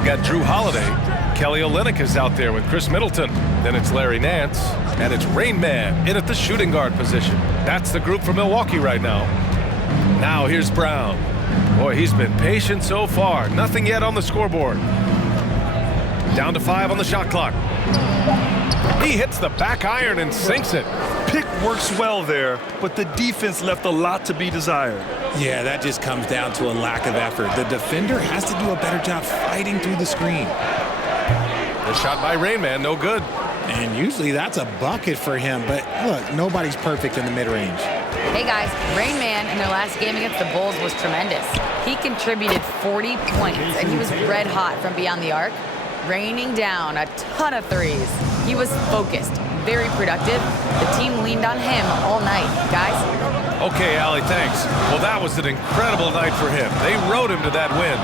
they've got Drew Holiday. Kelly Olynyk is out there with Chris Middleton. Then it's Larry Nance. And it's Rain Man in at the shooting guard position. That's the group for Milwaukee right now. Now here's Brown. Boy, he's been patient so far. Nothing yet on the scoreboard. Down to 5 on the shot clock. He hits the back iron and sinks it. Pick works well there, but the defense left a lot to be desired. Yeah, that just comes down to a lack of effort. The defender has to do a better job fighting through the screen. The shot by Rain Man, no good. And usually that's a bucket for him, but look, nobody's perfect in the mid-range. Hey guys, Rain Man in their last game against the Bulls was tremendous. He contributed 40 points, and he was red hot from beyond the arc, raining down a ton of threes. He was focused, very productive. The team leaned on him all night, guys. Okay, Allie, thanks. Well, that was an incredible night for him. They rode him to that win.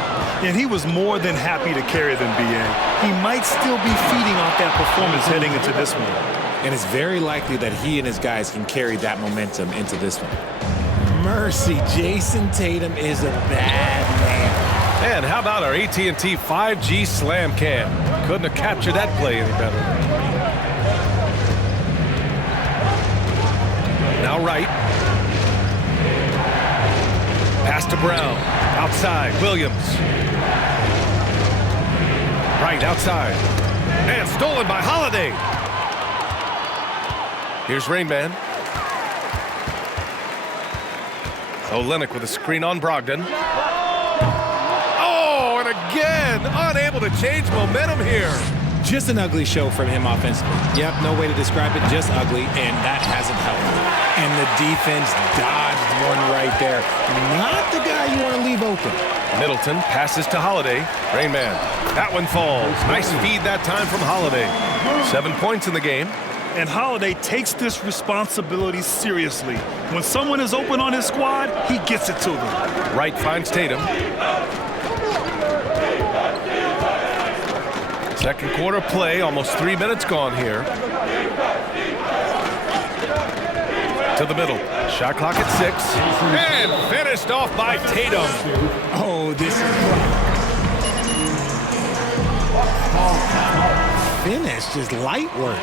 And he was more than happy to carry them, B.A. He might still be feeding off that performance heading into this one. And it's very likely that he and his guys can carry that momentum into this one. Mercy, Jason Tatum is a bad man. And how about our AT&T 5G Slam Cam? Couldn't have captured that play any better. Now right. Pass to Brown. Outside, Williams. Right, outside. And stolen by Holiday. Here's Rain Man. Olynyk with a screen on Brogdon. Oh, and again, unable to change momentum here. Just an ugly show from him offensively. Yep, no way to describe it, just ugly, and that hasn't helped. And the defense dodged one right there. Not the guy you want to leave open. Middleton passes to Holiday. Rain Man. That one falls. Nice feed that time from Holiday. 7 points in the game. And Holiday takes this responsibility seriously. When someone is open on his squad, he gets it to them. Wright finds Tatum. Second quarter play, almost 3 minutes gone here. To the middle. Shot clock at 6. And finished off by Tatum. Oh, this is finish, just light work.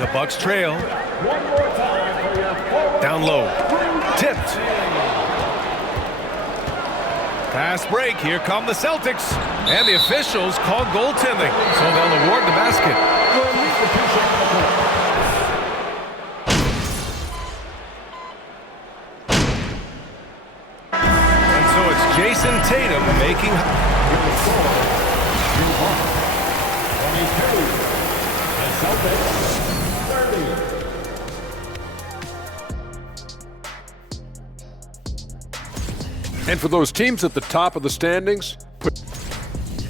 The Bucks trail. Down low. Tipped. Fast break. Here come the Celtics. And the officials call goaltending. So they'll award the basket. And so it's Jason Tatum making... And for those teams at the top of the standings,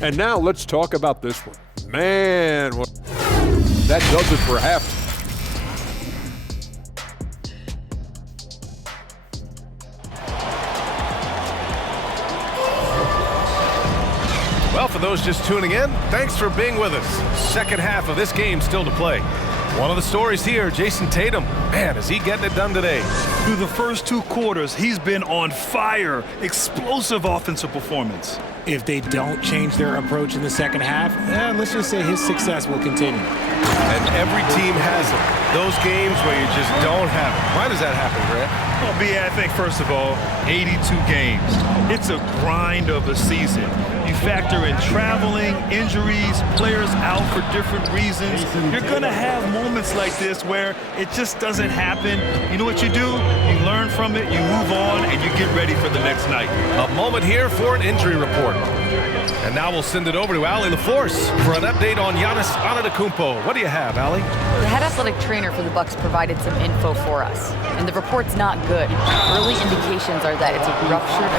and now let's talk about this one. Man, that does it for half. Well, for those just tuning in, thanks for being with us. Second half of this game still to play. One of the stories here, Jason Tatum. Man, is he getting it done today? Through the first 2 quarters, he's been on fire. Explosive offensive performance. If they don't change their approach in the second half, let's just say his success will continue. And every team has it. Those games where you just don't have it. Why does that happen, Grant? Well, B.A., I think, first of all, 82 games. It's a grind of a season. You factor in traveling, injuries, players out for different reasons. You're going to have moments like this where it just doesn't happen. You know what you do? You learn from it, you move on, and you get ready for the next night. A moment here for an injury report. And now we'll send it over to Allie LaForce for an update on Giannis Antetokounmpo. What do you have, Allie? The head athletic trainer for the Bucks provided some info for us, and the report's not good. Early indications are that it's a ruptured...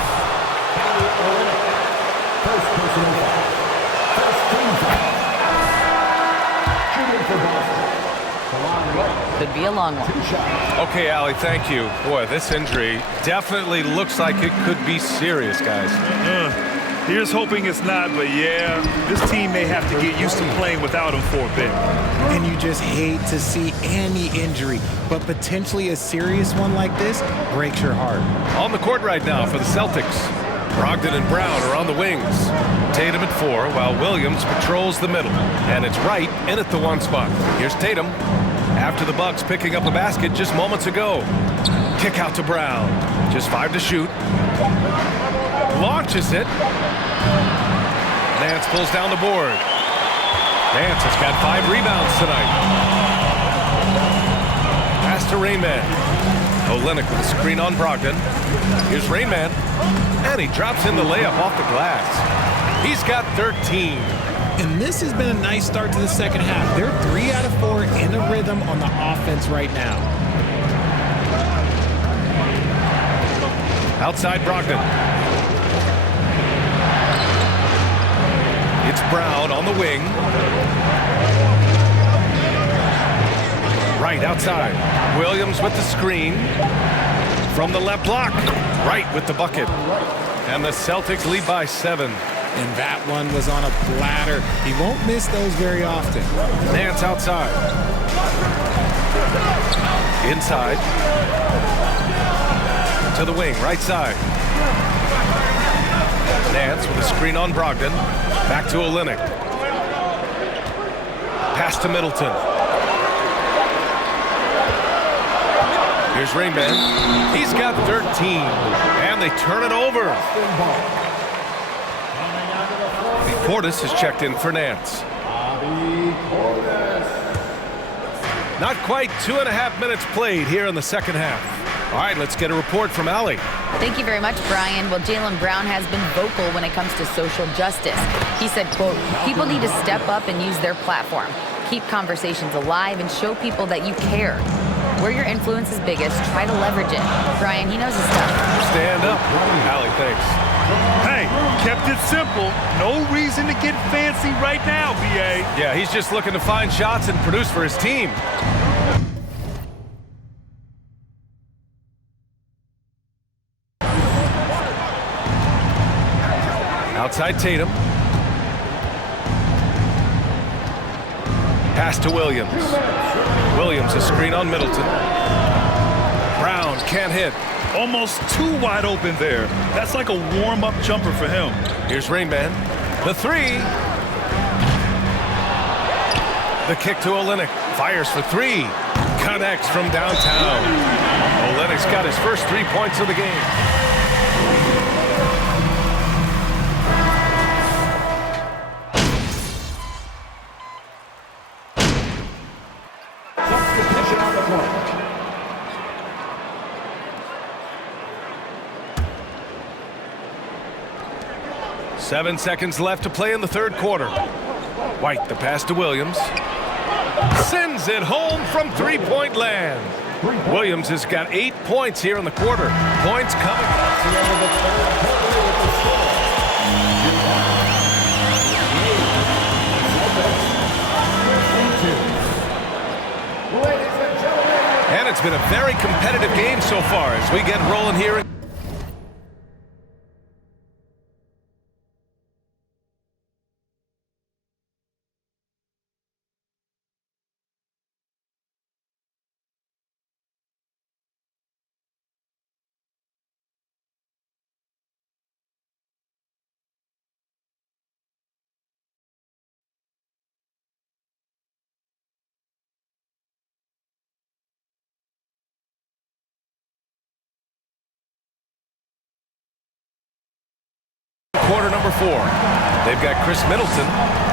Could be a long one. Okay, Allie, thank you. Boy, this injury definitely looks like it could be serious, guys. Here's hoping it's not, but yeah, this team may have to get used to playing without him for a bit. And you just hate to see any injury, but potentially a serious one like this breaks your heart. On the court right now for the Celtics. Brogdon and Brown are on the wings. Tatum at 4, while Williams patrols the middle. And it's Wright in at the 1 spot. Here's Tatum. After the Bucks picking up a basket just moments ago. Kick out to Brown. Just 5 to shoot. Launches it. Nance pulls down the board. Nance has got 5 rebounds tonight. Pass to Rainman. Olynyk with a screen on Brogdon. Here's Rainman. And he drops in the layup off the glass. He's got 13. And this has been a nice start to the second half. They're 3 out of 4 in a rhythm on the offense right now. Outside Brogdon. It's Brown on the wing. Right outside. Williams with the screen. From the left block. Right with the bucket. And the Celtics lead by 7. And that one was on a platter. He won't miss those very often. Nance outside. Inside. To the wing, right side. Nance with a screen on Brogdon. Back to Olynyk. Pass to Middleton. Here's Rainman. He's got 13. And they turn it over. Portis has checked in for Nance. Not quite 2.5 minutes played here in the second half. All right, let's get a report from Allie. Thank you very much, Brian. Well, Jaylen Brown has been vocal when it comes to social justice. He said, quote, "People need to step up and use their platform. Keep conversations alive and show people that you care. Where your influence is biggest, try to leverage it." Brian, he knows his stuff. Stand up. Allie, thanks. Hey, kept it simple. No reason to get fancy right now, B.A. Yeah, he's just looking to find shots and produce for his team. Outside Tatum. Pass to Williams. Williams, a screen on Middleton. Brown can't hit. Almost too wide open there. That's like a warm-up jumper for him. Here's Rainman. The 3. The kick to Olynyk. Fires for 3. Connects from downtown. Olynyk's got his first 3 points of the game. Substitution on the court. 7 seconds left to play in the third quarter. White, the pass to Williams. Sends it home from three-point land. Williams has got 8 points here in the quarter. Points coming. And it's been a very competitive game so far as we get rolling here. Quarter number 4. They've got Chris Middleton,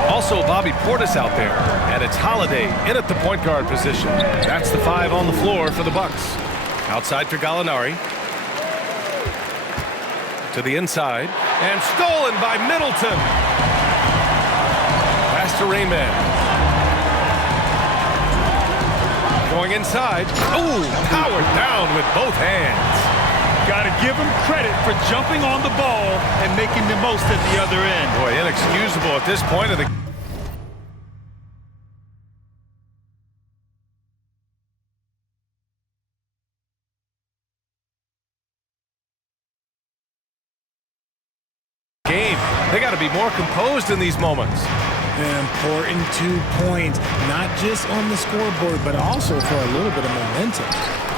also Bobby Portis out there, and it's Holiday in at the point guard position. That's the 5 on the floor for the Bucks. Outside for Gallinari. To the inside, and stolen by Middleton. Pass to Rainman. Going inside. Ooh, powered down with both hands. Got to give him credit for jumping on the ball and making the most at the other end. Boy, inexcusable at this point of the game. They got to be more composed in these moments. Important 2 points, not just on the scoreboard, but also for a little bit of momentum.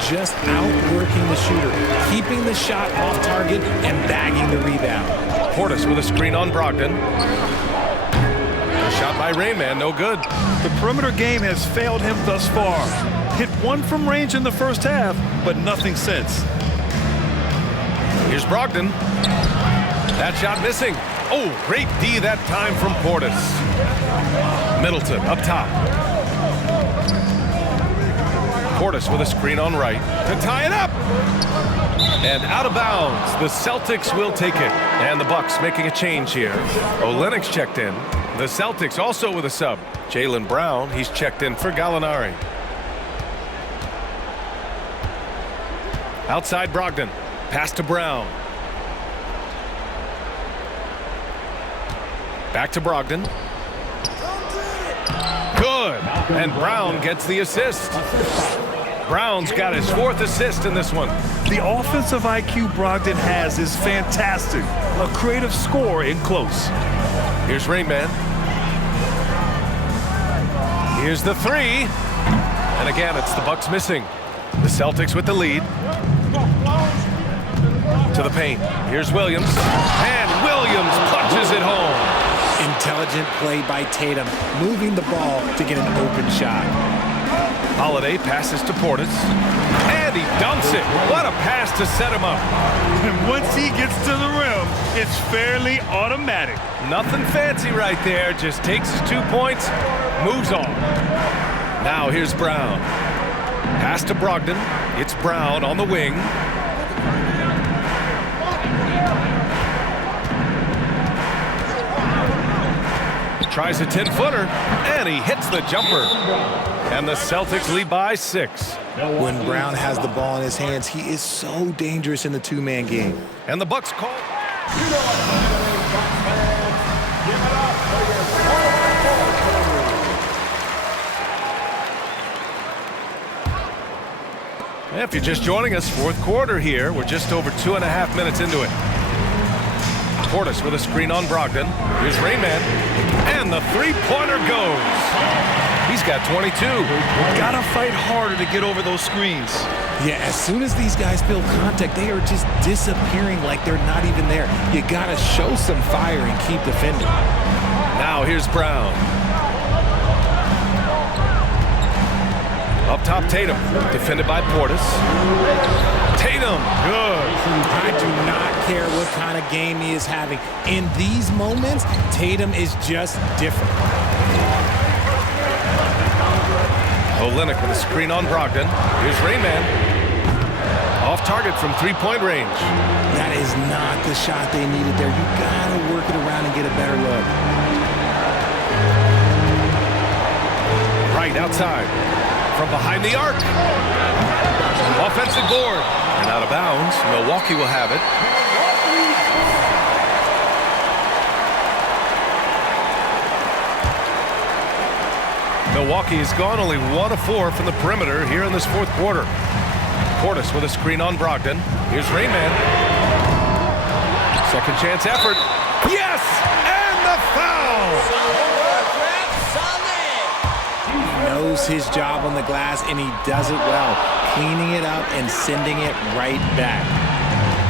Just outworking the shooter, keeping the shot off target, and bagging the rebound. Portis with a screen on Brogdon. A shot by Rayman, no good. The perimeter game has failed him thus far. Hit one from range in the first half, but nothing since. Here's Brogdon. That shot missing. Oh, great D that time from Portis. Middleton up top. Portis with a screen on right to tie it up. And out of bounds. The Celtics will take it. And the Bucks making a change here. Olynyk's checked in. The Celtics also with a sub. Jaylen Brown, he's checked in for Gallinari. Outside Brogdon. Pass to Brown. Back to Brogdon. Good. And Brown gets the assist. Brown's got his 4th assist in this one. The offensive IQ Brogdon has is fantastic. A creative scorer in close. Here's Rayman. Here's the 3. And again, it's the Bucks missing. The Celtics with the lead. To the paint. Here's Williams. And Williams punches it home. Intelligent play by Tatum, moving the ball to get an open shot. Holiday passes to Portis. And he dunks it. What a pass to set him up. And once he gets to the rim, it's fairly automatic. Nothing fancy right there. Just takes his 2 points, moves on. Now here's Brown. Pass to Brogdon. It's Brown on the wing. Tries a 10-footer, and he hits the jumper. And the Celtics lead by 6. When Brown has the ball in his hands, he is so dangerous in the 2-man game. And the Bucks call. If you're just joining us, 4th quarter here. We're just over 2.5 minutes into it. Portis with a screen on Brogdon. Here's Rayman. And the 3-pointer goes. He's got 22. Gotta fight harder to get over those screens. Yeah, as soon as these guys feel contact, they are just disappearing like they're not even there. You gotta show some fire and keep defending. Now here's Brown. Up top, Tatum. Defended by Portis. Tatum, good. I do not care what kind of game he is having. In these moments, Tatum is just different. Olynyk with a screen on Brogdon. Here's Rayman. Off target from 3-point range. That is not the shot they needed there. You gotta work it around and get a better look. Right outside. From behind the arc. Offensive board. And out of bounds. Milwaukee will have it. Milwaukee has gone only 1 of 4 from the perimeter here in this 4th quarter. Portis with a screen on Brogdon. Here's Rayman. Second chance effort. Yes! And the foul! He knows his job on the glass, and he does it well, cleaning it up and sending it right back.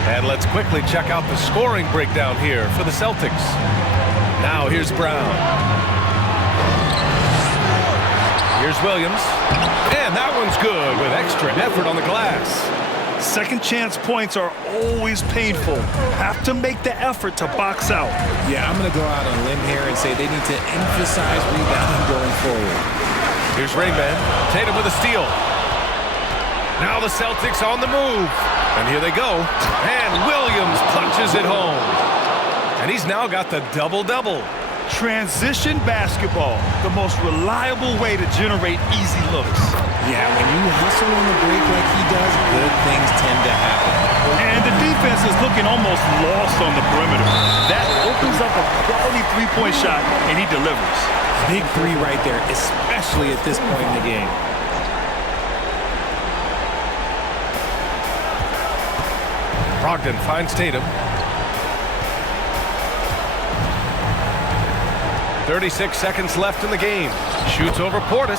And let's quickly check out the scoring breakdown here for the Celtics. Now here's Brown. Here's Williams. And that one's good with extra effort on the glass. Second chance points are always painful. Have to make the effort to box out. Yeah, I'm going to go out on a limb here and say they need to emphasize rebounding going forward. Here's Rayman. Tatum with a steal. Now the Celtics on the move. And here they go. And Williams punches it home. And he's now got the double-double. Transition basketball, the most reliable way to generate easy looks. Yeah, when you hustle on the break like he does, good things tend to happen. And the defense is looking almost lost on the perimeter. That opens up a quality 3-point shot, and he delivers. Big 3 right there, especially at this point in the game. Brogdon finds Tatum. 36 seconds left in the game. Shoots over Portis.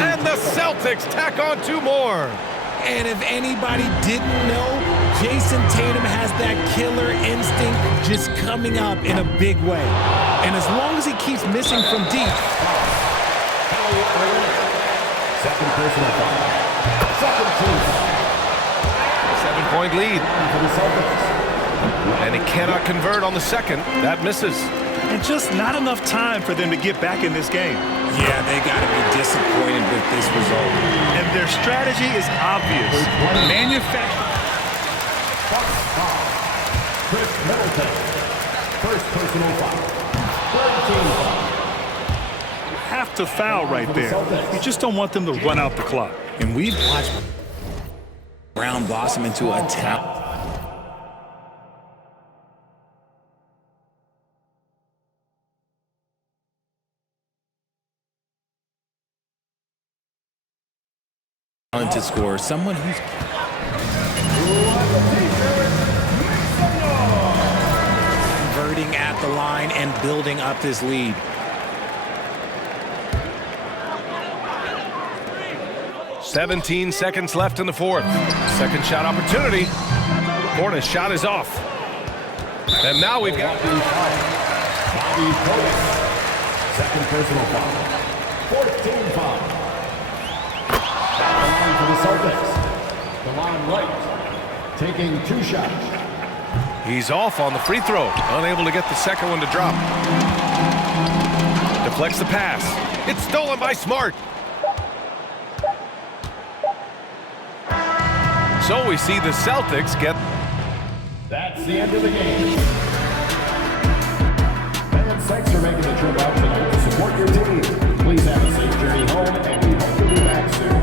And the Celtics tack on 2 more. And if anybody didn't know, Jason Tatum has that killer instinct just coming up in a big way. And as long as he keeps missing from deep. Second personal foul. Second team foul. 7-point lead. And he cannot convert on the second. That misses. And just not enough time for them to get back in this game. Yeah, they got to be disappointed with this result. And their strategy is obvious. Manufacture. Chris Middleton. First personal foul. Third team foul. You have to foul right there. You just don't want them to run out the clock. And we've watched Brown blossom into a talented scorer, someone who's converting at the line and building up this lead. "17 seconds left in the fourth. Second shot opportunity. Portis' shot is off. And now we've got Second personal foul. 14 foul. For the Celtics, DeLon Wright taking 2 shots. He's off on the free throw, unable to get the second one to drop. Deflects the pass. It's stolen by Smart. So we see the Celtics get... That's the end of the game. Fans, thanks for making the trip out tonight to support your team. Please have a safe journey home, and we hope to be back soon.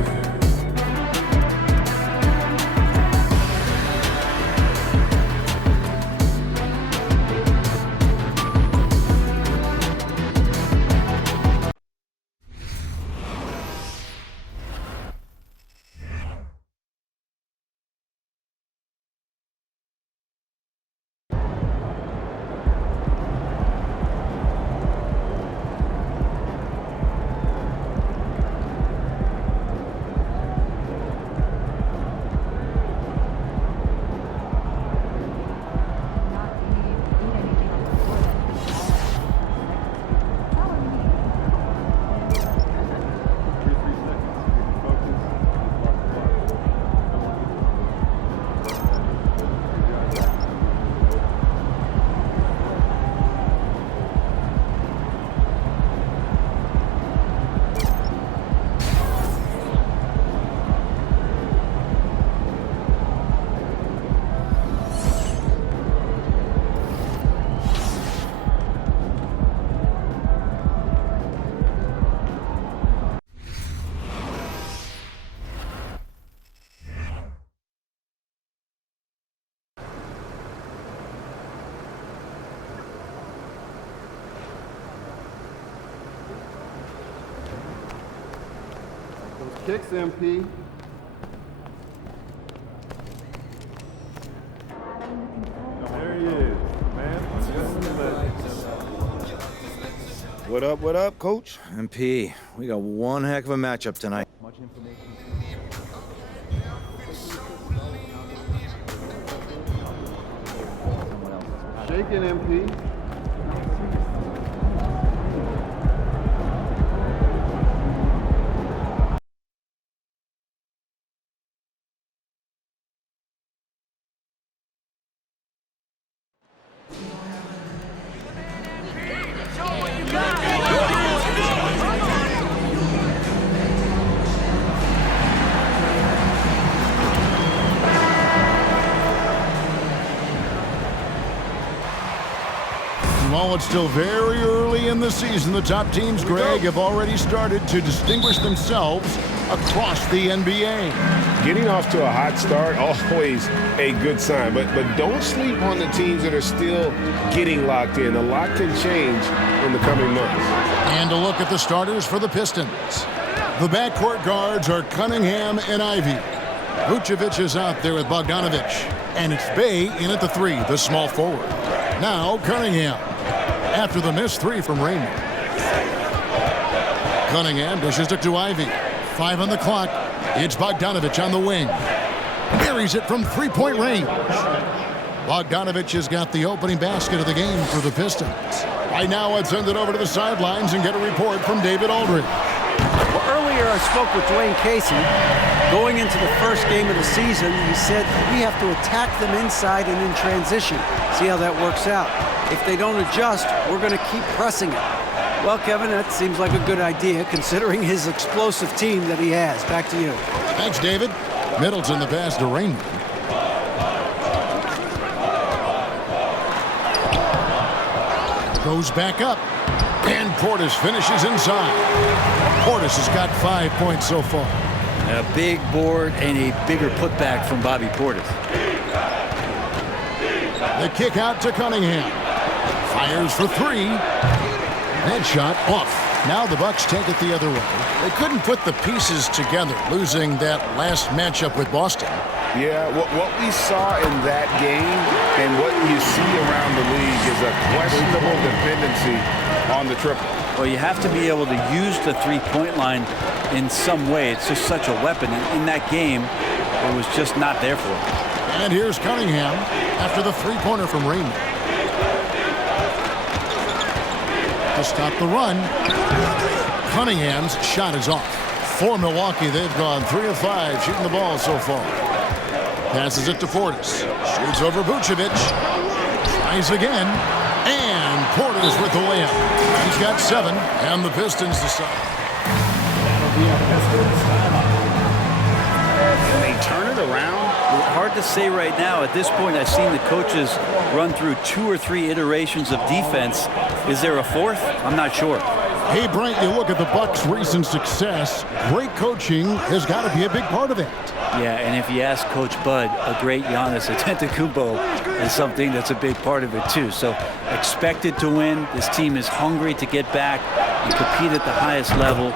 Kicks, MP. There he is, man. What up, Coach? MP, we got one heck of a matchup tonight. Shaking, MP. While it's still very early in the season, the top teams, Greg, have already started to distinguish themselves across the NBA. Getting off to a hot start, always a good sign. But don't sleep on the teams that are still getting locked in. A lot can change in the coming months. And a look at the starters for the Pistons. The backcourt guards are Cunningham and Ivy. Vucevic is out there with Bogdanovic. And it's Bey in at the 3, the small forward. Now Cunningham. After the missed 3 from Raymond. Cunningham dishes it to Ivy. 5 on the clock. It's Bogdanovich on the wing. Buries it from three-point range. Bogdanovich has got the opening basket of the game for the Pistons. Right now, let's send it over to the sidelines and get a report from David Aldridge. Well, earlier I spoke with Dwayne Casey. Going into the first game of the season, he said we have to attack them inside and in transition. See how that works out. If they don't adjust, we're going to keep pressing it. Well, Kevin, that seems like a good idea considering his explosive team that he has. Back to you. Thanks, David. Middleton the pass to Rainman. Goes back up. And Portis finishes inside. Portis has got 5 points so far. A big board and a bigger putback from Bobby Portis. The kick out to Cunningham. Fires for 3. That shot off. Now the Bucks take it the other way. They couldn't put the pieces together, losing that last matchup with Boston. Yeah, what we saw in that game and what you see around the league is a questionable dependency on the triple. Well, you have to be able to use the three-point line in some way. It's just such a weapon. And in that game, it was just not there for him. And here's Cunningham after the three-pointer from Rainman. To stop the run. Cunningham's shot is off. For Milwaukee, they've gone 3 of 5 shooting the ball so far. Passes it to Portis. Shoots over Vucevic. Tries again. And Portis with the layup. He's got 7, and the Pistons decide. Can they turn it around? Hard to say right now. At this point, I've seen the coaches run through 2 or 3 iterations of defense. Is there a 4th? I'm not sure. Hey, Brent, you look at the Bucks' recent success. Great coaching has got to be a big part of that. Yeah, and if you ask Coach Bud, a great Giannis Antetokounmpo is something that's a big part of it too. So expected to win. This team is hungry to get back and compete at the highest level.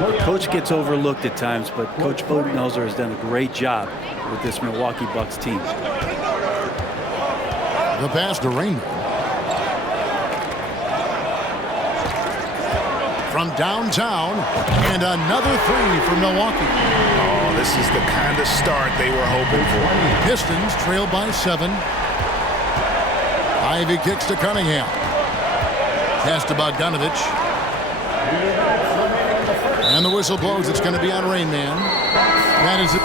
The coach gets overlooked at times, but Coach Budenholzer has done a great job with this Milwaukee Bucks team. The pass to Rainman. From downtown, and another 3 for Milwaukee. Oh, this is the kind of start they were hoping for. Pistons trail by 7. Ivy kicks to Cunningham. Pass to Bogdanovich. And the whistle blows. It's going to be on Rainman. That is it.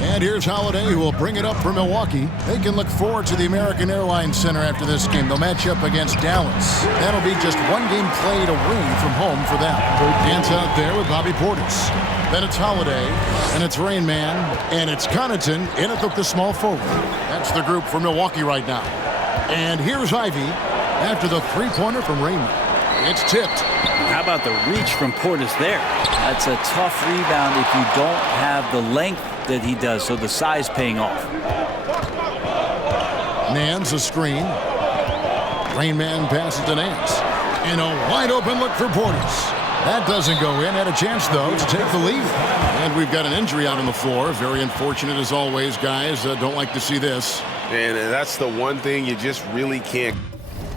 And here's Holiday, who will bring it up for Milwaukee. They can look forward to the American Airlines Center after this game. They'll match up against Dallas. That'll be just 1 game played away from home for them. Hands out there with Bobby Portis. Then it's Holiday, and it's Rainman, and it's Connaughton in at the small forward. That's the group for Milwaukee right now. And here's Ivy after the three-pointer from Rainman. It's tipped. How about the reach from Portis there? That's a tough rebound if you don't have the length that he does, so the size paying off. Nance a screen. Rainman passes to Nance. And a wide open look for Portis. That doesn't go in. Had a chance, though, to take the lead. And we've got an injury out on the floor. Very unfortunate as always, guys. Don't like to see this. And that's the one thing you just really can't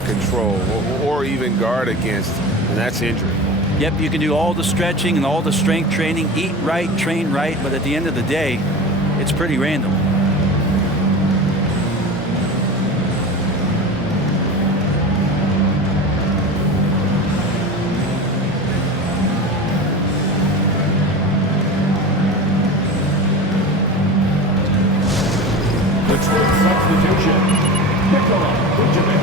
control or even guard against, and that's injury. Yep, you can do all the stretching and all the strength training, eat right, train right, but at the end of the day, it's pretty random. Substitution. Nikola Vucevic.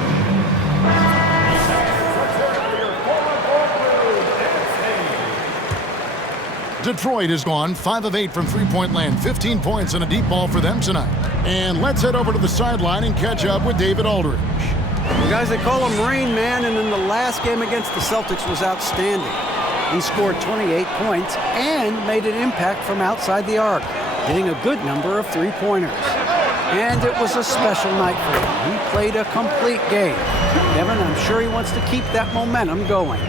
Detroit has gone 5 of 8 from three-point land. 15 points and a deep ball for them tonight. And let's head over to the sideline and catch up with David Aldridge. Well, guys, they call him Rain Man, and in the last game against the Celtics was outstanding. He scored 28 points and made an impact from outside the arc, hitting a good number of three-pointers. And it was a special night for him. He played a complete game. Kevin, I'm sure he wants to keep that momentum going.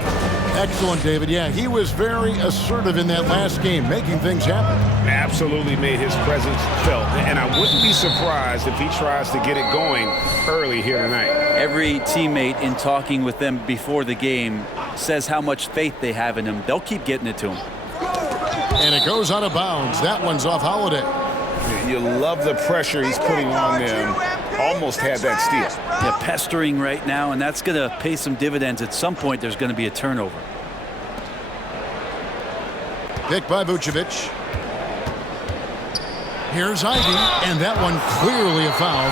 Excellent, David. Yeah, he was very assertive in that last game, making things happen. Absolutely made his presence felt. And I wouldn't be surprised if he tries to get it going early here tonight. Every teammate in talking with them before the game says how much faith they have in him. They'll keep getting it to him. And it goes out of bounds. That one's off Holiday. You love the pressure he's putting on them. Almost had that steal. Yeah, pestering right now, and that's going to pay some dividends. At some point, there's going to be a turnover. Pick by Vucevic. Here's Ivy, and that one clearly a foul.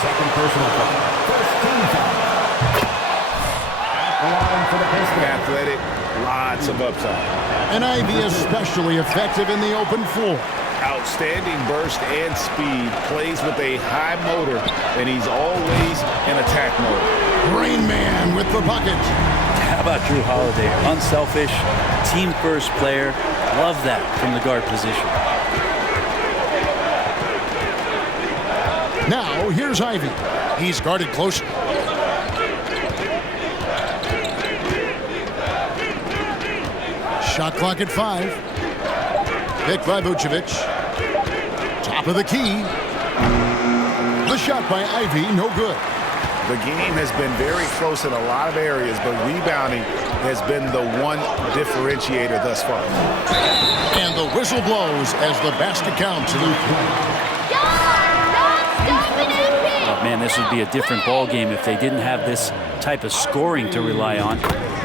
Second personal foul. First team foul. At the line for the Pistons. Athletic, lots of upside. And Ivy especially effective in the open floor. Outstanding burst and speed, plays with a high motor, and he's always in attack mode. Rain Man with the bucket. How about Drew Holiday? Unselfish, team-first player. Love that from the guard position. Now, here's Ivy. He's guarded closely. Shot clock at 5. Picked by Vucevic. Top of the key. The shot by Ivy, no good. The game has been very close in a lot of areas, but rebounding has been the one differentiator thus far. And the whistle blows as the basket counts. Oh, man, this would be a different ball game if they didn't have this type of scoring to rely on.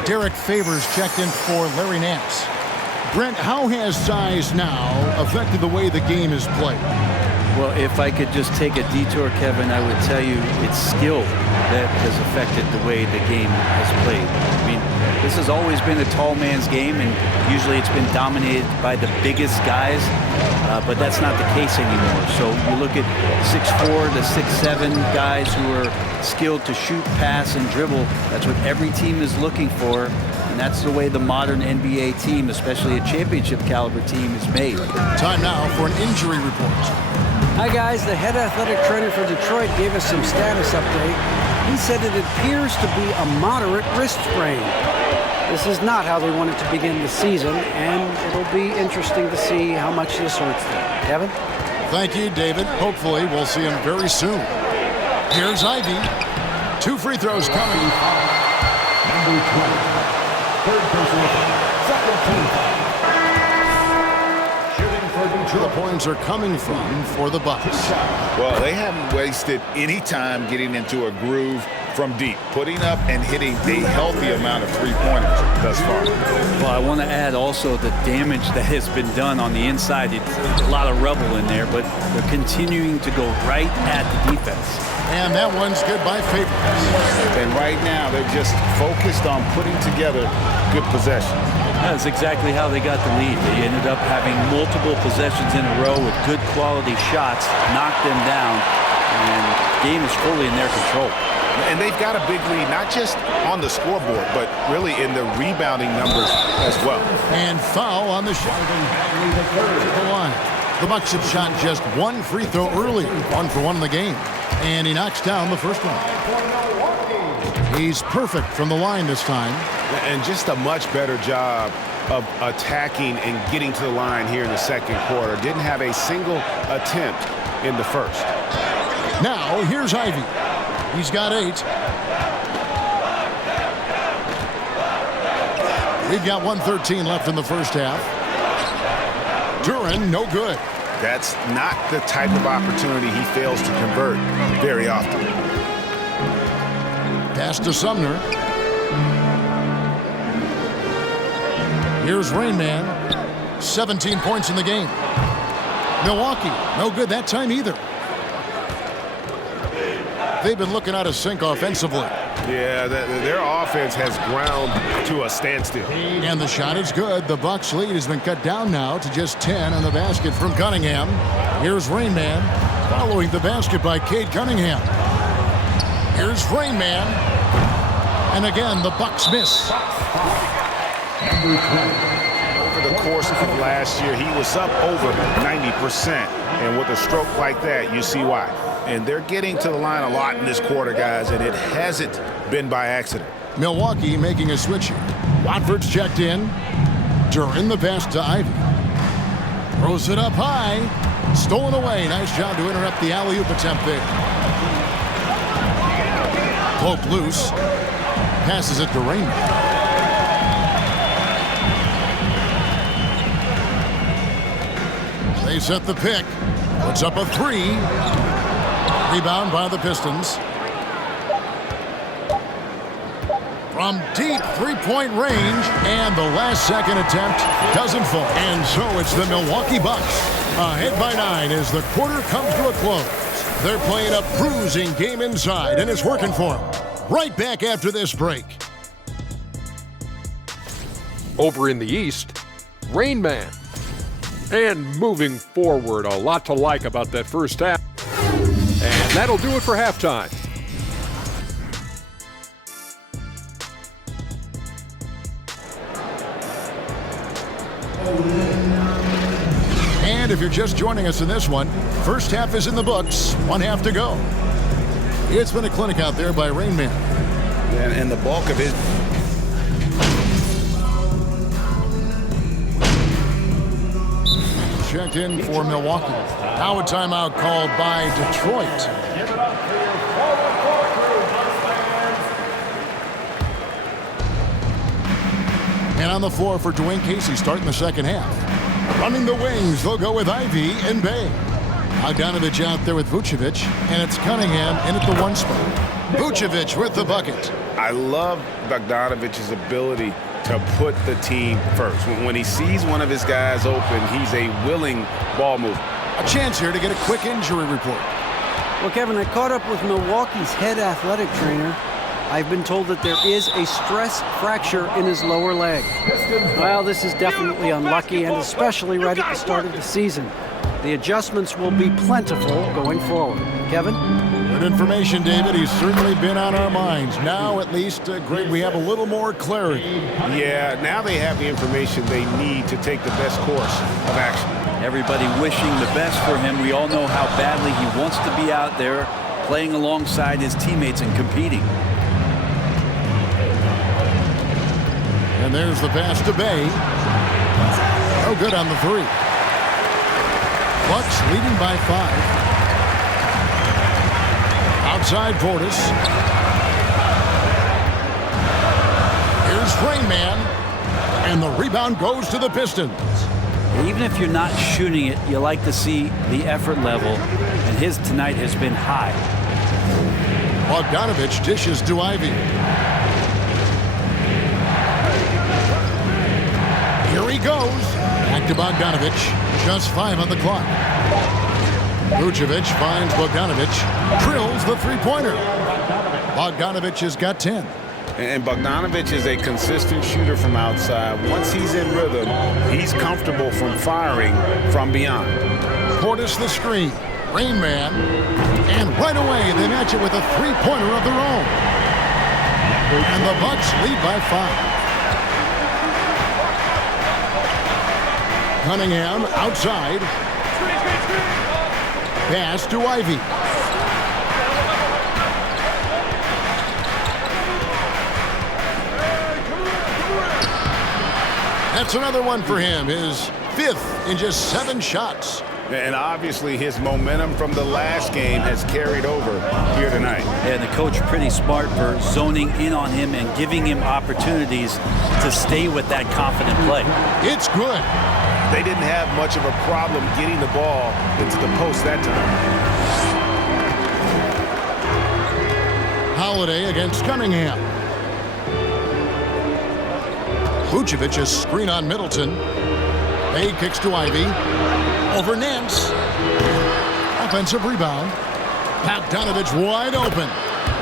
Derek Favors checked in for Larry Nance. Brent, how has size now affected the way the game is played? Well, if I could just take a detour, Kevin, I would tell you it's skill that has affected the way the game has played. I mean, this has always been a tall man's game, and usually it's been dominated by the biggest guys, but that's not the case anymore. So you look at 6'4" to 6'7" guys who are skilled to shoot, pass, and dribble. That's what every team is looking for, and that's the way the modern NBA team, especially a championship caliber team, is made. Time now for an injury report. Hi guys, the head athletic trainer for Detroit gave us some status update. He said it appears to be a moderate wrist sprain. This is not how they wanted to begin the season, and it'll be interesting to see how much this hurts them. Kevin? Thank you, David. Hopefully we'll see him very soon. Here's Ivy. 2 free throws coming. Number 20. Third personal foul. Second team foul. The points are coming from for the Bucks. Well, they haven't wasted any time getting into a groove from deep, putting up and hitting a healthy amount of three-pointers thus far. Well, I want to add also the damage that has been done on the inside. It's a lot of rubble in there, but they're continuing to go right at the defense. And that one's good by Favors. And right now, they're just focused on putting together good possessions. That's exactly how they got the lead. They ended up having multiple possessions in a row with good quality shots, knocked them down, and the game is fully in their control. And they've got a big lead, not just on the scoreboard, but really in the rebounding numbers as well. And foul on the shot. The line. The Bucks have shot just 1 free throw earlier, 1 for 1 in the game. And he knocks down the first one. He's perfect from the line this time. And just a much better job of attacking and getting to the line here in the second quarter. Didn't have a single attempt in the first. Now, here's Ivy. He's got 8. We've got 1:13 left in the first half. Duran, no good. That's not the type of opportunity he fails to convert very often. Pass to Sumner. Here's Rain Man. 17 points in the game. Milwaukee, no good that time either. They've been looking out of sync offensively. Yeah, their offense has ground to a standstill. And the shot is good. The Bucks lead has been cut down now to just 10 on the basket from Cunningham. Here's Rain Man following the basket by Cade Cunningham. Here's Rain Man. And again, the Bucks miss. Over the course of last year, he was up over 90%. And with a stroke like that, you see why. And they're getting to the line a lot in this quarter, guys, and it hasn't been by accident. Milwaukee making a switch here. Watford's checked in. Duran the pass to Ivy. Throws it up high. Stolen away. Nice job to interrupt the alley-oop attempt there. Poked loose. Passes it to Rainman. They set the pick. Puts up a three. Rebound by the Pistons. From deep three-point range, and the last-second attempt doesn't fall. And so it's the Milwaukee Bucks ahead by 9 as the quarter comes to a close. They're playing a bruising game inside, and it's working for them. Right back after this break. Over in the East, Rain Man. And moving forward, a lot to like about that first half. And that'll do it for halftime. And if you're just joining us in this one, first half is in the books, one half to go. It's been a clinic out there by Rain Man. And the bulk of his... Checked in for Milwaukee. Now a timeout called by Detroit. And on the floor for Dwayne Casey starting the second half. Running the wings, they'll go with Ivy and Bay. Bogdanovich out there with Vucevic, and it's Cunningham in at the one spot. Vucevic with the bucket. I love Bogdanovich's ability to put the team first. When he sees one of his guys open, he's a willing ball mover. A chance here to get a quick injury report. Well, Kevin, I caught up with Milwaukee's head athletic trainer. I've been told that there is a stress fracture in his lower leg. Well, this is definitely unlucky, and especially right at the start of the season. The adjustments will be plentiful going forward. Kevin? Good information, David. He's certainly been on our minds. Now, at least, Greg, we have a little more clarity. Yeah, now they have the information they need to take the best course of action. Everybody wishing the best for him. We all know how badly he wants to be out there playing alongside his teammates and competing. And there's the pass to Bay. No good on the three. Bucks leading by 5. Outside Portis. Here's Rain Man. And the rebound goes to the Pistons. Even if you're not shooting it, you like to see the effort level, and his tonight has been high. Bogdanovich dishes to Ivy. Here he goes. Back to Bogdanovich. Just 5 on the clock. Vucevic finds Bogdanovich. Drills the three-pointer. Bogdanovich has got 10. And Bogdanovich is a consistent shooter from outside. Once he's in rhythm, he's comfortable from firing from beyond. Portis the screen. Rain Man. And right away, they match it with a three-pointer of their own. And the Bucks lead by 5. Cunningham outside. Pass to Ivy. That's another one for him. His 5th in just 7 shots. And obviously his momentum from the last game has carried over here tonight. And the coach pretty smart for zoning in on him and giving him opportunities to stay with that confident play. It's good. They didn't have much of a problem getting the ball into the post that time. Holiday against Cunningham. Vucevic a screen on Middleton. Bay kicks to Ivy. Over Nance. Offensive rebound. Bogdanovich wide open.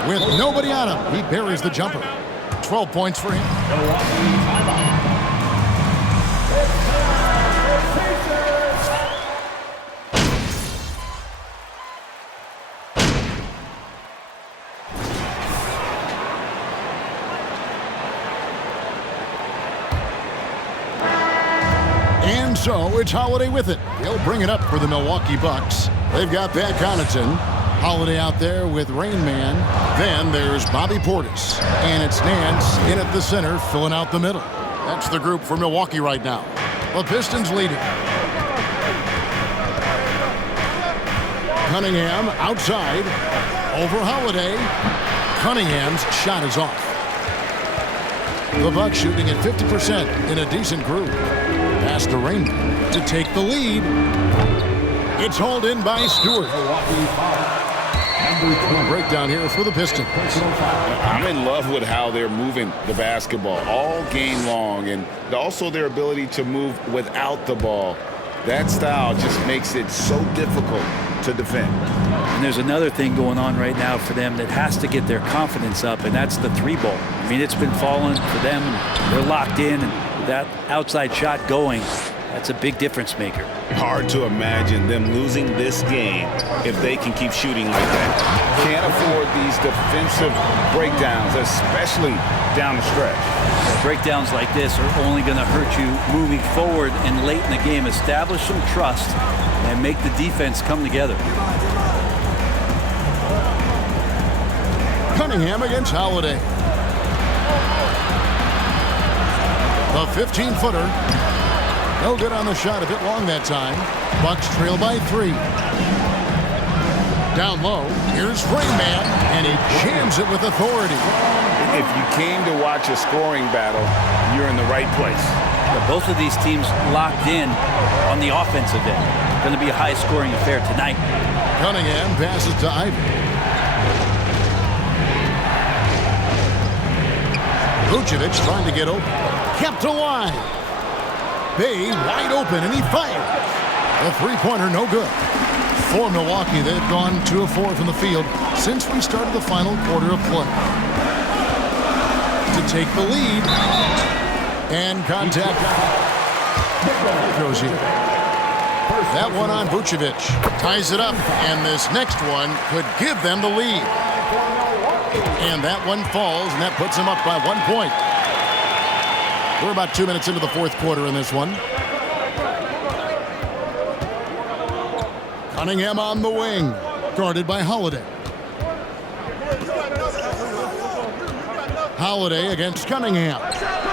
With nobody on him, he buries the jumper. 12 points for him. So it's Holiday with it. He'll bring it up for the Milwaukee Bucks. They've got Pat Connaughton. Holiday out there with Rain Man. Then there's Bobby Portis. And it's Nance in at the center, filling out the middle. That's the group for Milwaukee right now. The Pistons leading. Cunningham outside. Over Holiday. Cunningham's shot is off. The Bucks shooting at 50% in a decent group. Pass to Rain to take the lead. It's hauled in by Stewart. Breakdown here for the Pistons. I'm in love with how they're moving the basketball all game long, and also their ability to move without the ball. That style just makes it so difficult to defend. And there's another thing going on right now for them that has to get their confidence up, and that's the three ball. I mean, it's been falling for them, and they're locked in, and with that outside shot going, that's a big difference maker. Hard to imagine them losing this game if they can keep shooting like that. Can't afford these defensive breakdowns, especially down the stretch. Breakdowns like this are only going to hurt you moving forward and late in the game. Establish some trust and make the defense come together. Cunningham against Holiday. The 15-footer. No good on the shot, a bit long that time. Bucks trail by 3. Down low, here's Rain Man, and he jams it with authority. If you came to watch a scoring battle, you're in the right place. Both of these teams locked in on the offensive end. Going to be a high-scoring affair tonight. Cunningham passes to Ivy. Vucevic trying to get open. Kept alive. Bay wide open, and he fired. The three-pointer no good. For Milwaukee, they've gone 2 of 4 from the field since we started the final quarter of play. To take the lead. And contact. Goes in. That one on Vucevic. Ties it up, and this next one could give them the lead. And that one falls, and that puts them up by 1 point. We're about 2 minutes into the fourth quarter in this one. Cunningham on the wing, guarded by Holiday. Holiday against Cunningham.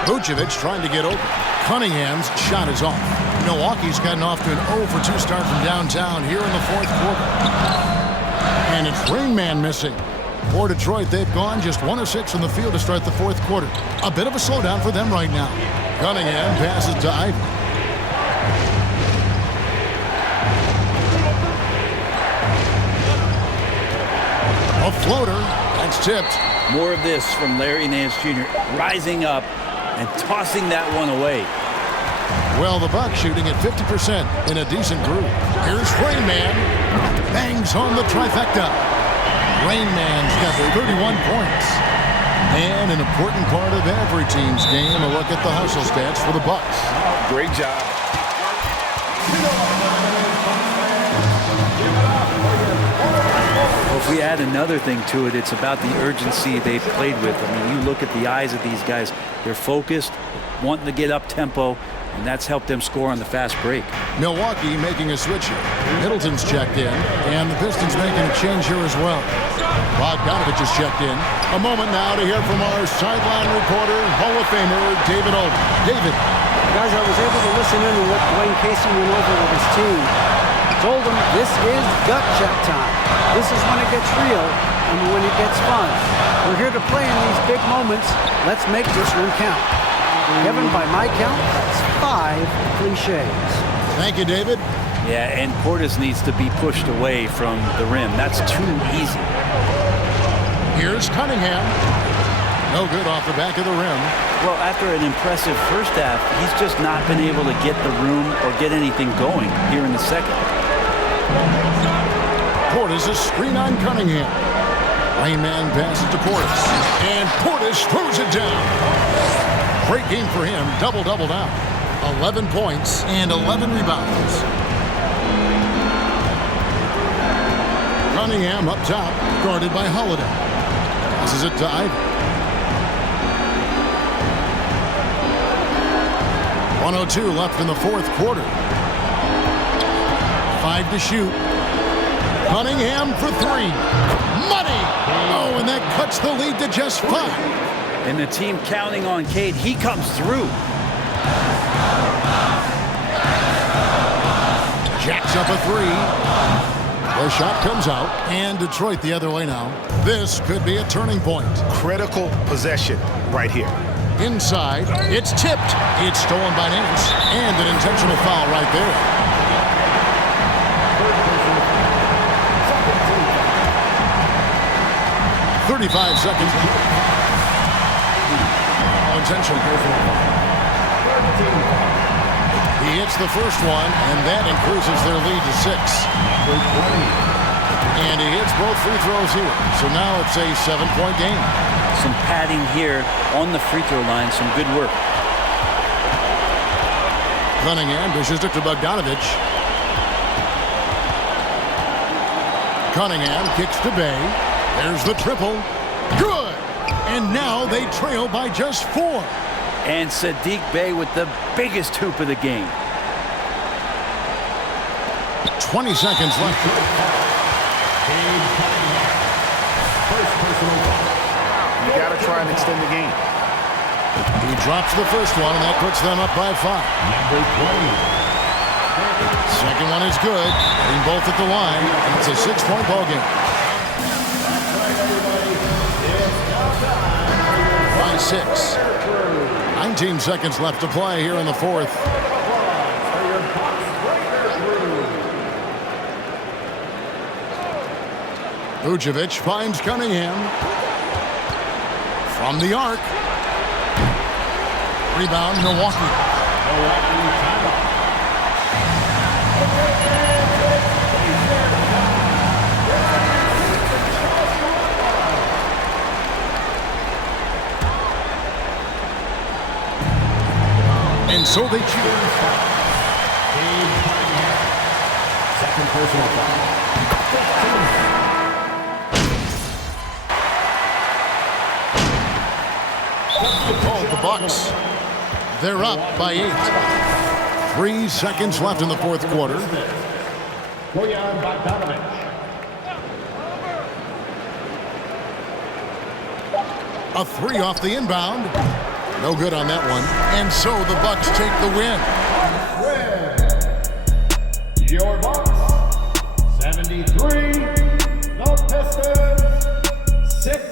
Vucevic trying to get open. Cunningham's shot is off. Milwaukee's gotten off to an 0-for-2 start from downtown here in the fourth quarter. And it's Rain Man missing. For Detroit, they've gone just 1 of 6 from the field to start the fourth quarter. A bit of a slowdown for them right now. Cunningham passes to Ivy. A floater. That's tipped. More of this from Larry Nance Jr. rising up and tossing that one away. Well, the Bucks shooting at 50% in a decent group. Here's Rain Man. Bangs on the trifecta. Rain Man's got 31 points. And an important part of every team's game, a look at the hustle stats for the Bucks. Great job. Well, if we add another thing to it, it's about the urgency they've played with. I mean, you look at the eyes of these guys. They're focused, wanting to get up tempo, and that's helped them score on the fast break. Milwaukee making a switch here. Middleton's checked in, and the Pistons making a change here as well. Bogdanovich is checked in. A moment now to hear from our sideline reporter, Hall of Famer David Oldham. David. Guys, I was able to listen in to what Dwayne Casey went over with his team. Told them this is gut check time. This is when it gets real and when it gets fun. We're here to play in these big moments. Let's make this one count. Kevin, by my count, that's 5 cliches. Thank you, David. Yeah, and Portis needs to be pushed away from the rim. That's too easy. Here's Cunningham. No good off the back of the rim. Well, after an impressive first half, he's just not been able to get the room or get anything going here in the second. Portis a screen on Cunningham. Rain Man passes to Portis. And Portis throws it down. Great game for him. Double-double now. 11 points and 11 rebounds. Cunningham up top, guarded by Holiday. Passes it to Ivy. 1:02 left in the fourth quarter. 5 to shoot. Cunningham for three. Money! Oh, and that cuts the lead to just 5. And the team counting on Cade. He comes through. Jacks up a 3. The shot comes out, and Detroit the other way now. This could be a turning point. Critical possession right here. Inside, it's tipped. It's stolen by Nance, and an intentional foul right there. 35 seconds. Intentional. He hits the first one, and that increases their lead to 6. And he hits both free throws here. So now it's a 7-point game. Some padding here on the free throw line. Some good work. Cunningham dishes it to Bogdanovich. Cunningham kicks to Bay. There's the triple. Good! And now they trail by just 4. And Sadiq Bey with the biggest hoop of the game. 20 seconds left. You got to try and extend the game. He drops the first one, and that puts them up by 5. Second one is good. Getting both at the line, and it's a 6-point ball game. By 6. 19 seconds left to play here in the 4th. Vucevic finds Cunningham. From the arc. Rebound, Milwaukee. And so they choose. Second personal foul. Oh, the Bucks. They're up by 8. 3 seconds left in the 4th quarter. A 3 off the inbound. No good on that one. And so the Bucks take the win. Your Bucks, 73. The Pistons, 6.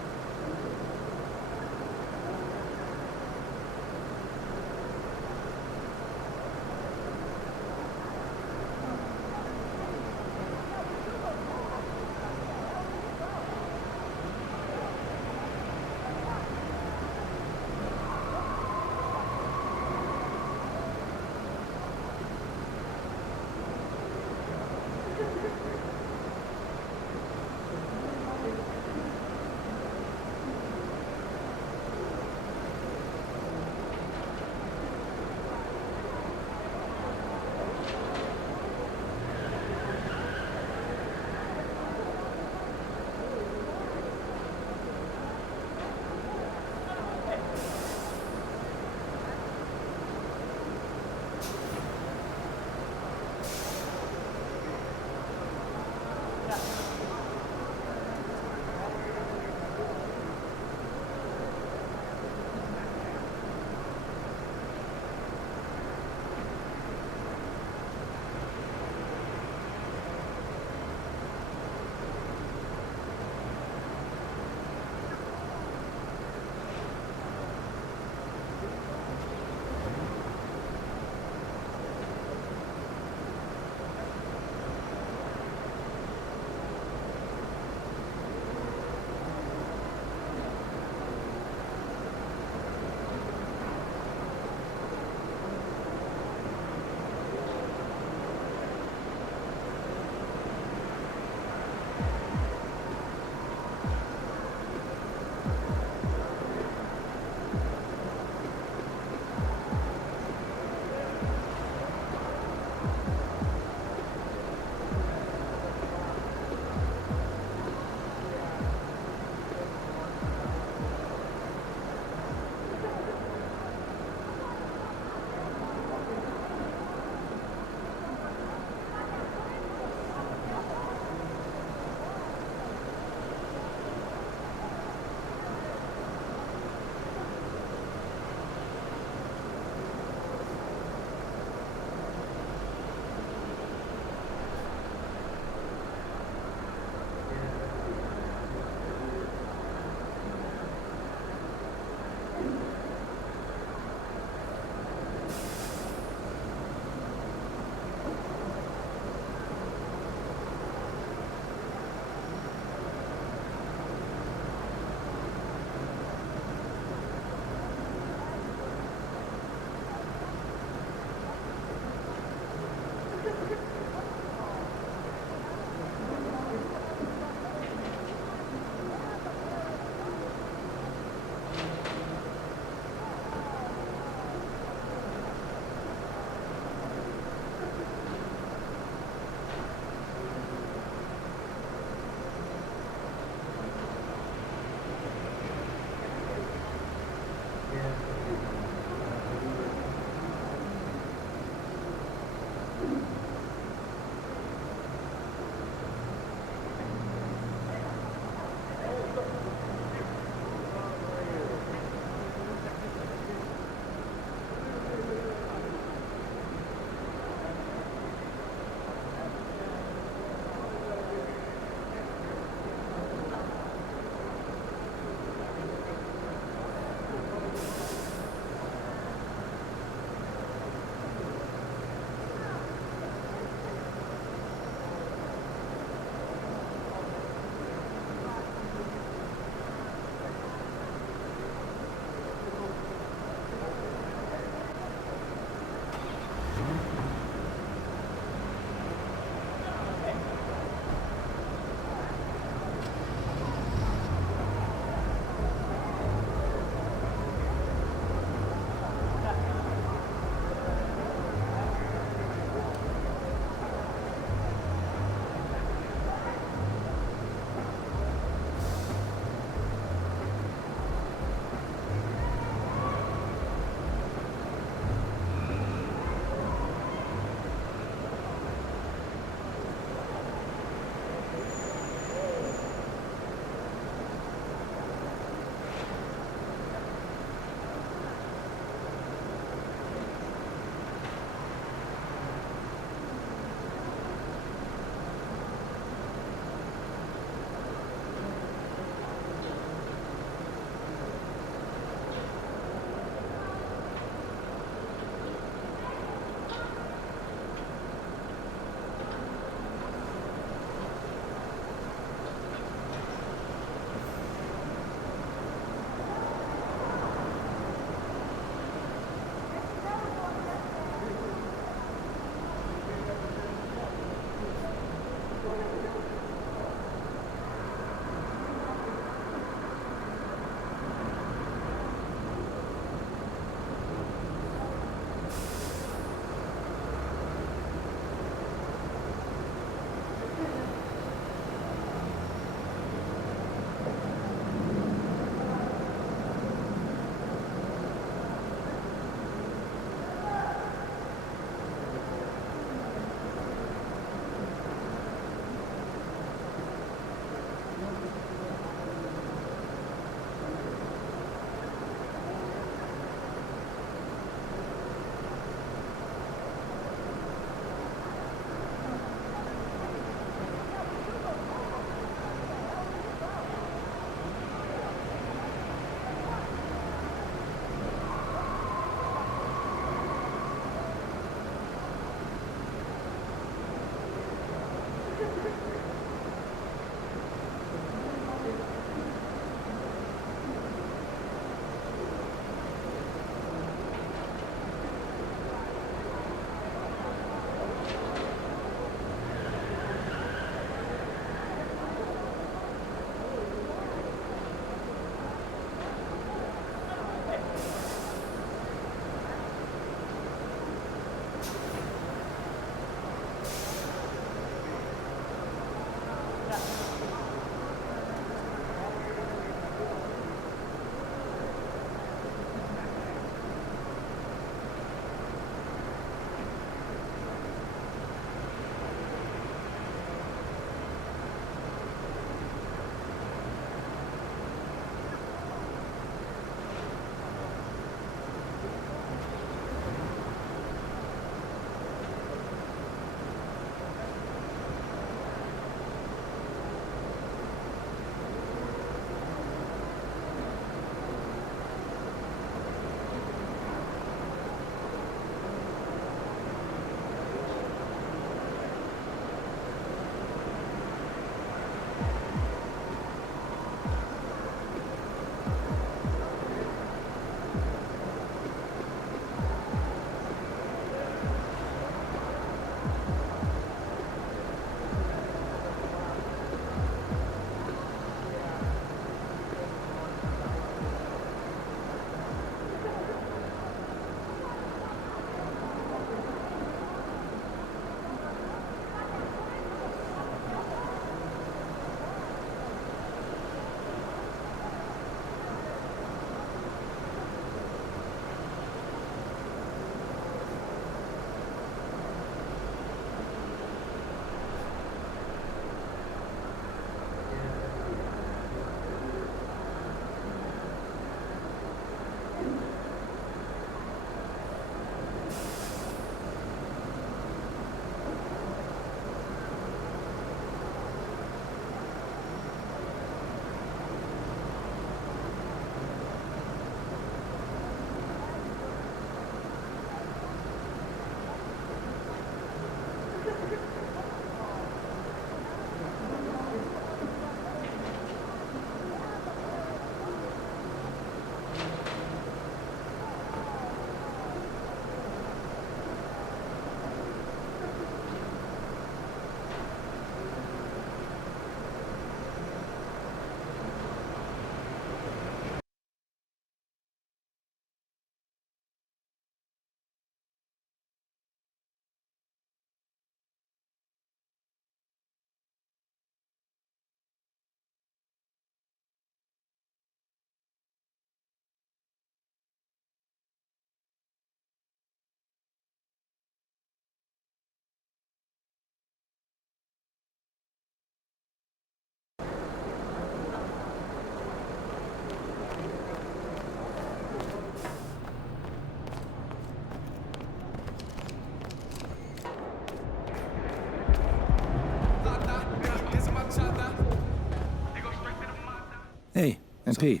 Hey, MP,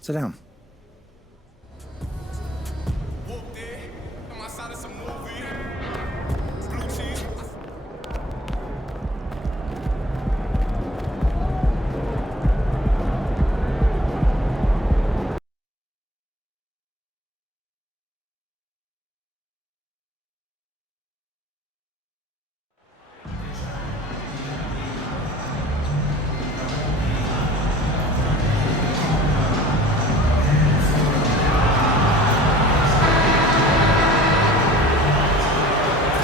sit down.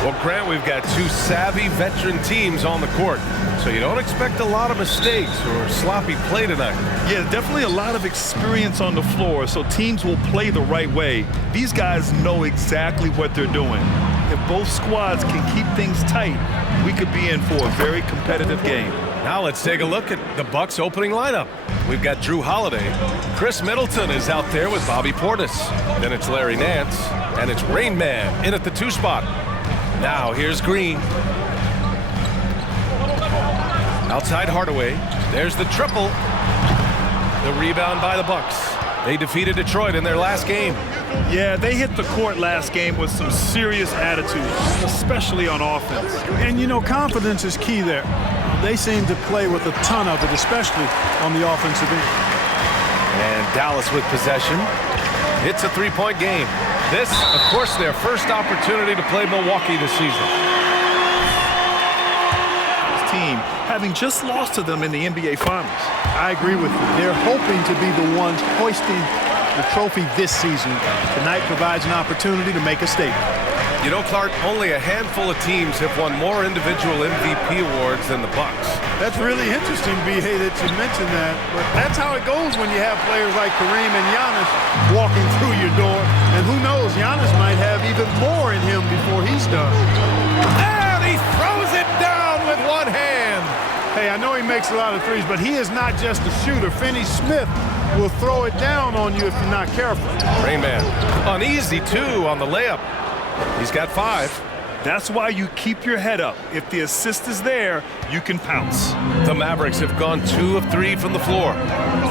Well, Grant, we've got two savvy veteran teams on the court, so you don't expect a lot of mistakes or sloppy play tonight. Yeah, definitely a lot of experience on the floor, so teams will play the right way. These guys know exactly what they're doing. If both squads can keep things tight, we could be in for a very competitive game. Now let's take a look at the Bucks opening lineup. We've got Drew Holiday. Chris Middleton is out there with Bobby Portis. Then it's Larry Nance, and it's Rain Man in at the 2 spot. Now here's Green. Outside Hardaway. There's the triple. The rebound by the Bucks. They defeated Detroit in their last game. Yeah, they hit the court last game with some serious attitude, especially on offense. And, you know, confidence is key there. They seem to play with a ton of it, especially on the offensive end. And Dallas with possession. It's a 3-point game. This, of course, their first opportunity to play Milwaukee this season. This team having just lost to them in the NBA Finals. I agree with you. They're hoping to be the ones hoisting the trophy this season. Tonight provides an opportunity to make a statement. You know, Clark, only a handful of teams have won more individual MVP awards than the Bucks. That's really interesting, B.A., that you mentioned that. But that's how it goes when you have players like Kareem and Giannis walking through your door. And who knows, Giannis might have even more in him before he's done. And he throws it down with one hand. Hey, I know he makes a lot of threes, but he is not just a shooter. Finney Smith will throw it down on you if you're not careful. Rain Man, uneasy, too, on the layup. He's got 5. That's why you keep your head up. If the assist is there, you can pounce. The Mavericks have gone 2 of 3 from the floor.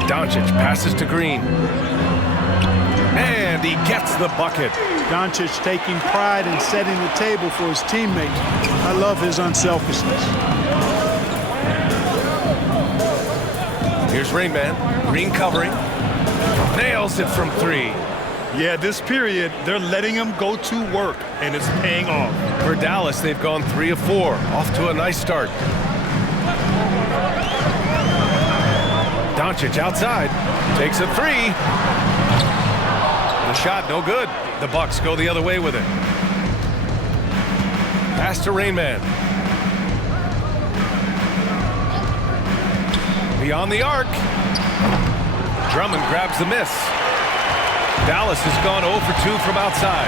Doncic passes to Green. And he gets the bucket. Doncic taking pride in setting the table for his teammates. I love his unselfishness. Here's Rain Man. Green covering. Nails it from 3. Yeah, this period, they're letting him go to work, and it's paying off. For Dallas, they've gone 3 of 4. Off to a nice start. Doncic outside. Takes a 3. The shot no good. The Bucks go the other way with it. Pass to Rain Man. Beyond the arc. Drummond grabs the miss. Dallas has gone 0 for 2 from outside.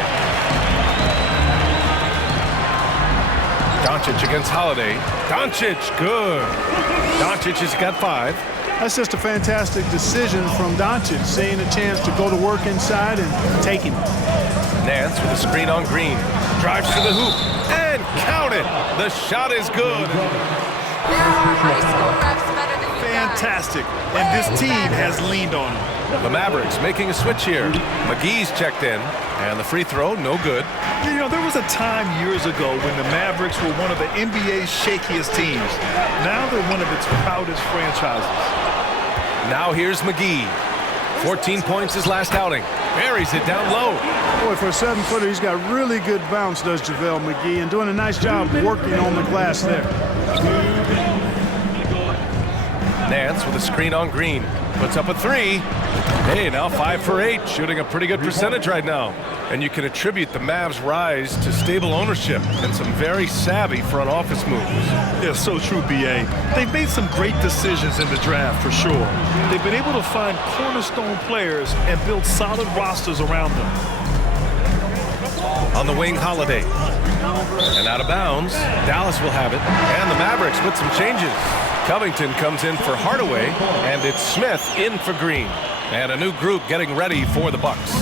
Doncic against Holiday. Doncic, good. Doncic has got 5. That's just a fantastic decision from Doncic, seeing a chance to go to work inside and taking it. Nance with a screen on Green. Drives to the hoop and count it. The shot is good. Fantastic. And this team has leaned on him. The Mavericks making a switch here. McGee's checked in, and the free throw, no good. You know, there was a time years ago when the Mavericks were one of the NBA's shakiest teams. Now they're one of its proudest franchises. Now here's McGee. 14 points his last outing. Buries it down low. Boy, for a 7-footer, he's got really good bounce, does JaVale McGee, and doing a nice job working on the glass there. Nance with a screen on Green. Puts up a 3. Hey, now 5 for 8. Shooting a pretty good percentage right now. And you can attribute the Mavs' rise to stable ownership and some very savvy front office moves. Yeah, so true, B.A. They've made some great decisions in the draft, for sure. They've been able to find cornerstone players and build solid rosters around them. On the wing, Holiday. And out of bounds, Dallas will have it. And the Mavericks with some changes. Covington comes in for Hardaway, and it's Smith in for Green. And a new group getting ready for the Bucks.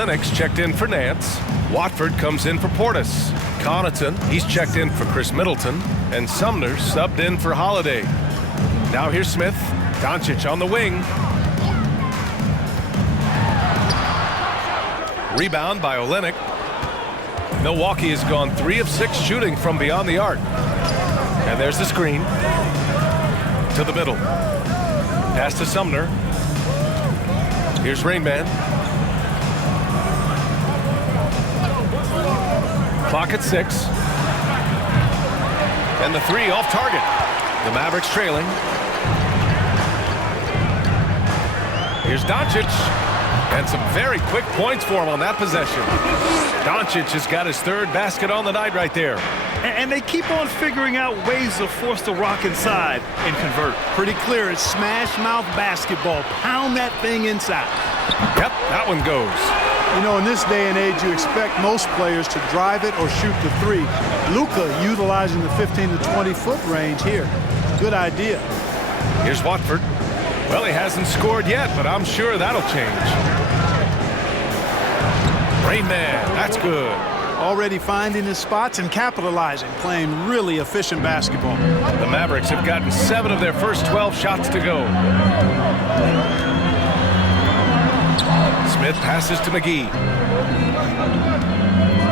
Lennox checked in for Nance. Watford comes in for Portis. Connaughton, he's checked in for Chris Middleton. And Sumner subbed in for Holiday. Now here's Smith. Doncic on the wing. Rebound by Olynyk. Milwaukee has gone 3 of 6 shooting from beyond the arc. And there's the screen. To the middle. Pass to Sumner. Here's Rain Man. Clock at 6. And the 3 off target. The Mavericks trailing. Here's Doncic. And some very quick points for him on that possession. Doncic has got his 3rd basket on the night right there. And they keep on figuring out ways to force the rock inside and convert. Pretty clear. It's smash mouth basketball. Pound that thing inside. Yep, that one goes. You know, in this day and age, you expect most players to drive it or shoot the 3. Luka utilizing the 15 to 20-foot range here. Good idea. Here's Watford. Well, he hasn't scored yet, but I'm sure that'll change. Rain Man, that's good. Already finding his spots and capitalizing, playing really efficient basketball. The Mavericks have gotten 7 of their first 12 shots to go. Smith passes to McGee.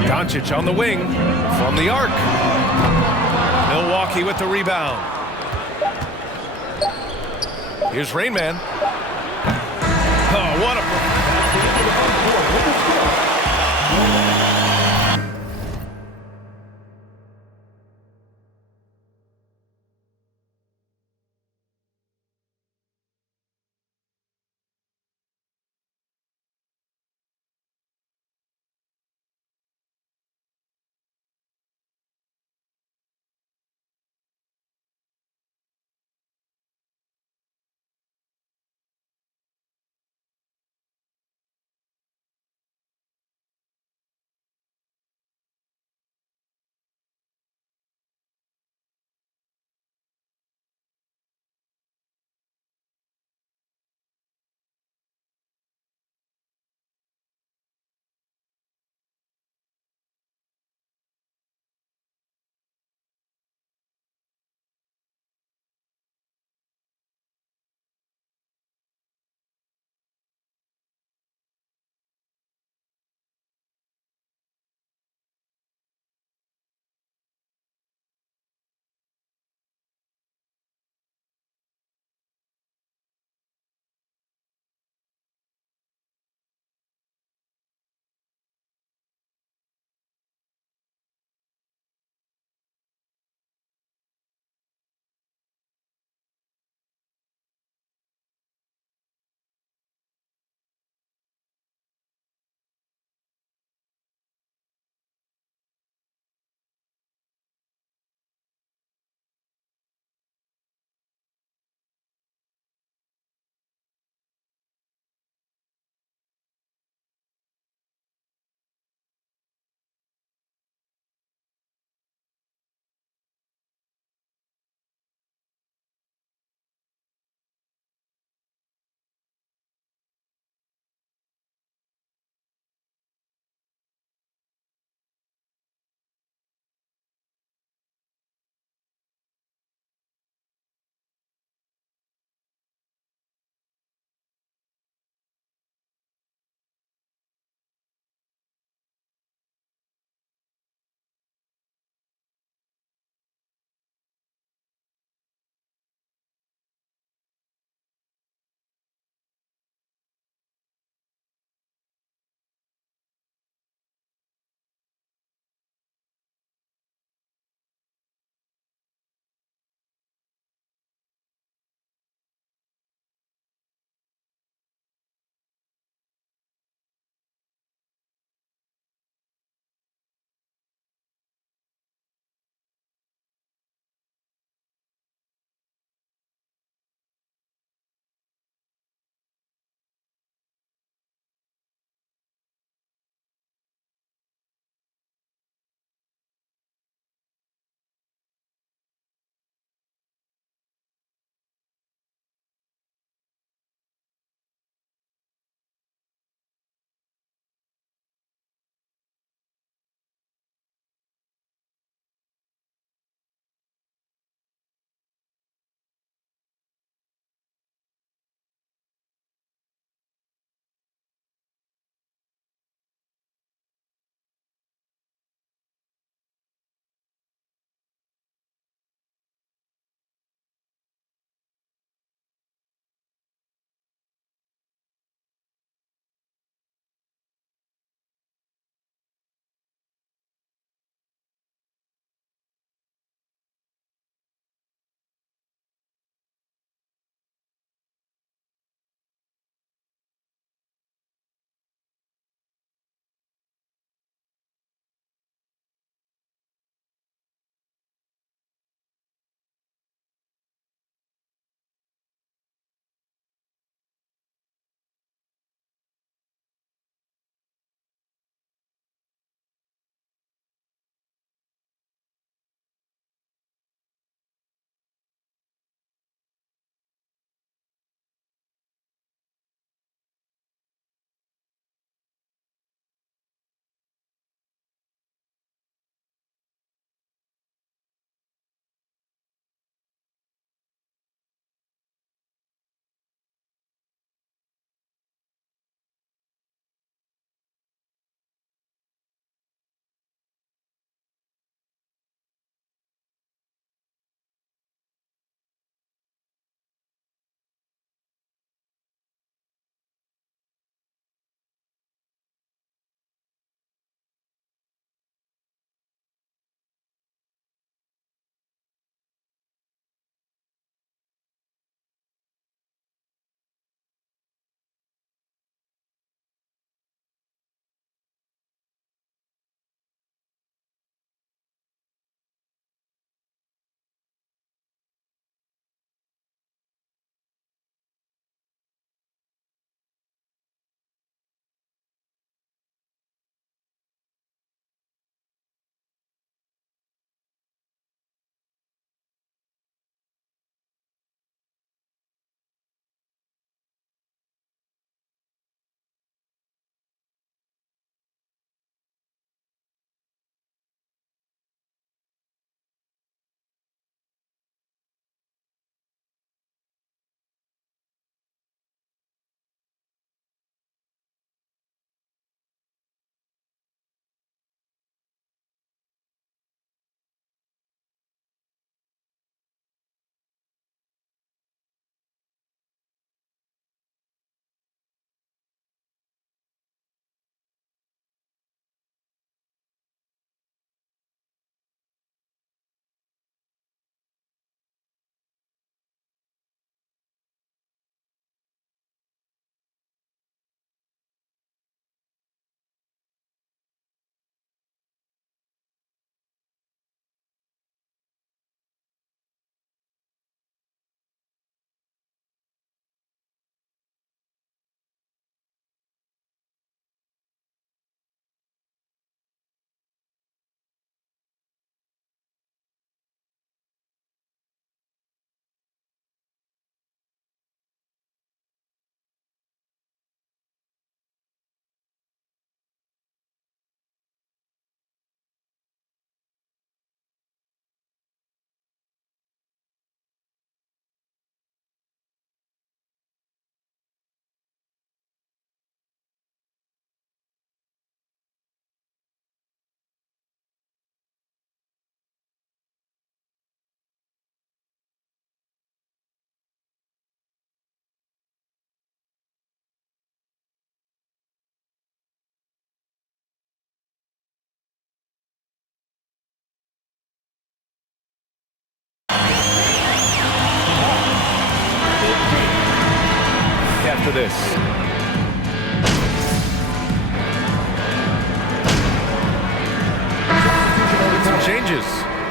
Doncic on the wing from the arc. Milwaukee with the rebound. Here's Rain Man. Oh, what a...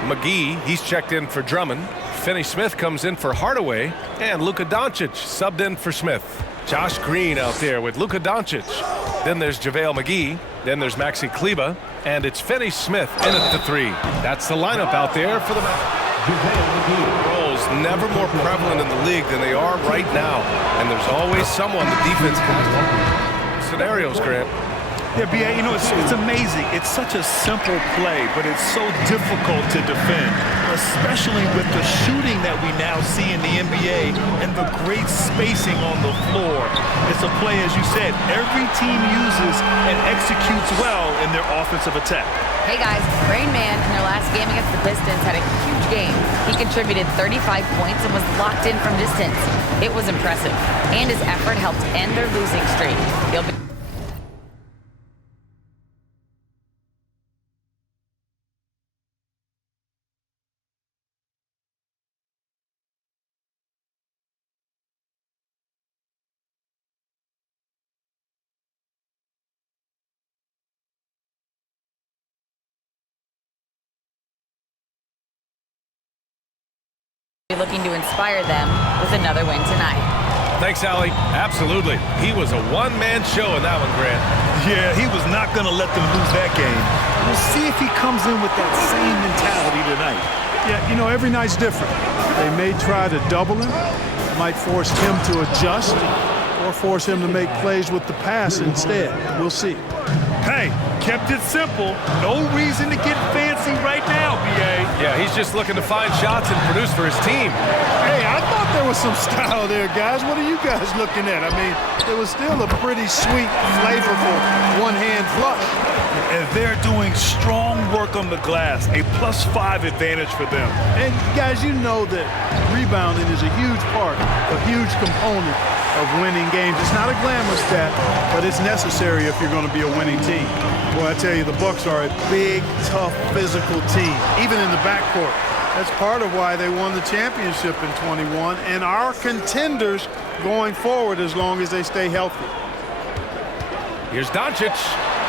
McGee, he's checked in for Drummond. Finney Smith comes in for Hardaway. And Luka Doncic subbed in for Smith. Josh Green out there with Luka Doncic. Then there's JaVale McGee. Then there's Maxi Kleber. And it's Finney Smith in at the 3. That's the lineup out there for the roles never more prevalent in the league than they are right now. And there's always someone the defense can. Scenarios, Grant. Yeah, B.A., you know, it's amazing. It's such a simple play, but it's so difficult to defend, especially with the shooting that we now see in the NBA and the great spacing on the floor. It's a play, as you said, every team uses and executes well in their offensive attack. Hey guys, Rain Man in their last game against the Pistons had a huge game. He contributed 35 points and was locked in from distance. It was impressive, and his effort helped end their losing streak. He'll be looking to inspire them with another win tonight. Thanks, Allie. Absolutely. He was a one-man show in that one, Grant. Yeah, he was not going to let them lose that game. We'll see if he comes in with that same mentality tonight. Yeah, you know, every night's different. They may try to double him, might force him to adjust, or force him to make plays with the pass instead. We'll see. Hey, kept it simple. No reason to get fancy right now, B.A. Yeah, he's just looking to find shots and produce for his team. Hey, I thought there was some style there, guys. What are you guys looking at? I mean, it was still a pretty sweet, flavorful one-hand flush. And they're doing strong work on the glass, a +5 advantage for them. And guys, you know that rebounding is a huge part, a huge component of winning games. It's not a glamorous stat, but it's necessary if you're going to be a winning team. Well, I tell you, the Bucks are a big, tough, physical team, even in the backcourt. That's part of why they won the championship in 21 and are contenders going forward as long as they stay healthy. Here's Doncic.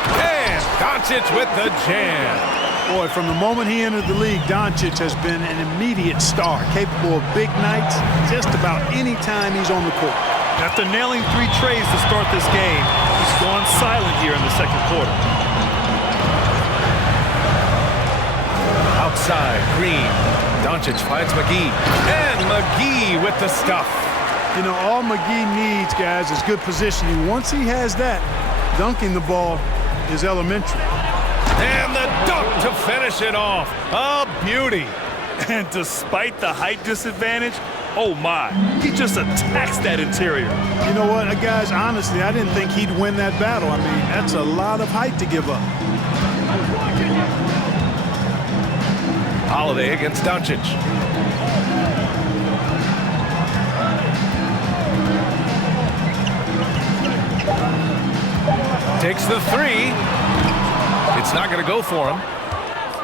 And Doncic with the jam. Boy, from the moment he entered the league, Doncic has been an immediate star, capable of big nights just about any time he's on the court. After nailing 3 trays to start this game, he's gone silent here in the second quarter. Outside, Green. Doncic finds McGee. And McGee with the stuff. You know, all McGee needs, guys, is good positioning. Once he has that, dunking the ball is elementary. And the dunk to finish it off. A beauty. And despite the height disadvantage, oh my, he just attacks that interior. You know what, guys, honestly, I didn't think he'd win that battle. I mean, that's a lot of height to give up. Holiday against Doncic. Takes the 3. It's not going to go for him.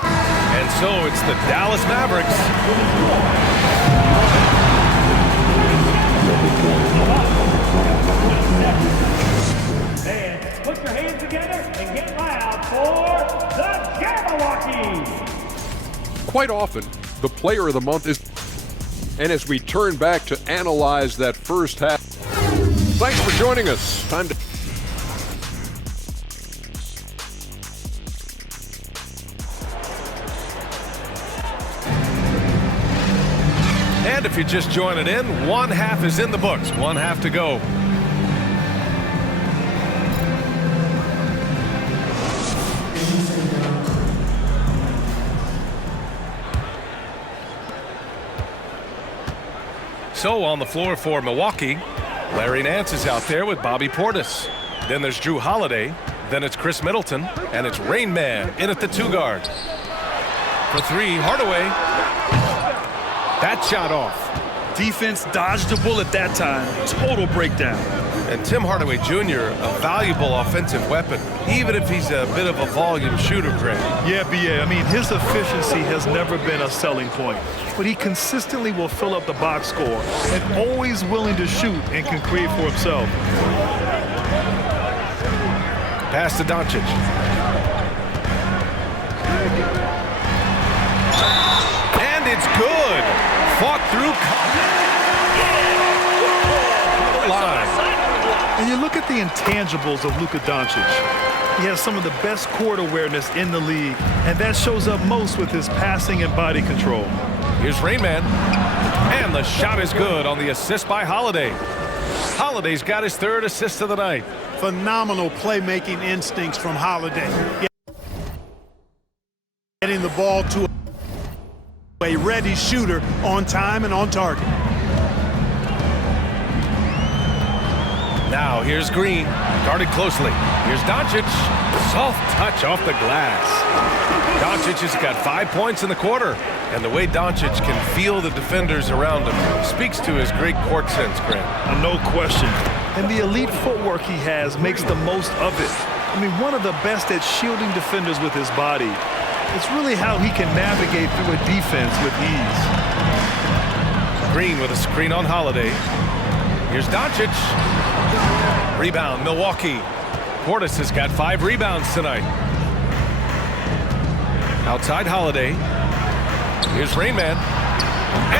And so it's the Dallas Mavericks. And put your hands together and get loud for the Jabberwockies. Quite often, the player of the month is... And as we turn back to analyze that first half... Thanks for joining us. Time to... And if you're just joining in, one half is in the books. One half to go. So on the floor for Milwaukee, Larry Nance is out there with Bobby Portis. Then there's Drew Holiday. Then it's Chris Middleton. And it's Rain Man in at the 2 guard. For 3, Hardaway. That shot off. Defense dodged a bullet that time. Total breakdown. And Tim Hardaway Jr., a valuable offensive weapon, even if he's a bit of a volume shooter, Grant. Yeah, B.A., I mean, his efficiency has never been a selling point, but he consistently will fill up the box score and always willing to shoot and can create for himself. Pass to Doncic. And it's good. Fought through the line. And you look at the intangibles of Luka Doncic. He has some of the best court awareness in the league, and that shows up most with his passing and body control. Here's Rain Man. And the shot is good on the assist by Holiday. Holiday's got his 3rd assist of the night. Phenomenal playmaking instincts from Holiday. Getting the ball to a ready shooter on time and on target. Now here's Green, guarded closely. Here's Doncic, soft touch off the glass. Doncic has got 5 points in the quarter, and the way Doncic can feel the defenders around him speaks to his great court sense, Grant. No question. And the elite footwork he has makes the most of it. I mean, one of the best at shielding defenders with his body. It's really how he can navigate through a defense with ease. Green with a screen on Holiday. Here's Doncic. Rebound, Milwaukee. Portis has got 5 rebounds tonight. Outside Holiday. Here's Rain Man.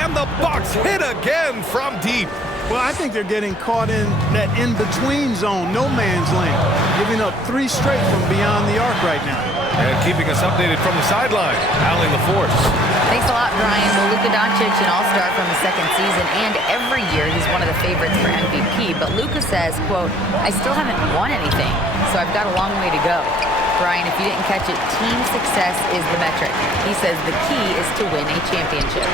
And the Bucks hit again from deep. Well, I think they're getting caught in that in-between zone, no man's land, giving up 3 straight from beyond the arc right now. And keeping us updated from the sideline, Allie LaForce. Thanks a lot, Brian. Well, Luka Doncic, an all-star from the 2nd season, and every year he's one of the favorites for MVP. But Luka says, quote, I still haven't won anything, so I've got a long way to go. Brian, if you didn't catch it, team success is the metric. He says the key is to win a championship.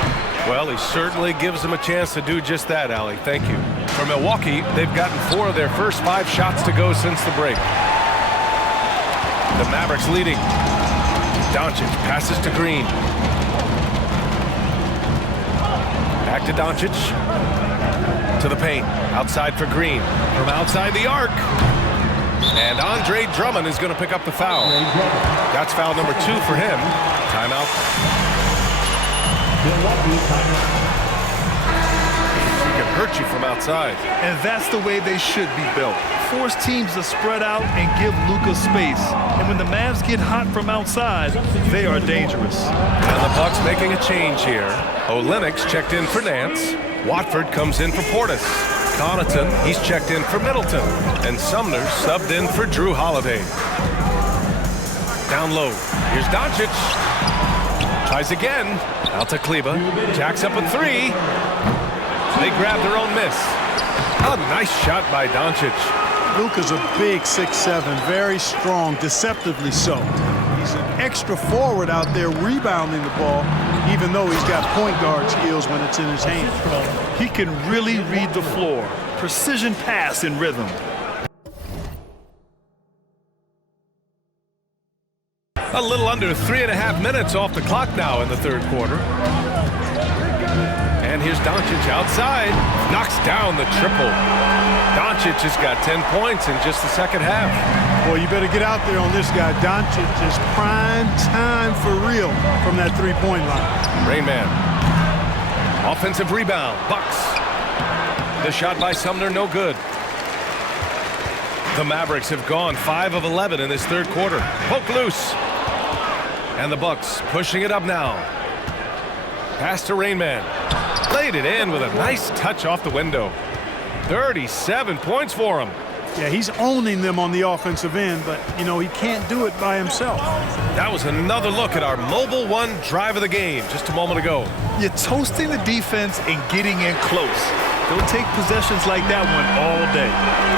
Well, he certainly gives them a chance to do just that, Allie. Thank you. For Milwaukee, they've gotten 4 of their first 5 shots to go since the break. The Mavericks leading. Doncic passes to Green. Back to Doncic. To the paint. Outside for Green. From outside the arc. And Andre Drummond is going to pick up the foul. That's foul number 2 for him. Timeout. He can hurt you from outside. And that's the way they should be built. Force teams to spread out and give Luka space. And when the Mavs get hot from outside, they are dangerous. And the Bucks making a change here. Olenek's checked in for Nance. Watford comes in for Portis. Connaughton, he's checked in for Middleton. And Sumner subbed in for Drew Holiday. Down low. Here's Doncic. Tries again. Out to Kleba. Jacks up a 3. They grab their own miss. A nice shot by Doncic. Luka's a big 6'7", very strong, deceptively so. He's an extra forward out there rebounding the ball, even though he's got point guard skills when it's in his hand. He can really read the floor. Precision pass in rhythm. A little under 3.5 minutes off the clock now in the 3rd quarter. And here's Doncic outside. Knocks down the triple. Doncic has got 10 points in just the 2nd half. Boy, you better get out there on this guy. Doncic is prime time for real from that 3-point line. Rain Man. Offensive rebound. Bucks. The shot by Sumner, no good. The Mavericks have gone 5 of 11 in this 3rd quarter. Poke loose. And the Bucks pushing it up now. Pass to Rain Man. Laid it in with a nice touch off the window. 37 points for him. Yeah, he's owning them on the offensive end, but, you know, he can't do it by himself. That was another look at our Mobile One drive of the game just a moment ago. You're toasting the defense and getting in close. They'll take possessions like that one all day.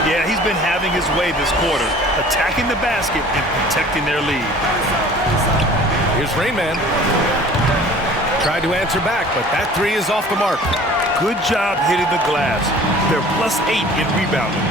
Yeah, he's been having his way this quarter, attacking the basket and protecting their lead. Here's Rain Man. Tried to answer back, but that 3 is off the mark. Good job hitting the glass. They're +8 in rebounding.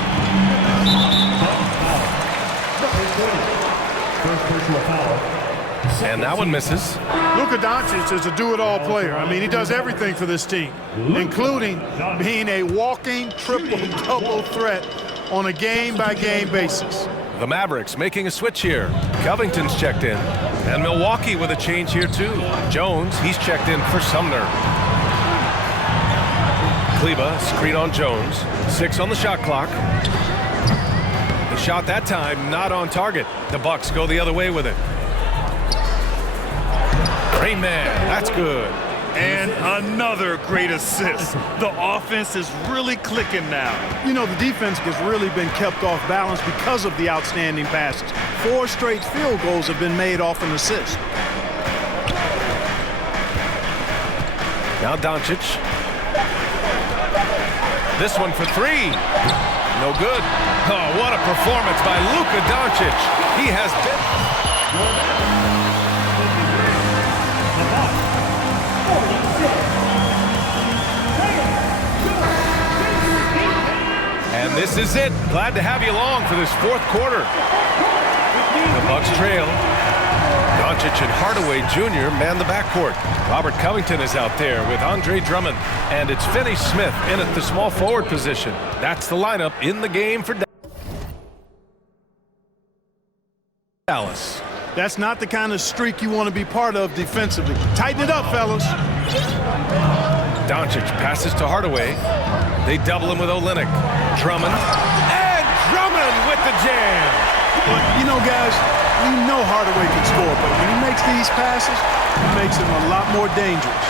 And that one misses. Luka Doncic is a do-it-all player. I mean, he does everything for this team, including being a walking triple-double threat on a game-by-game basis. The Mavericks making a switch here. Covington's checked in. And Milwaukee with a change here too. Jones, he's checked in for Sumner. Kleba, screen on Jones. 6 on the shot clock. The shot that time not on target. The Bucks go the other way with it. Rain Man, that's good. And another great assist. The offense is really clicking now. You know, the defense has really been kept off balance because of the outstanding passes. 4 straight field goals have been made off an assist. Now Doncic. This one for 3. No good. Oh, what a performance by Luka Doncic. He has been... And this is it. Glad to have you along for this 4th quarter. The Bucks trail. Doncic and Hardaway Jr. man the backcourt. Robert Covington is out there with Andre Drummond. And it's Finney Smith in at the small forward position. That's the lineup in the game for Dallas. That's not the kind of streak you want to be part of defensively. Tighten it up, fellas. Doncic passes to Hardaway. They double him with Olynyk. Drummond. And Drummond with the jam. But, you know, guys, we know Hardaway can score, but when he makes these passes, it makes him a lot more dangerous.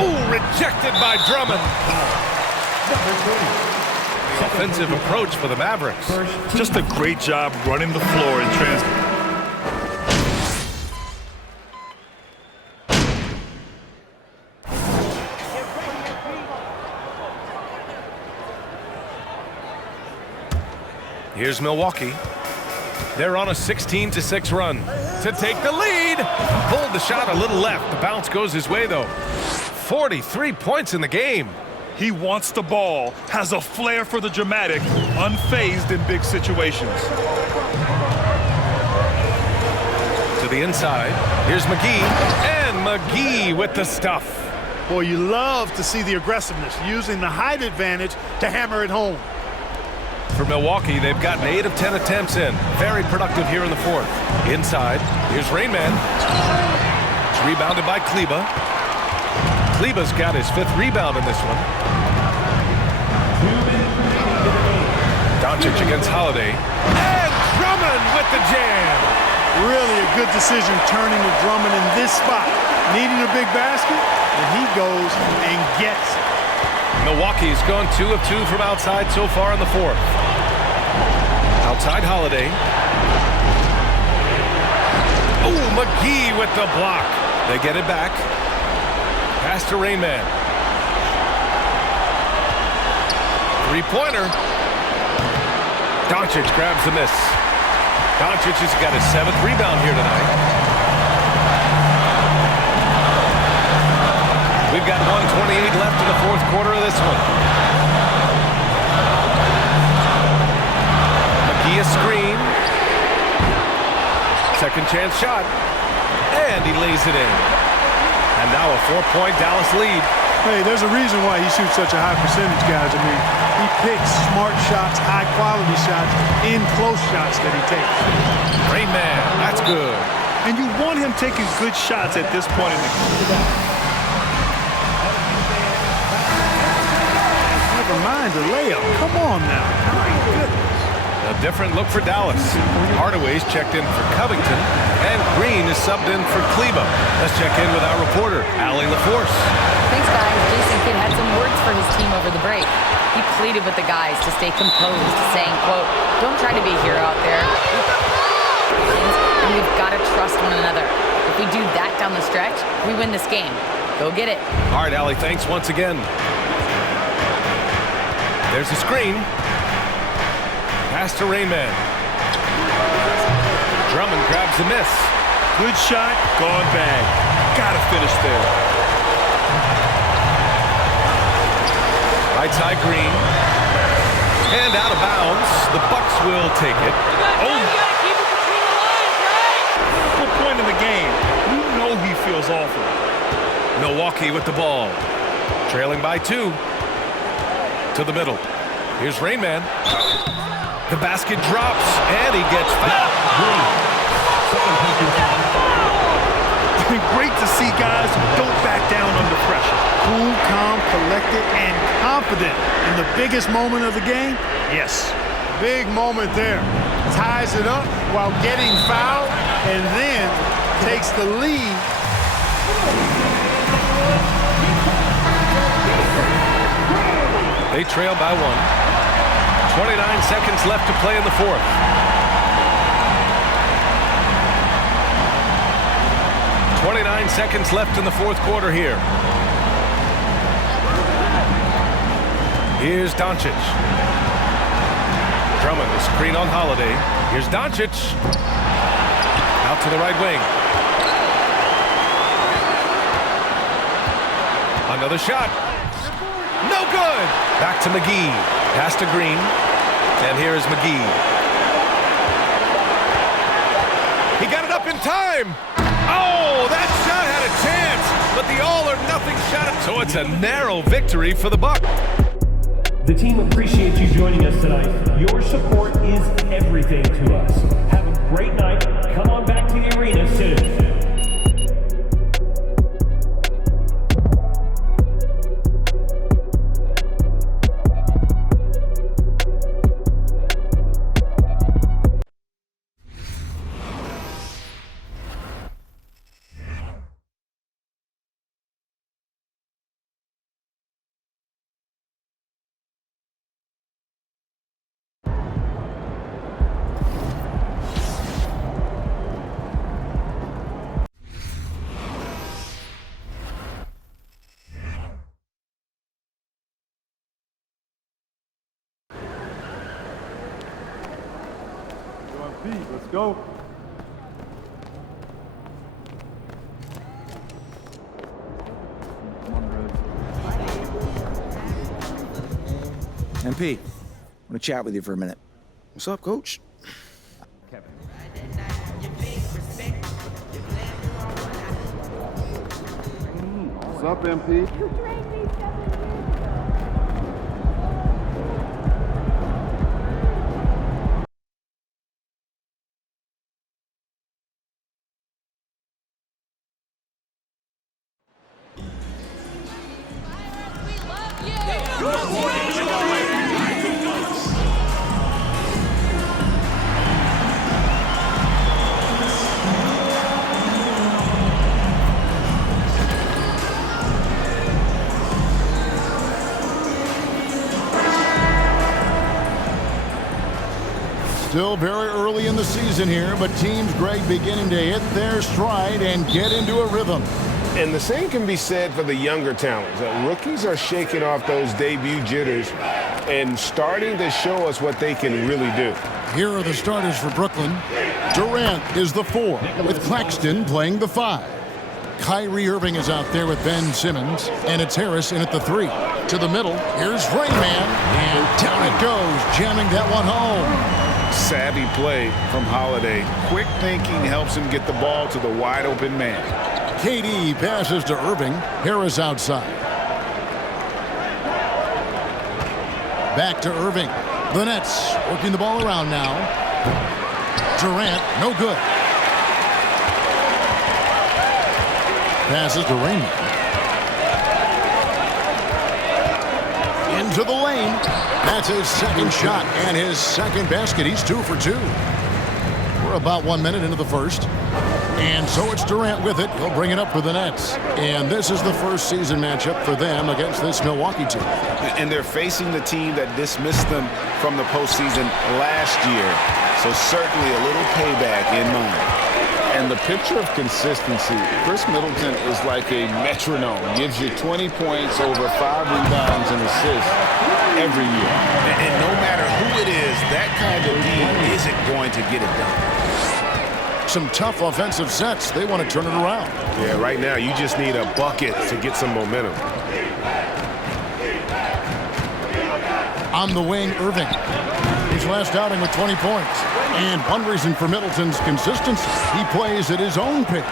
Oh, rejected by Drummond. The offensive approach for the Mavericks. Just a great job running the floor and Here's Milwaukee. They're on a 16-6 run to take the lead. Pulled the shot a little left. The bounce goes his way, though. 43 points in the game. He wants the ball, has a flair for the dramatic, unfazed in big situations. To the inside. Here's McGee. And McGee with the stuff. Boy, you love to see the aggressiveness, using the height advantage to hammer it home. For Milwaukee, they've gotten 8 of 10 attempts in. Very productive here in the 4th. Inside, here's Rain Man. It's rebounded by Kleba. Kleba's got his 5th rebound in this one. Doncic against Holiday. And Drummond with the jam. Really a good decision turning to Drummond in this spot. Needing a big basket, and he goes and gets it. Milwaukee's gone 2 of 2 from outside so far in the 4th. Outside Holiday. Oh, McGee with the block. They get it back. Pass to Rain Man. 3-pointer. Doncic grabs the miss. Doncic has got his 7th rebound here tonight. We've got 1:28 left in the 4th quarter of this one. McGee a screen. Second chance shot. And he lays it in. And now a 4-point Dallas lead. Hey, there's a reason why he shoots such a high percentage, guys. I mean, he picks smart shots, high-quality shots, in close shots that he takes. Rain Man, that's good. And you want him taking good shots at this point in the game. Never mind the layup. Come on now. My goodness. A different look for Dallas. Hardaway's checked in for Covington, and Green is subbed in for Kleba. Let's check in with our reporter, Allie LaForce. Thanks, guys. Jason Kidd had some words for his team over the break. He pleaded with the guys to stay composed, saying, quote, "Don't try to be a hero out there. And we've got to trust one another. If we do that down the stretch, we win this game. Go get it." All right, Allie, thanks once again. There's a screen. Pass to Rain Man. Drummond grabs the miss. Good shot, gone bag. Gotta finish there. Right side Green. And out of bounds. The Bucks will take it. Oh, what point in the game? You know he feels awful. Milwaukee with the ball. Trailing by 2. To the middle. Here's Rain Man. The basket drops, and he gets fouled. Great to see guys who don't back down under pressure. Cool, calm, collected, and confident in the biggest moment of the game. Yes, big moment there. Ties it up while getting fouled, and then takes the lead They trail by 1. 29 seconds left to play in the fourth. .29 seconds left in the fourth quarter here. Here's Doncic. Drummond, the screen on Holiday. Here's Doncic. Out to the right wing. Another shot. No good. Back to McGee. Pass to Green. And here is McGee. He got it up in time. Oh, that shot had a chance, but the all-or-nothing shot. So it's a narrow victory for the Bucks. The team appreciates you joining us tonight. Your support is everything to us. Have a great night. Come on back to the arena soon. Let's go. MP, I want to chat with you for a minute. What's up, Coach? What's up, MP? Still very early in the season here, but teams, Greg, beginning to hit their stride and get into a rhythm. And the same can be said for the younger talents. Rookies are shaking off those debut jitters and starting to show us what they can really do. Here are the starters for Brooklyn. Durant is the 4, with Claxton playing the 5. Kyrie Irving is out there with Ben Simmons, and it's Harris in at the 3. To the middle, here's Rain Man, and down it goes, jamming that one home. Savvy play from Holiday. Quick thinking helps him get the ball to the wide open man. KD passes to Irving. Harris outside. Back to Irving. The Nets working the ball around now. Durant, no good. Passes to Raymond. Into the lane. That's his second shot and his second basket. He's 2 for 2. We're about 1 minute into the first. And so it's Durant with it. He'll bring it up for the Nets. And this is the first season matchup for them against this Milwaukee team. And they're facing the team that dismissed them from the postseason last year. So certainly a little payback in mind. And the picture of consistency, Chris Middleton is like a metronome. Gives you 20 points, over 5 rebounds and assists every year. And no matter who it is, that kind of team isn't going to get it done. Some tough offensive sets. They want to turn it around. Yeah, right now you just need a bucket to get some momentum. On the wing, Irving. His last outing with 20 points. And one reason for Middleton's consistency, he plays at his own pace.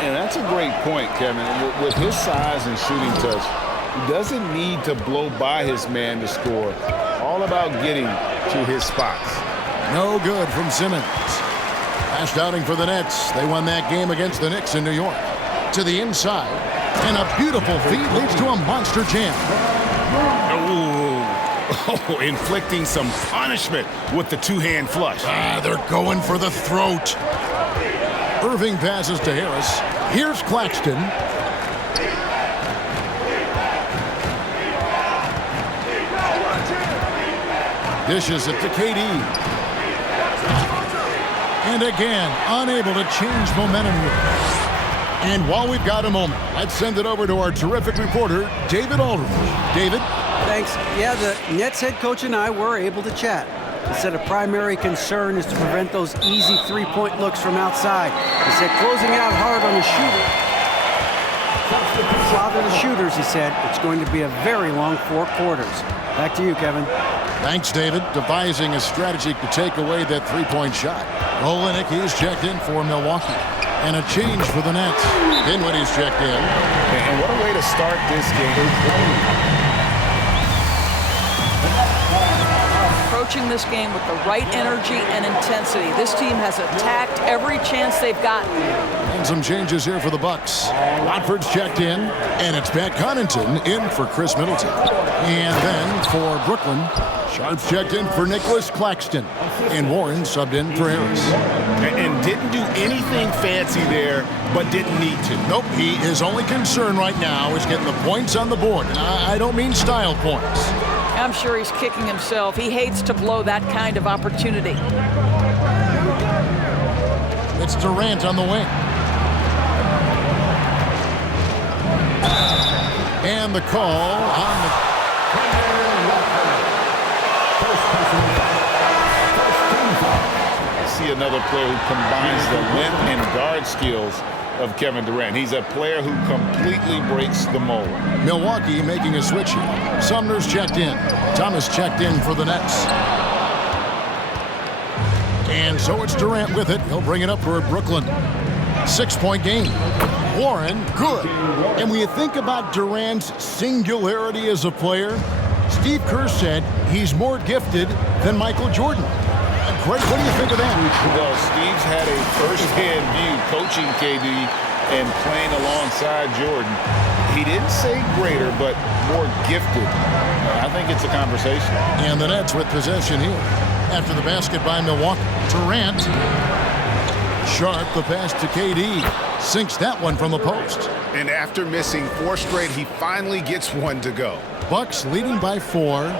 And that's a great point, Kevin. With his size and shooting touch, he doesn't need to blow by his man to score. All about getting to his spots. No good from Simmons. Last outing for the Nets. They won that game against the Knicks in New York. To the inside. And a beautiful feed leads to a monster jam. Oh, inflicting some punishment with the two-hand flush. They're going for the throat. Irving passes to Harris. Here's Claxton. Dishes it to KD. And again, unable to change momentum here. And while we've got a moment, let's send it over to our terrific reporter, David Aldridge. David? Thanks. Yeah, the Nets head coach and I were able to chat. He said a primary concern is to prevent those easy three-point looks from outside. He said closing out hard on the shooter. Bother the shooters, he said. It's going to be a very long 4 quarters. Back to you, Kevin. Thanks, David. Devising a strategy to take away that three-point shot. Olynyk, he's checked in for Milwaukee. And a change for the Nets. Dinwiddie's checked in. And what a way to start this game. Approaching this game with the right energy and intensity. This team has attacked every chance they've gotten. And some changes here for the Bucks. Watford's checked in, and it's Pat Connaughton in for Chris Middleton. And then for Brooklyn, Sharp's checked in for Nicholas Claxton. And Warren subbed in for Harris. And didn't do anything fancy there, but didn't need to. Nope, his only concern right now is getting the points on the board. And I don't mean style points. I'm sure he's kicking himself. He hates to blow that kind of opportunity. It's Durant on the wing. And the call on the... I see another player who combines the length and guard skills of Kevin Durant. He's a player who completely breaks the mold. Milwaukee making a switch here. Sumner's checked in. Thomas checked in for the Nets. And so it's Durant with it. He'll bring it up for Brooklyn. 6-point game. Warren, good. And when you think about Durant's singularity as a player, Steve Kerr said he's more gifted than Michael Jordan. Greg, what do you think of that? Well, Steve's had a first-hand view coaching KD and playing alongside Jordan. He didn't say greater, but more gifted. I think it's a conversation. And the Nets with possession here. After the basket by Milwaukee, Durant. Sharp, the pass to KD. Sinks that one from the post. And after missing 4 straight, he finally gets one to go. Bucks leading by 4.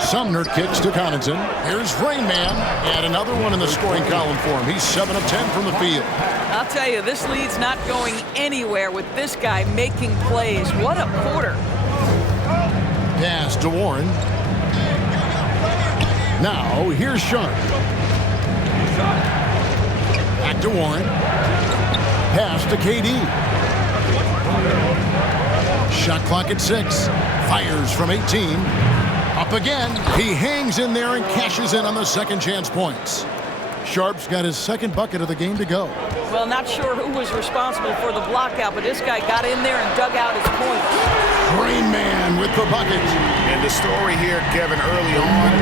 Sumner kicks to Connaughton. Here's Rain Man. And another one in the scoring column for him. He's 7 of 10 from the field. I'll tell you, this lead's not going anywhere with this guy making plays. What a quarter. Pass to Warren. Now, here's Sharp. Back to Warren. Pass to KD. Shot clock at 6. Fires from 18. Up again. He hangs in there and cashes in on the second chance points. Sharp's got his second bucket of the game to go. Well, not sure who was responsible for the blockout, but this guy got in there and dug out his points. Rain Man with the bucket. And the story here, Kevin, early on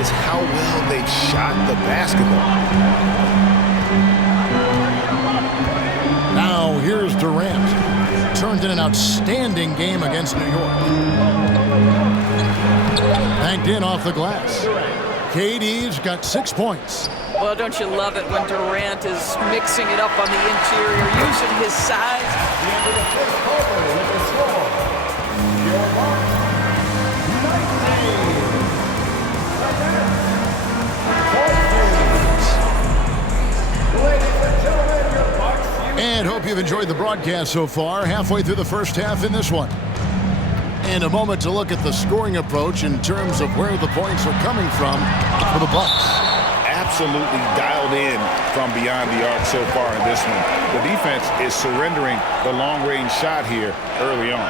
is how well they've shot the basketball. Now here's Durant. Turned in an outstanding game against New York. Banked in off the glass. KD's got 6 points. Well, don't you love it when Durant is mixing it up on the interior, using his size? The end of the first quarter with the score. Your mark, 19. Ladies and gentlemen, your Bucks. And hope you've enjoyed the broadcast so far. Halfway through the first half in this one. And a moment to look at the scoring approach in terms of where the points are coming from for the Bucks. Absolutely dialed in from beyond the arc so far in this one. The defense is surrendering the long-range shot here early on.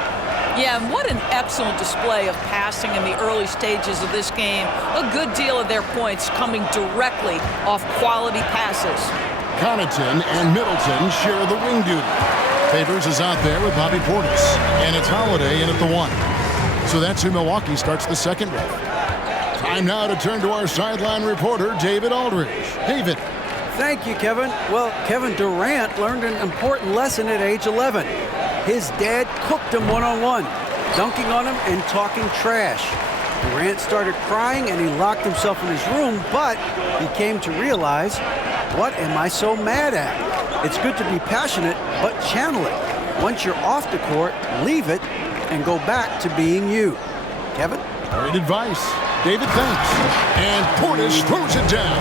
Yeah, and what an excellent display of passing in the early stages of this game. A good deal of their points coming directly off quality passes. Connaughton and Middleton share the wing duty. Favors is out there with Bobby Portis. And it's Holiday in at the 1. So that's who Milwaukee starts the second with. Time now to turn to our sideline reporter, David Aldridge. David. Thank you, Kevin. Well, Kevin Durant learned an important lesson at age 11. His dad cooked him one-on-one, dunking on him and talking trash. Durant started crying and he locked himself in his room, but he came to realize What am I so mad at? It's good to be passionate, but channel it. Once you're off the court, leave it and go back to being you. Kevin? Great advice. David, thanks. And Portis throws it down.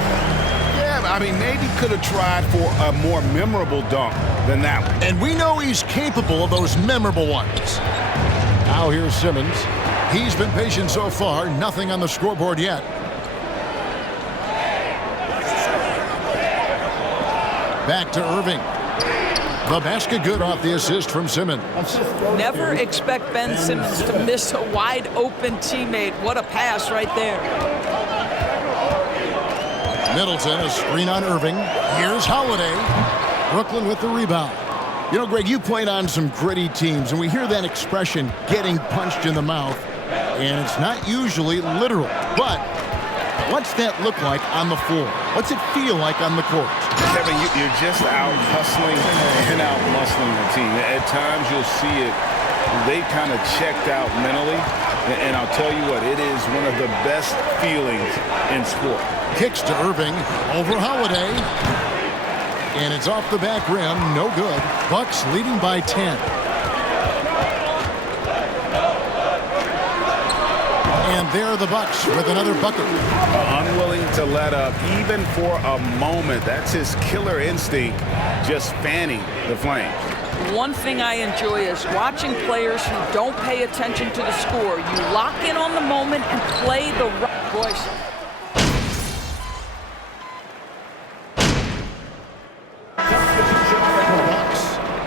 Yeah, I mean, maybe could have tried for a more memorable dunk than that one. And we know he's capable of those memorable ones. Now here's Simmons. He's been patient so far. Nothing on the scoreboard yet. Back to Irving. The basket good off the assist from Simmons. Never expect Ben Simmons to miss a wide open teammate. What a pass right there. Middleton, a screen on Irving. Here's Holiday. Brooklyn with the rebound. You know, Greg, you played on some gritty teams, and we hear that expression, getting punched in the mouth, and it's not usually literal. But what's that look like on the floor? What's it feel like on the court? Kevin, you're just out hustling and out muscling the team. At times you'll see it. They kind of checked out mentally. And I'll tell you what, it is one of the best feelings in sport. Kicks to Irving over Holiday. And it's off the back rim. No good. Bucks leading by 10. And there are the Bucks with another bucket. Unwilling to let up even for a moment. That's his killer instinct, just fanning the flames. One thing I enjoy is watching players who don't pay attention to the score. You lock in on the moment and play the right voice.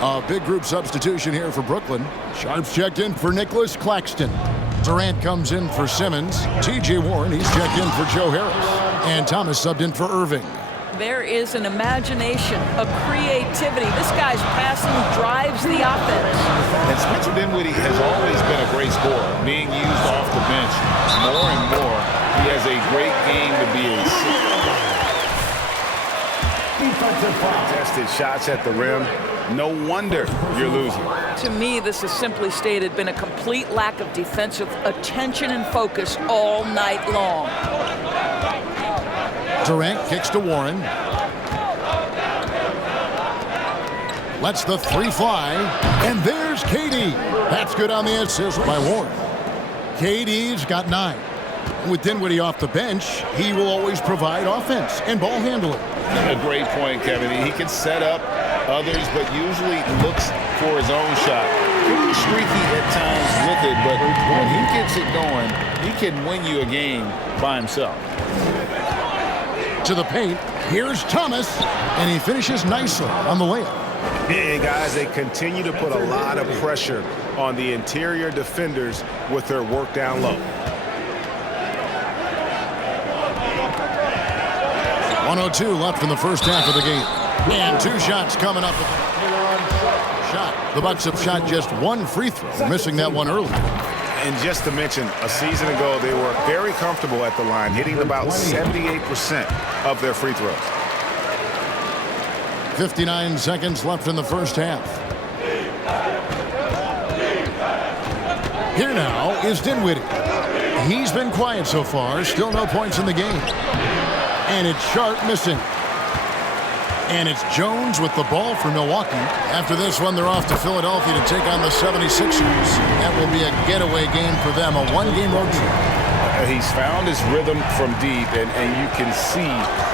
A big group substitution here for Brooklyn. Sharp's checked in for Nicholas Claxton. Durant comes in for Simmons. T.J. Warren, he's checked in for Joe Harris. And Thomas subbed in for Irving. There is an imagination, a creativity. This guy's passing drives the offense. And Spencer Dinwiddie has always been a great scorer, being used off the bench more and more. He has a great game to be a contested shots at the rim. No wonder you're losing. To me, this has simply stated been a complete lack of defensive attention and focus all night long. Durant kicks to Warren. Lets the three fly. And there's KD. That's good on the assist by Warren. KD's got 9. With Dinwiddie off the bench, he will always provide offense and ball handling. A great point, Kevin. He can set up others, but usually looks for his own shot. Pretty streaky at times with it, but when he gets it going, he can win you a game by himself. To the paint, here's Thomas, and he finishes nicely on the layup. And guys, they continue to put a lot of pressure on the interior defenders with their work down low. 1:02 left in the first half of the game. And 2 shots coming up. The Bucks have shot just 1 free throw, missing that one early. And just to mention, a season ago, they were very comfortable at the line, hitting about 78% of their free throws. 59 seconds left in the first half. Here now is Dinwiddie. He's been quiet so far, still no points in the game. And it's Sharp missing. And it's Jones with the ball for Milwaukee. After this one, they're off to Philadelphia to take on the 76ers. That will be a getaway game for them, a 1-game road trip. He's found his rhythm from deep, and you can see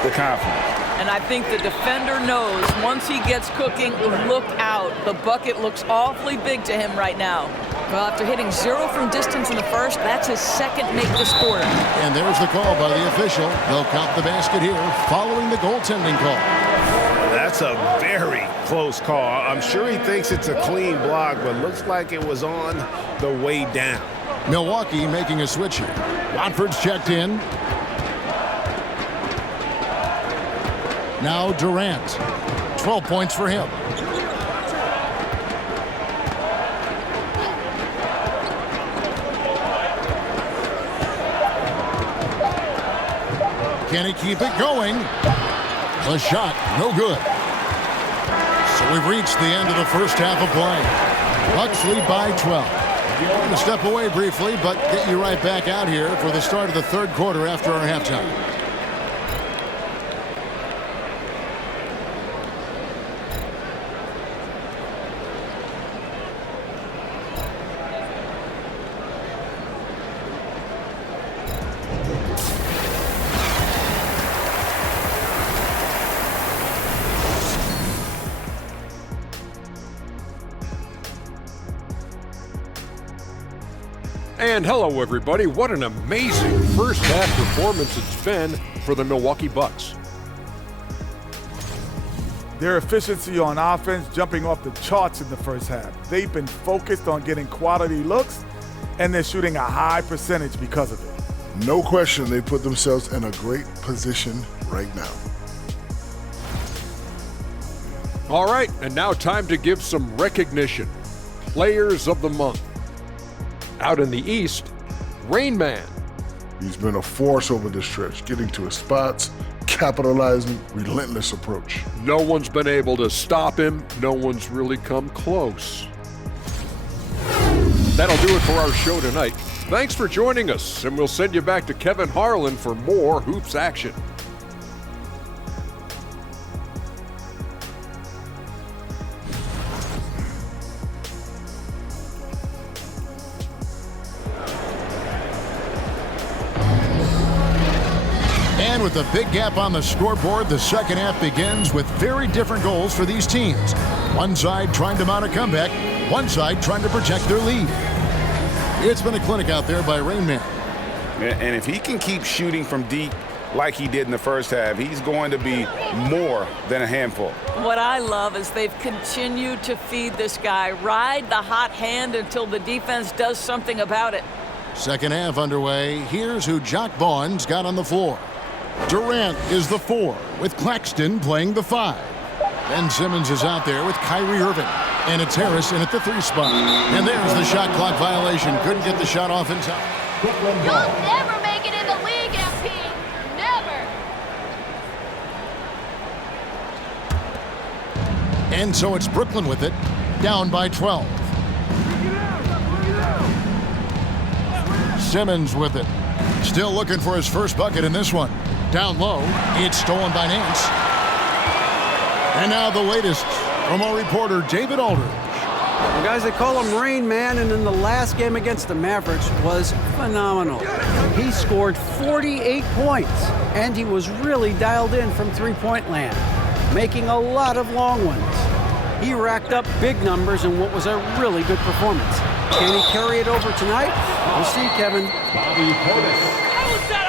the confidence. And I think the defender knows once he gets cooking, look out. The bucket looks awfully big to him right now. Well, after hitting 0 from distance in the first, that's his second make this quarter. And there's the call by the official. They'll count the basket here following the goaltending call. That's a very close call. I'm sure he thinks it's a clean block, but looks like it was on the way down. Milwaukee making a switch here. Watford's checked in. Now Durant. 12 points for him. Can he keep it going? The shot, no good. So we've reached the end of the first half of play. Bucks lead by 12. I'm going to step away briefly, but get you right back out here for the start of the third quarter after our halftime. And hello, everybody. What an amazing first half performance it's been for the Milwaukee Bucks. Their efficiency on offense jumping off the charts in the first half. They've been focused on getting quality looks, and they're shooting a high percentage because of it. No question they put themselves in a great position right now. All right, and now time to give some recognition. Players of the Month. Out in the East, Rain Man. He's been a force over the stretch, getting to his spots, capitalizing, relentless approach. No one's been able to stop him. No one's really come close. That'll do it for our show tonight. Thanks for joining us, and we'll send you back to Kevin Harlan for more hoops action. And with a big gap on the scoreboard, the second half begins with very different goals for these teams. One side trying to mount a comeback, one side trying to protect their lead. It's been a clinic out there by Rain Man. And if he can keep shooting from deep like he did in the first half, he's going to be more than a handful. What I love is they've continued to feed this guy, ride the hot hand until the defense does something about it. Second half underway. Here's who Jock Vaughn's got on the floor. Durant is the 4, with Claxton playing the 5. Ben Simmons is out there with Kyrie Irving. And it's Harris in at the 3 spot. And there's the shot clock violation. Couldn't get the shot off in time. You'll never make it in the league, MP. Never. And so it's Brooklyn with it, down by 12. Simmons with it. Still looking for his first bucket in this one. Down low, it's stolen by Nance. And now the latest from our reporter, David Aldridge. Well, guys, they call him Rain Man, and in the last game against the Mavericks was phenomenal. He scored 48 points, and he was really dialed in from three-point land, making a lot of long ones. He racked up big numbers in what was a really good performance. Can he carry it over tonight? We'll see, Kevin. Bobby Portis.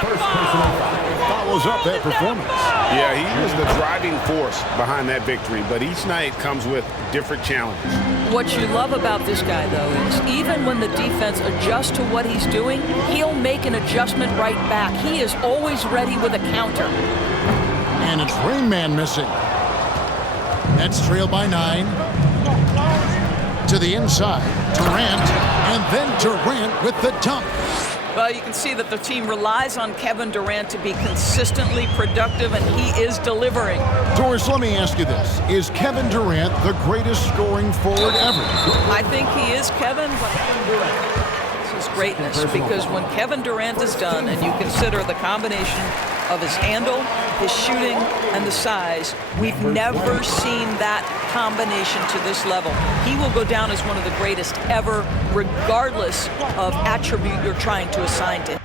First personal foul. Follows up that performance. Yeah, he was the driving force behind that victory, but each night comes with different challenges. What you love about this guy, though, is even when the defense adjusts to what he's doing, he'll make an adjustment right back. He is always ready with a counter. And it's Rain Man missing. Nets trail by 9. To the inside, Durant, and then Durant with the dunk. Well, you can see that the team relies on Kevin Durant to be consistently productive, and he is delivering. Doris, let me ask you this. Is Kevin Durant the greatest scoring forward ever? I think he is, Kevin, but this is greatness, because when Kevin Durant is done and you consider the combination of his handle, his shooting, and the size, we've never seen that combination to this level. He will go down as one of the greatest ever, regardless of attribute you're trying to assign to him.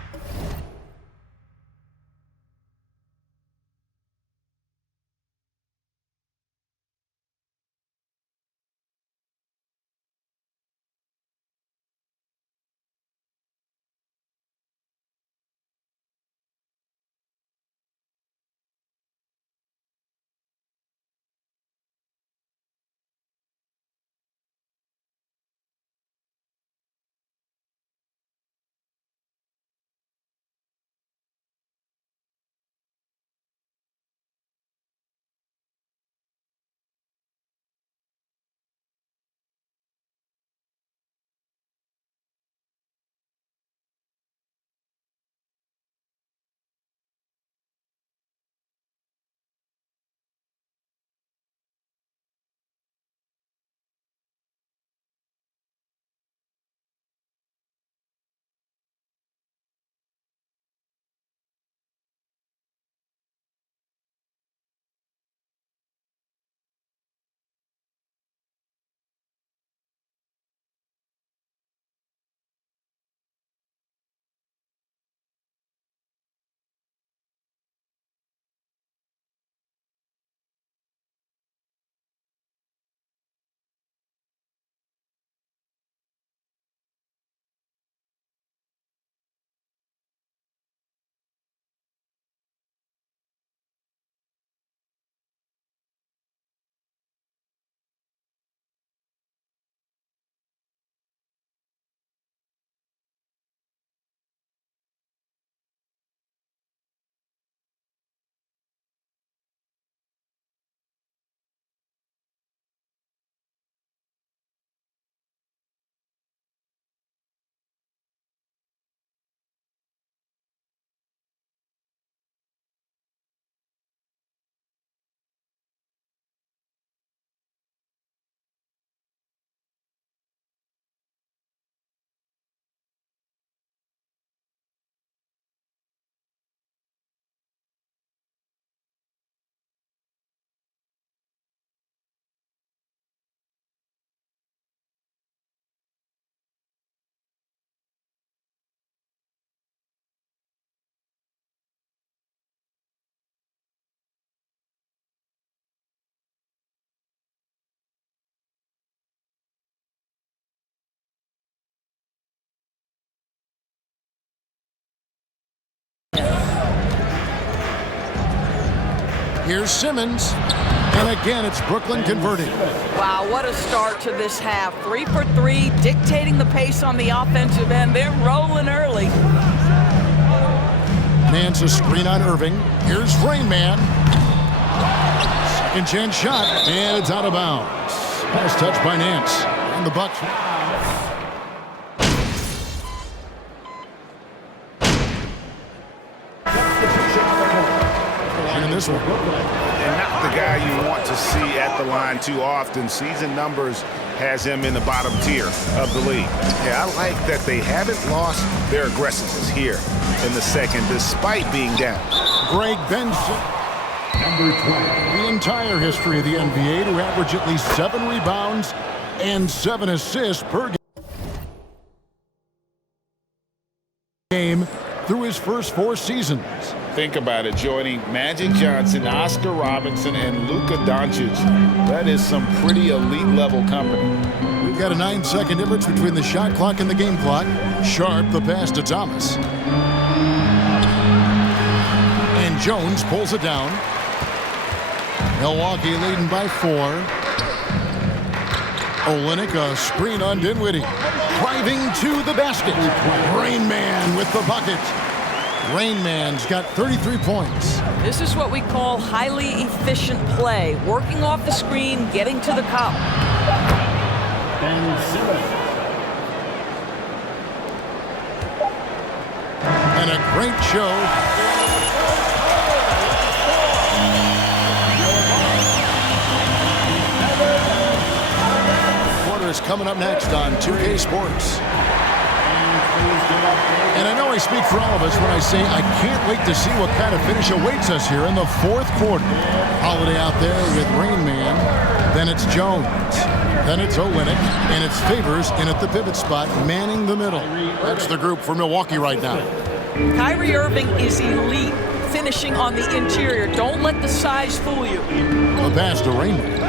Here's Simmons. And again, it's Brooklyn converting. Wow, what a start to this half. 3 for 3, dictating the pace on the offensive end. They're rolling early. Nance a screen on Irving. Here's Rain Man. Second chance shot, and it's out of bounds. Pass touch by Nance. And the Bucks. And this one. And not the guy you want to see at the line too often. Season numbers has him in the bottom tier of the league. Yeah, I like that they haven't lost their aggressiveness here in the second, despite being down. Greg Benson. Number 12. The entire history of the NBA to average at least 7 rebounds and 7 assists per game through his first 4 seasons. Think about it, joining Magic Johnson, Oscar Robinson, and Luka Doncic. That is some pretty elite-level company. We've got a 9-second difference between the shot clock and the game clock. Sharp the pass to Thomas. And Jones pulls it down. Milwaukee leading by 4. Olynyk a screen on Dinwiddie. Driving to the basket. Rain Man with the bucket. Rain Man's got 33 points. This is what we call highly efficient play. Working off the screen, getting to the cup. And a great show. Quarter is coming up next on 2K Sports. And I know I speak for all of us when I say I can't wait to see what kind of finish awaits us here in the 4th quarter. Holiday out there with Rain Man. Then it's Jones. Then it's Olynyk. And it's Favors in at the pivot spot, manning the middle. That's the group for Milwaukee right now. Kyrie Irving is elite, finishing on the interior. Don't let the size fool you. The pass to Rain Man.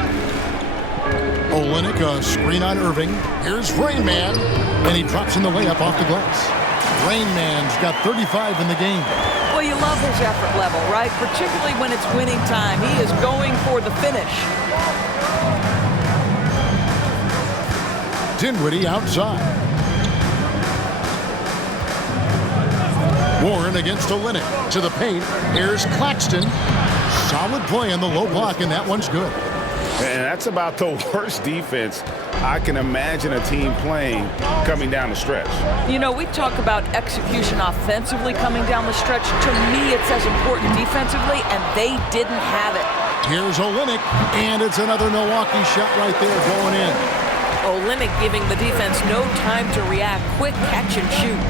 Olynyk a screen on Irving. Here's Rain Man. And he drops in the layup off the glass. Rain Man's got 35 in the game. Well, you love his effort level, right? Particularly when it's winning time. He is going for the finish. Dinwiddie outside. Warren against Olynyk. To the paint. Here's Claxton. Solid play on the low block, and that one's good. And that's about the worst defense I can imagine a team playing coming down the stretch. You know, we talk about execution offensively coming down the stretch. To me, it's as important defensively, and they didn't have it. Here's Olynyk, and it's another Milwaukee shot right there going in. Olynyk giving the defense no time to react. Quick catch and shoot.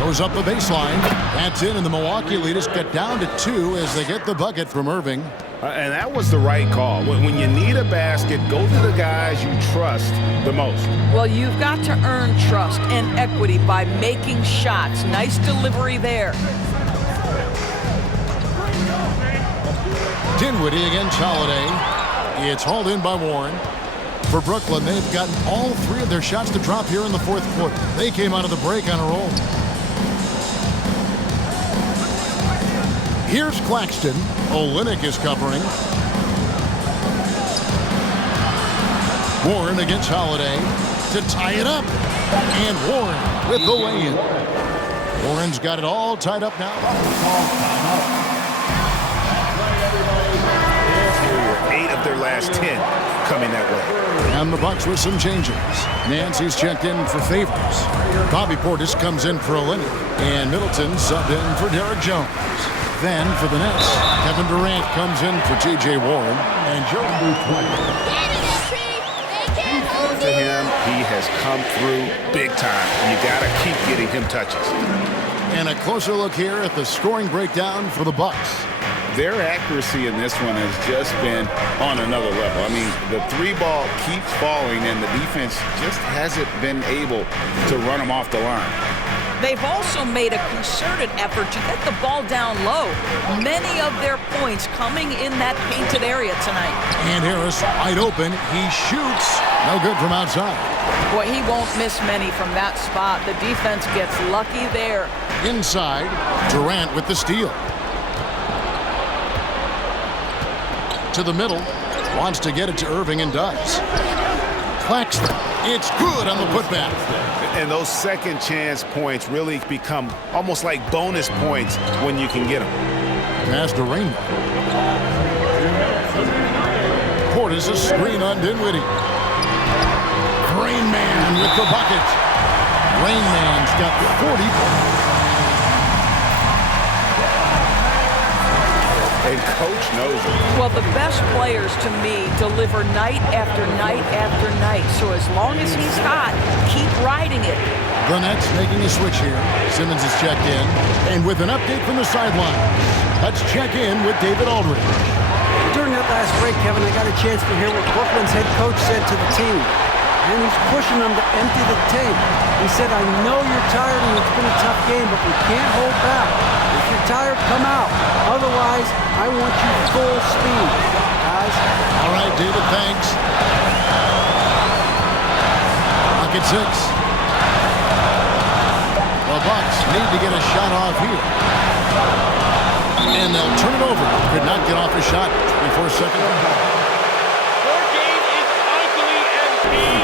Goes up the baseline. That's in, and the Milwaukee leaders get down to 2 as they get the bucket from Irving. And that was the right call. When you need a basket, go to the guys you trust the most. Well, you've got to earn trust and equity by making shots. Nice delivery there. Dinwiddie against Holiday. It's hauled in by Warren. For Brooklyn, they've gotten all 3 of their shots to drop here in the 4th quarter. They came out of the break on a roll. Here's Claxton. Olynyk is covering. Warren against Holiday to tie it up. And Warren with the lay-in. Warren's got it all tied up now. 8 of their last 10 coming that way. And the Bucks with some changes. Nancy's checked in for Favors. Bobby Portis comes in for Olynyk. And Middleton subbed in for Derek Jones. Then for the Nets, Kevin Durant comes in for J.J. Warren. And Joe To him, he has come through big time. You got to keep getting him touches. And a closer look here at the scoring breakdown for the Bucks. Their accuracy in this one has just been on another level. I mean, the 3-ball keeps falling, and the defense just hasn't been able to run them off the line. They've also made a concerted effort to get the ball down low. Many of their points coming in that painted area tonight. And Harris wide open. He shoots. No good from outside. Boy, he won't miss many from that spot. The defense gets lucky there. Inside, Durant with the steal. To the middle. Wants to get it to Irving and does. Claxton. It's good on the putback. And those second chance points really become almost like bonus points when you can get them. Pass to Rainman. Portis a screen on Dinwiddie. Rainman with the bucket. Rainman's got 40. And coach knows it. Well, the best players to me deliver night after night after night. So as long as he's hot, keep riding it. Burnett's making a switch here. Simmons is checked in. And with an update from the sideline, let's check in with David Aldridge. During that last break, Kevin, I got a chance to hear what Brooklyn's head coach said to the team. And he's pushing them to empty the tank. He said, I know you're tired and it's been a tough game, but we can't hold back. If you're tired, come out. Otherwise, I want you full speed, guys. All right, David, thanks. Look at 6. The Bucks need to get a shot off here. And they'll turn it over. Could not get off a shot. 24 seconds.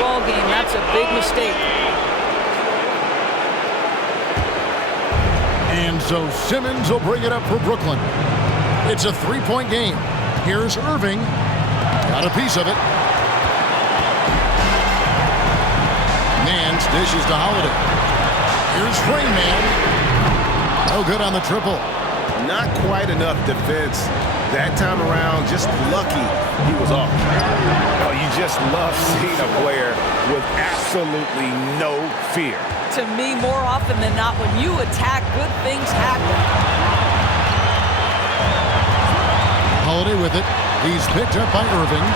Ball game, that's a big mistake. And so Simmons will bring it up for Brooklyn. It's a 3-point game. Here's Irving. Got a piece of it. Nance dishes to Holiday. Here's Rainman. No good on the triple. Not quite enough defense that time around. Just lucky he was off. Oh, you just love seeing a player with absolutely no fear. To me, more often than not, when you attack, good things happen. Holiday with it. He's picked up by Irving.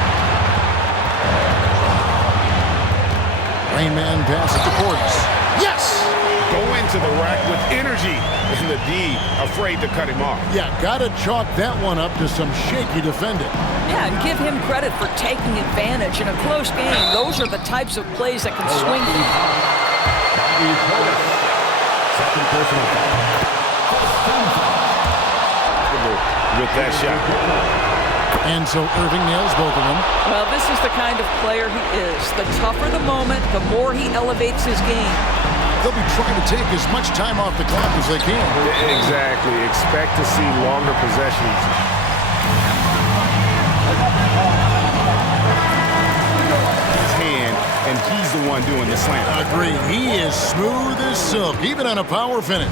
Rainman passes to Portis. Yes! Go into the rack with energy, and the D afraid to cut him off. Yeah, gotta chalk that one up to some shaky defending. Yeah, and give him credit for taking advantage in a close game. Those are the types of plays that can swing. Second personal foul. With that shot. And so Irving nails both of them. Well, this is the kind of player he is. The tougher the moment, the more he elevates his game. They'll be trying to take as much time off the clock as they can. Exactly. Expect to see longer possessions. His hand, and he's the one doing the slam. Agreed. He is smooth as silk, even on a power finish.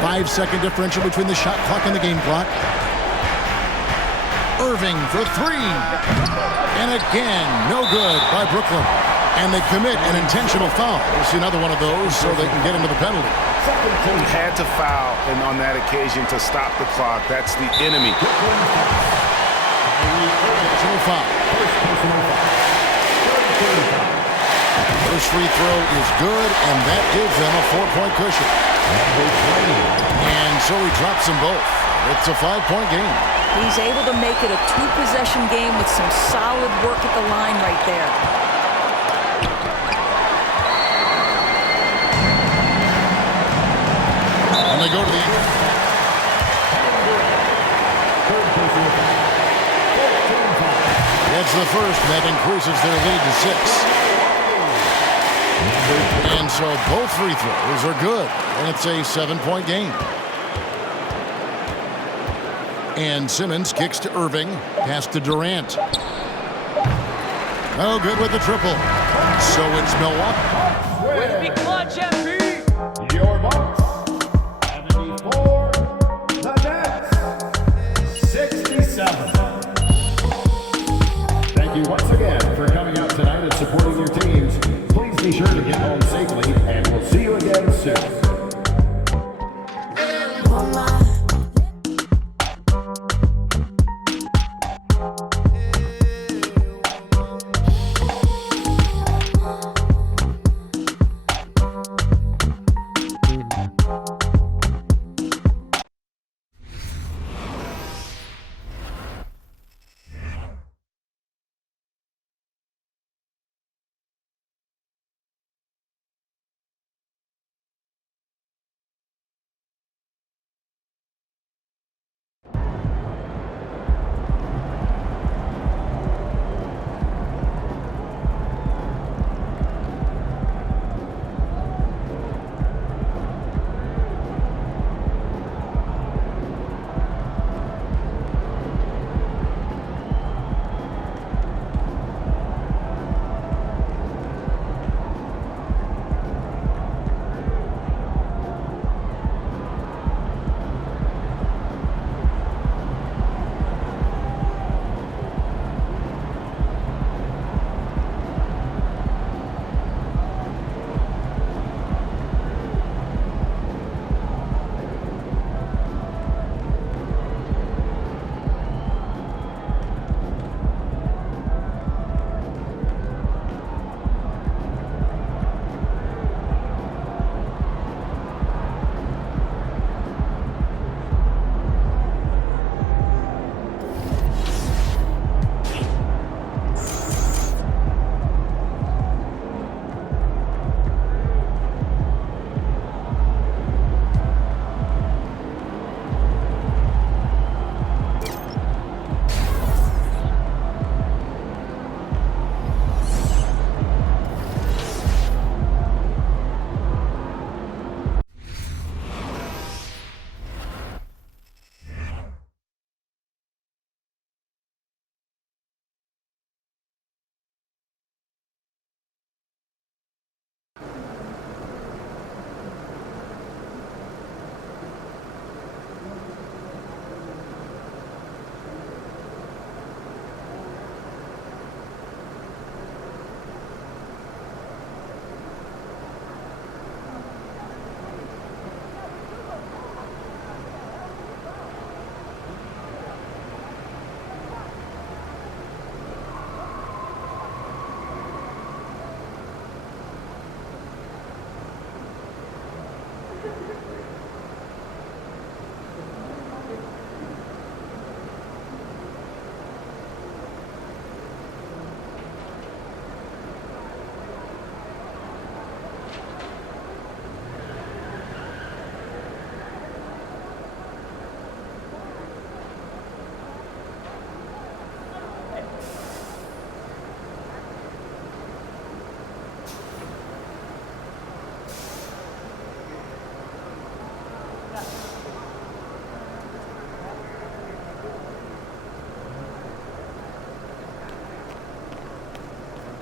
5-second differential between the shot clock and the game clock. Irving for 3. And again, no good by Brooklyn. And they commit an intentional foul. We'll see another one of those so they can get into the penalty. He had to foul, and on that occasion to stop the clock. That's the enemy. Personal foul. First free throw is good, and that gives them a 4-point cushion. And so he drops them both. It's a 5-point game. He's able to make it a 2-possession game with some solid work at the line right there. And they go to the... That's the first. That increases their lead to 6. And so both free throws are good. And it's a 7-point game. And Simmons kicks to Irving. Pass to Durant. Oh, good with the triple. So it's Milwaukee. Way to be clutch, MP! Your Bucks, 74. The Nets, 67. Thank you once again for coming out tonight and supporting your teams. Please be sure to get home safely, and we'll see you again soon.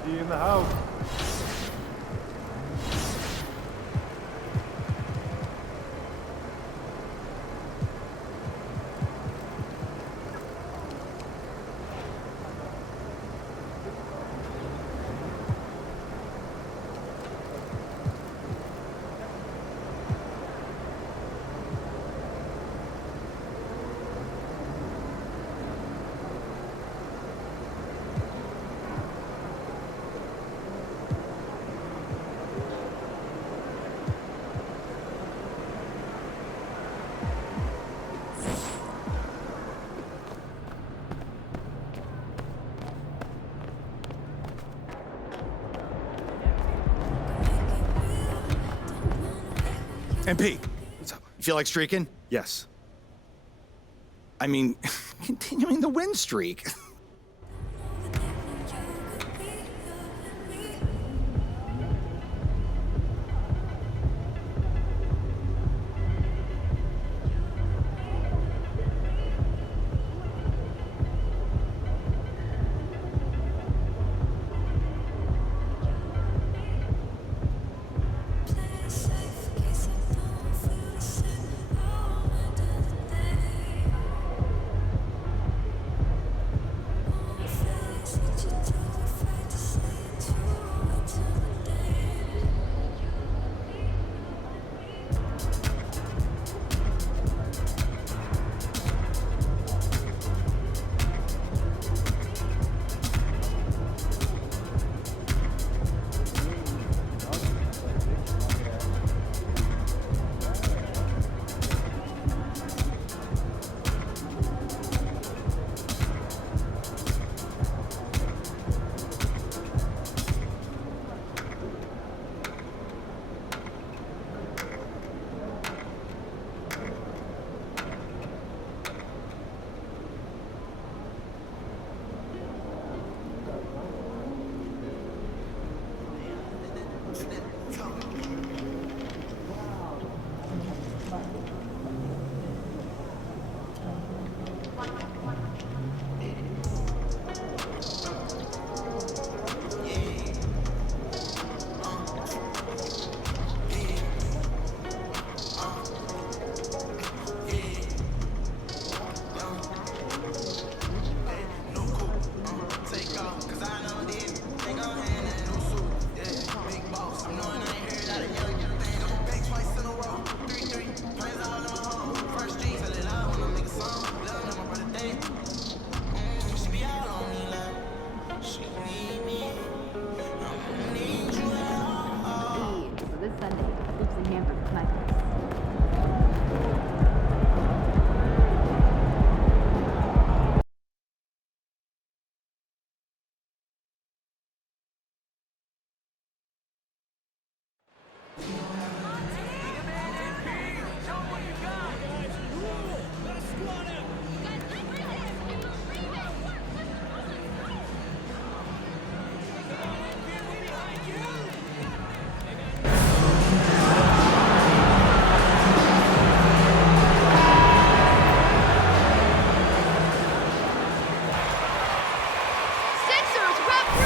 He in the house. MP, what's up? You feel like streaking? Yes. I mean, continuing the win streak.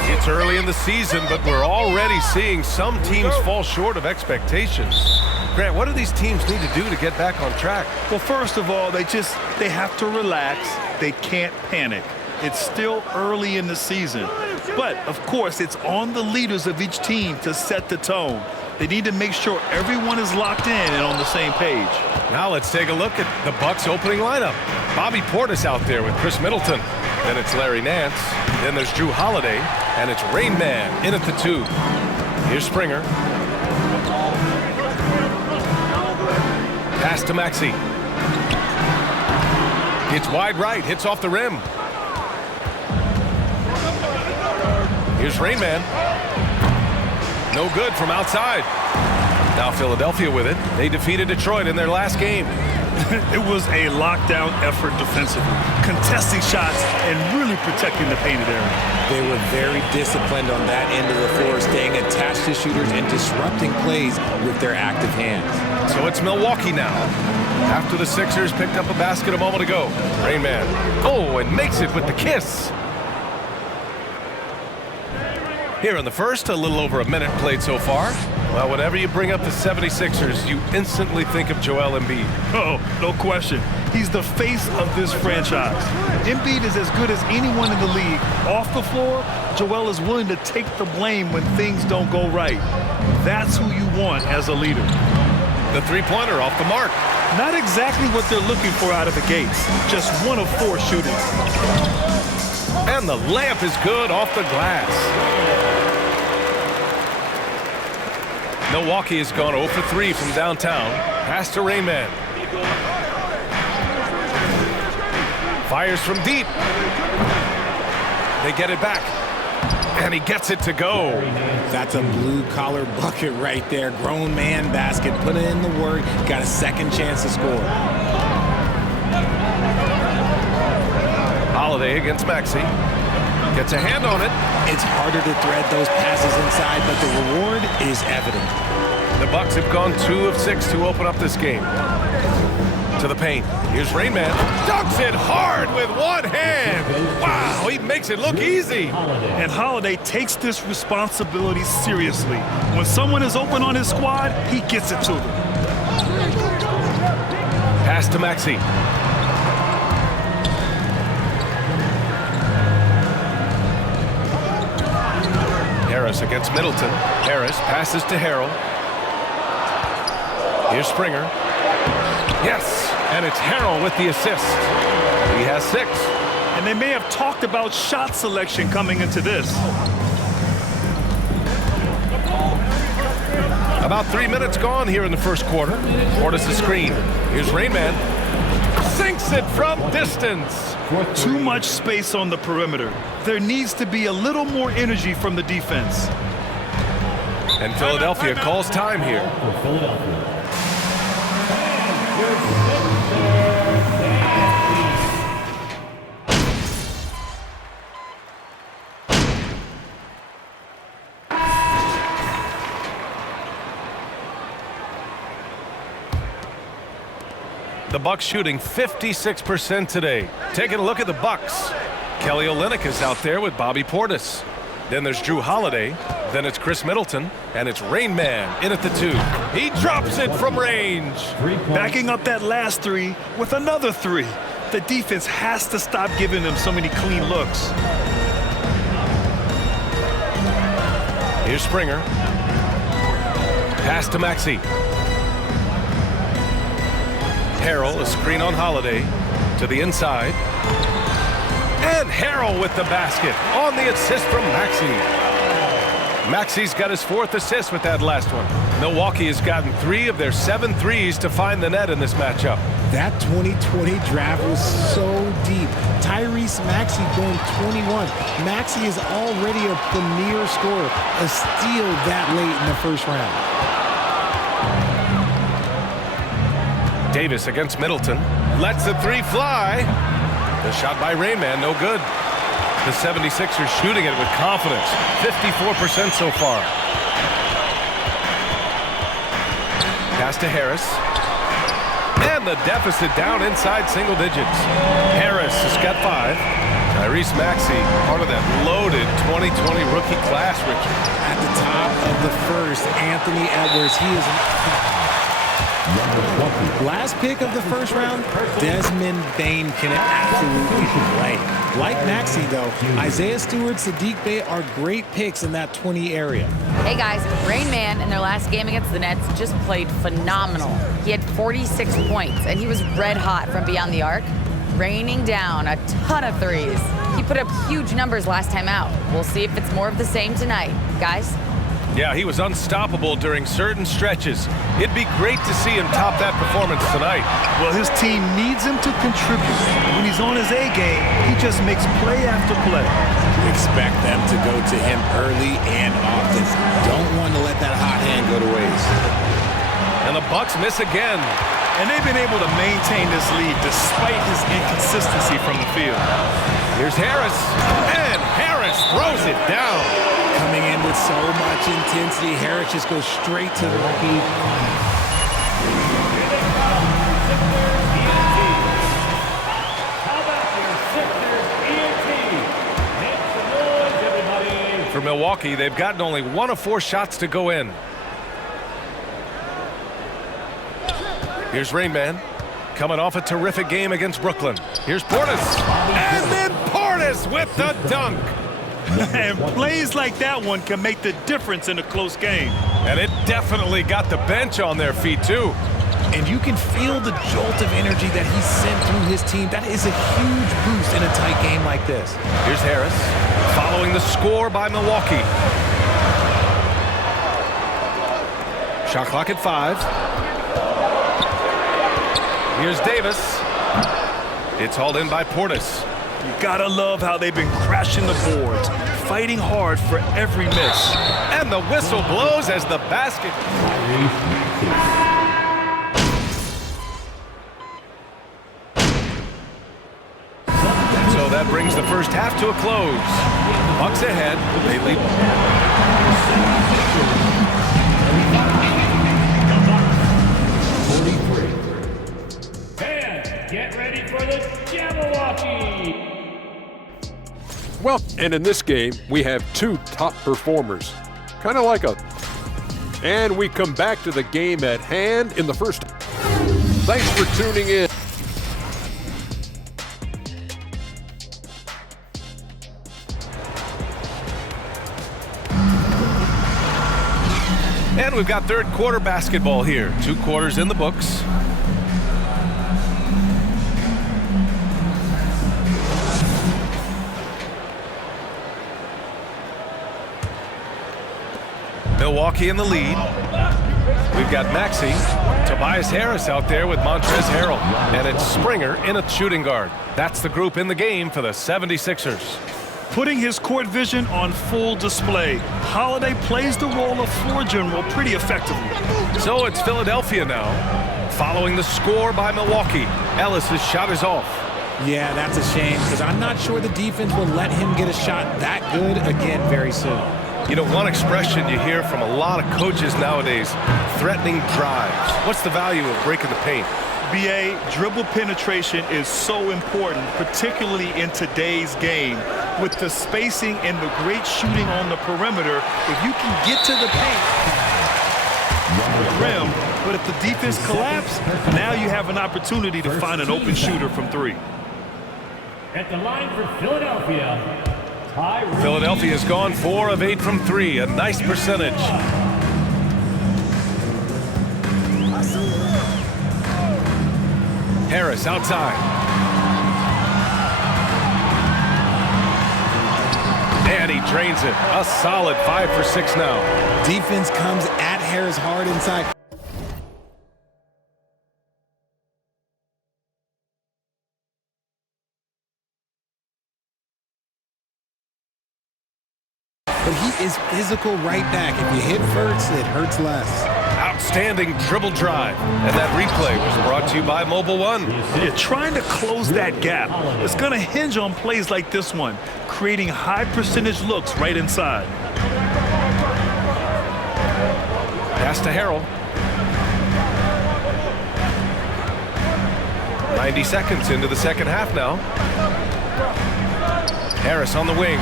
It's early in the season, but we're already seeing some teams fall short of expectations. Grant, what do these teams need to do to get back on track? Well, first of all, they have to relax. They can't panic. It's still early in the season. But, of course, it's on the leaders of each team to set the tone. They need to make sure everyone is locked in and on the same page. Now let's take a look at the Bucks opening lineup. Bobby Portis out there with Chris Middleton. Then it's Larry Nance. Then there's Drew Holiday. And it's Rain Man in at the 2. Here's Springer. Pass to Maxey. It's wide right. Hits off the rim. Here's Rain Man. No good from outside. Now Philadelphia with it. They defeated Detroit in their last game. It was a lockdown effort defensively, contesting shots and really protecting the painted area. They were very disciplined on that end of the floor, staying attached to shooters and disrupting plays with their active hands. So it's Milwaukee now. After the Sixers picked up a basket a moment ago. Rain Man. Oh, and makes it with the kiss. Here in the first, a little over a minute played so far. Well, whenever you bring up the 76ers, you instantly think of Joel Embiid. Oh, no question. He's the face of this franchise. Embiid is as good as anyone in the league. Off the floor, Joel is willing to take the blame when things don't go right. That's who you want as a leader. The three-pointer off the mark. Not exactly what they're looking for out of the gates. Just 1 of 4 shooting. And the layup is good off the glass. Milwaukee has gone 0 for 3 from downtown. Pass to Rain Man. Fires from deep. They get it back. And he gets it to go. That's a blue-collar bucket right there. Grown man basket. Put in the work. Got a second chance to score. Holiday against Maxey. Gets a hand on it. It's harder to thread those passes inside, but the reward is evident. The Bucks have gone 2 of 6 to open up this game. To the paint. Here's Rain Man. Dunks it hard with one hand. Wow, he makes it look easy. And Holiday takes this responsibility seriously. When someone is open on his squad, he gets it to them. Pass to Maxey. Harris against Middleton. Harris passes to Harrell. Here's Springer. Yes, and it's Harrell with the assist. He has 6. And they may have talked about shot selection coming into this. About 3 minutes gone here in the first quarter. Portis' screen. Here's Rain Man. Sinks it from distance. Too much space on the perimeter. There needs to be a little more energy from the defense. And Philadelphia calls time here. The Bucks shooting 56% today. Taking a look at the Bucks. Kelly Olynyk is out there with Bobby Portis. Then there's Drew Holiday. Then it's Chris Middleton. And it's Rain Man in at the 2. He drops it from range. Backing up that last 3 with another 3. The defense has to stop giving them so many clean looks. Here's Springer. Pass to Maxey. Harrell, a screen on Holiday. To the inside. And Harrell with the basket on the assist from Maxey. Maxey's got his 4th assist with that last one. Milwaukee has gotten 3 of their 7 threes to find the net in this matchup. That 2020 draft was so deep. Tyrese Maxey going 21. Maxey is already a premier scorer. A steal that late in the first round. Davis against Middleton. Lets the 3 fly. The shot by Rain Man, no good. The 76ers shooting it with confidence. 54% so far. Pass to Harris. And the deficit down inside single digits. Harris has got 5. Tyrese Maxey, part of that loaded 2020 rookie class, Richard. At the top of the first, Anthony Edwards. He is... Last pick of the first round, Desmond Bane can absolutely play. Like Maxey, though, Isaiah Stewart, Sadiq Bey are great picks in that 20 area. Hey, guys, Rain Man in their last game against the Nets just played phenomenal. He had 46 points, and he was red hot from beyond the arc, raining down a ton of threes. He put up huge numbers last time out. We'll see if it's more of the same tonight. Guys? Yeah, he was unstoppable during certain stretches. It'd be great to see him top that performance tonight. Well, his team needs him to contribute. When he's on his A game, he just makes play after play. Expect them to go to him early and often. Don't want to let that hot hand go to waste. And the Bucks miss again. And they've been able to maintain this lead despite his inconsistency from the field. Here's Harris. And Harris throws it down. Coming in with so much intensity, Harris just goes straight to the key. For Milwaukee, they've gotten only 1 of 4 shots to go in. Here's Rain Man, coming off a terrific game against Brooklyn. Here's Portis, and then Portis with the dunk. And plays like that one can make the difference in a close game. And it definitely got the bench on their feet, too. And you can feel the jolt of energy that he sent through his team. That is a huge boost in a tight game like this. Here's Harris, following the score by Milwaukee. Shot clock at 5. Here's Davis. It's hauled in by Portis. You gotta love how they've been crashing the boards, fighting hard for every miss. And the whistle blows as the basket. So that brings the first half to a close. Bucks ahead. They lead. Get ready for the Jabberwocky! Well, and in this game, we have 2 top performers. Kind of like a... And we come back to the game at hand in the first. Thanks for tuning in. And we've got third quarter basketball here. 2 quarters in the books. Milwaukee in the lead. We've got Maxey, Tobias Harris out there with Montrezl Harrell, and it's Springer in a shooting guard. That's the group in the game for the 76ers. Putting his court vision on full display, Holiday plays the role of floor general pretty effectively. So it's Philadelphia now, following the score by Milwaukee. Ellis's shot is off. Yeah, that's a shame, because I'm not sure the defense will let him get a shot that good again very soon. You know, one expression you hear from a lot of coaches nowadays, threatening drives. What's the value of breaking the paint? BA, dribble penetration is so important, particularly in today's game. With the spacing and the great shooting on the perimeter, if you can get to the paint, the rim, but if the defense collapses, now you have an opportunity to find an open shooter from 3. At the line for Philadelphia, Philadelphia's gone 4 of 8 from 3, a nice percentage. Harris outside. And he drains it. A solid 5 for 6 now. Defense comes at Harris hard inside. But he is physical right back. If you hit first, it hurts less. Outstanding dribble drive. And that replay was brought to you by Mobile One. You're trying to close that gap. It's going to hinge on plays like this one, creating high percentage looks right inside. Pass to Harrell. 90 seconds into the second half now. Harris on the wing.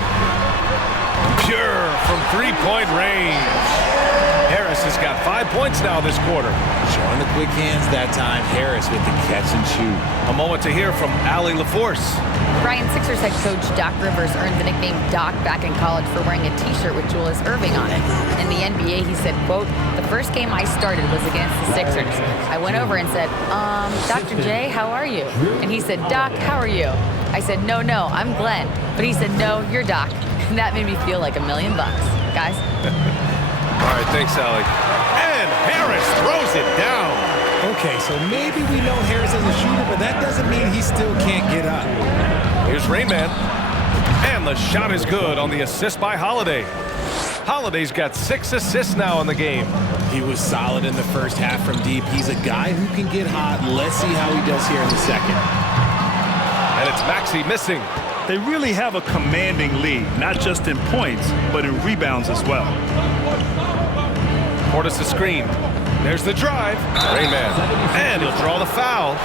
Pure from 3-point range. Harris has got 5 points now this quarter. Showing the quick hands that time. Harris with the catch and shoot. A moment to hear from Allie LaForce. Brian, Sixers head coach Doc Rivers earned the nickname Doc back in college for wearing a t-shirt with Julius Erving on it. In the NBA, he said, quote, "The first game I started was against the Sixers. I went over and said, Dr. J, how are you?" And he said, "Doc, how are you?" I said, no, I'm Glenn." But he said, "No, you're Doc." And that made me feel like $1 million, guys. All right, thanks, Allie. And Harris throws it down. Okay, so maybe we know Harris as a shooter, but that doesn't mean he still can't get up. Here's Rain Man. And the shot is good on the assist by Holiday. Holiday's got 6 assists now in the game. He was solid in the first half from deep. He's a guy who can get hot. Let's see how he does here in the second. And it's Maxey missing. They really have a commanding lead, not just in points, but in rebounds as well. Portis the screen. There's the drive. Rain Man. And he'll draw the foul.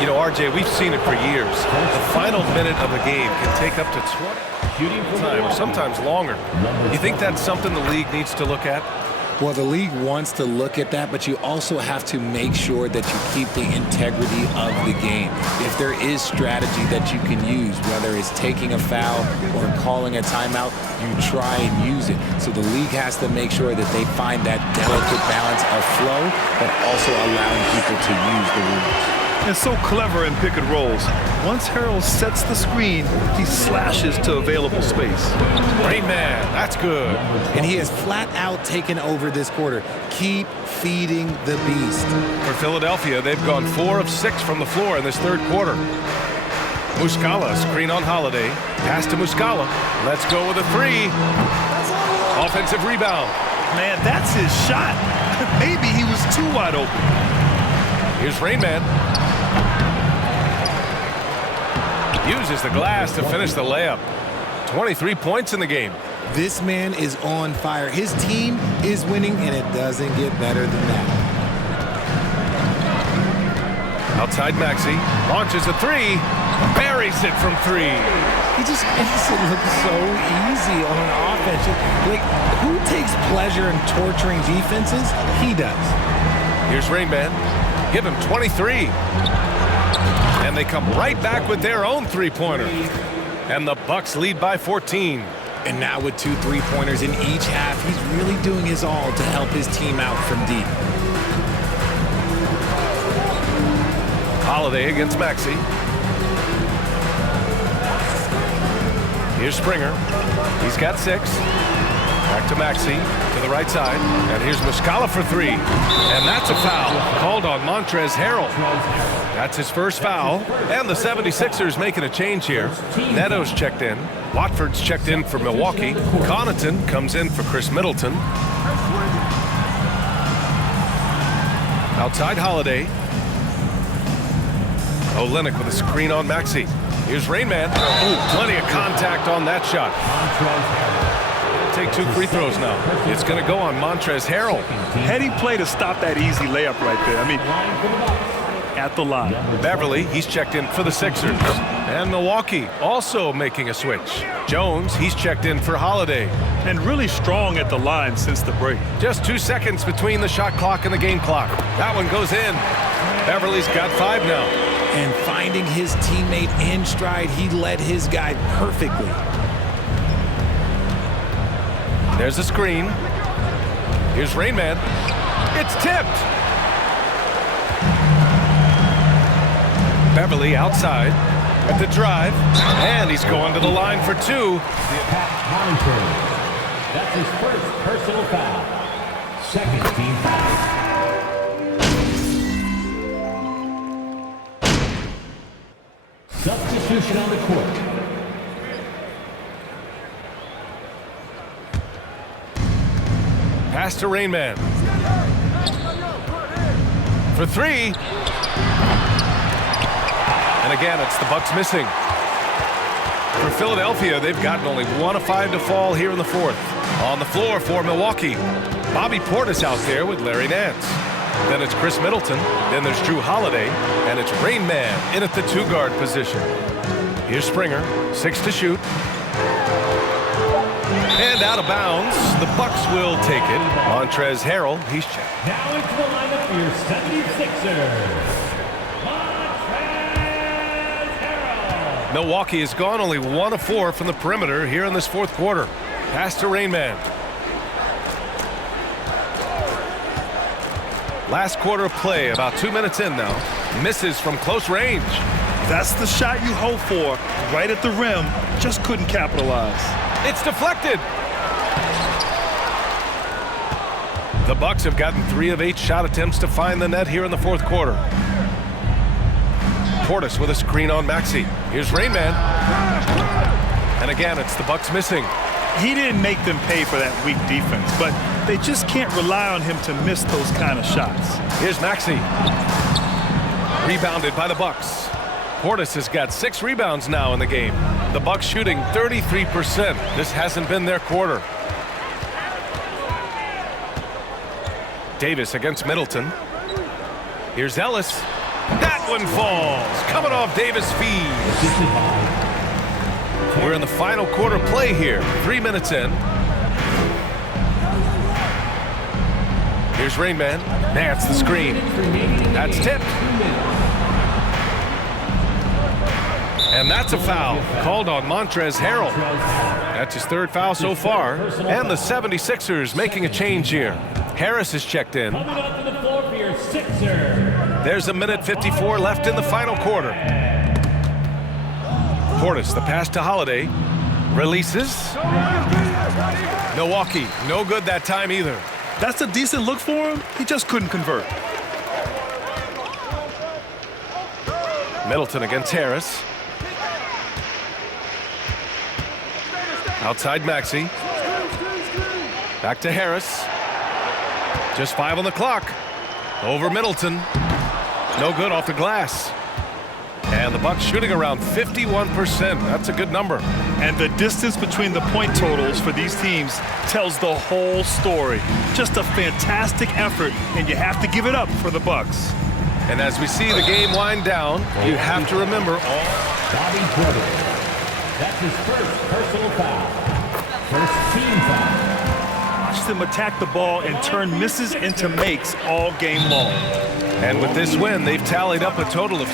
You know, RJ, we've seen it for years. The final minute of the game can take up to 20. time, or sometimes longer. You think that's something the league needs to look at? Well, the league wants to look at that, but you also have to make sure that you keep the integrity of the game. If there is strategy that you can use, whether it's taking a foul or calling a timeout, you try and use it. So the league has to make sure that they find that delicate balance of flow, but also allowing people to use the rules. And so clever in pick and rolls. Once Harrell sets the screen, he slashes to available space. Rain Man, that's good. And he has flat out taken over this quarter. Keep feeding the beast. For Philadelphia, they've gone 4 of 6 from the floor in this third quarter. Muscala, screen on Holiday. Pass to Muscala. Let's go with a 3. Offensive rebound. Man, that's his shot. Maybe he was too wide open. Here's Rain Man. Uses the glass to finish the layup. 23 points in the game. This man is on fire. His team is winning, and it doesn't get better than that. Outside Maxey. Launches a 3. Buries it from 3. He just makes it look so easy on offense. Like, who takes pleasure in torturing defenses? He does. Here's Rain Man. Give him 23. And they come right back with their own three-pointer. And the Bucks lead by 14. And now with 2 3-pointers in each half, he's really doing his all to help his team out from deep. Holiday against Maxey. Here's Springer. He's got 6. Back to Maxey, to the right side. And here's Muscala for 3. And that's a foul called on Montrezl Harrell. That's his first foul. And the 76ers making a change here. Neto's checked in. Watford's checked in for Milwaukee. Connaughton comes in for Chris Middleton. Outside Holiday. Olynyk with a screen on Maxey. Here's Rain Man. Oh, plenty of contact on that shot. Take 2 free throws now. It's going to go on Montrezl Harrell. Heady play to stop that easy layup right there. I mean, at the line. Beverly, he's checked in for the Sixers. And Milwaukee also making a switch. Jones, he's checked in for Holiday. And really strong at the line since the break. Just 2 seconds between the shot clock and the game clock. That one goes in. Beverly's got 5 now. And finding his teammate in stride, he led his guy perfectly. There's a screen. Here's Rain Man. It's tipped. Beverly outside at the drive. And he's going to the line for 2. That's his first personal foul. Second team foul. Substitution on the court. Pass to Rain Man. For 3. And again, it's the Bucks missing. For Philadelphia, they've gotten only 1 of 5 to fall here in the 4th. On the floor for Milwaukee, Bobby Portis out there with Larry Nance. Then it's Chris Middleton. Then there's Drew Holiday. And it's Rain Man in at the 2-guard position. Here's Springer, 6 to shoot. And out of bounds, the Bucks will take it. Montrezl Harrell, he's checked. Now into the lineup for your 76ers. Milwaukee has gone only 1 of 4 from the perimeter here in this 4th quarter. Pass to Rain Man. Last quarter of play, about 2 minutes in now. Misses from close range. That's the shot you hope for. Right at the rim, just couldn't capitalize. It's deflected. The Bucks have gotten 3 of 8 shot attempts to find the net here in the 4th quarter. Portis with a screen on Maxey. Here's Rain Man. And again, it's the Bucks missing. He didn't make them pay for that weak defense, but they just can't rely on him to miss those kind of shots. Here's Maxey. Rebounded by the Bucks. Portis has got 6 rebounds now in the game. The Bucks shooting 33%. This hasn't been their quarter. Davis against Middleton. Here's Ellis. That one falls. Coming off Davis' feed. We're in the final quarter play here. 3 minutes in. Here's Rain Man. Nance the screen. That's tipped. And that's a foul called on Montrezl Harrell. That's his 3rd foul so far. And the 76ers making a change here. Harris is checked in. Coming onto the floor for your Sixer. There's 1:54 left in the final quarter. Portis, the pass to Holiday. Releases. Milwaukee, no good that time either. That's a decent look for him. He just couldn't convert. Middleton against Harris. Outside Maxey. Back to Harris. Just 5 on the clock. Over Middleton. No good off the glass. And the Bucks shooting around 51%. That's a good number. And the distance between the point totals for these teams tells the whole story. Just a fantastic effort, and you have to give it up for the Bucks. And as we see the game wind down, you have to remember all. Bobby Portis. That's his first personal foul. First team foul. Watch them attack the ball and turn misses into makes all game long. And with this win, they've tallied up a total of...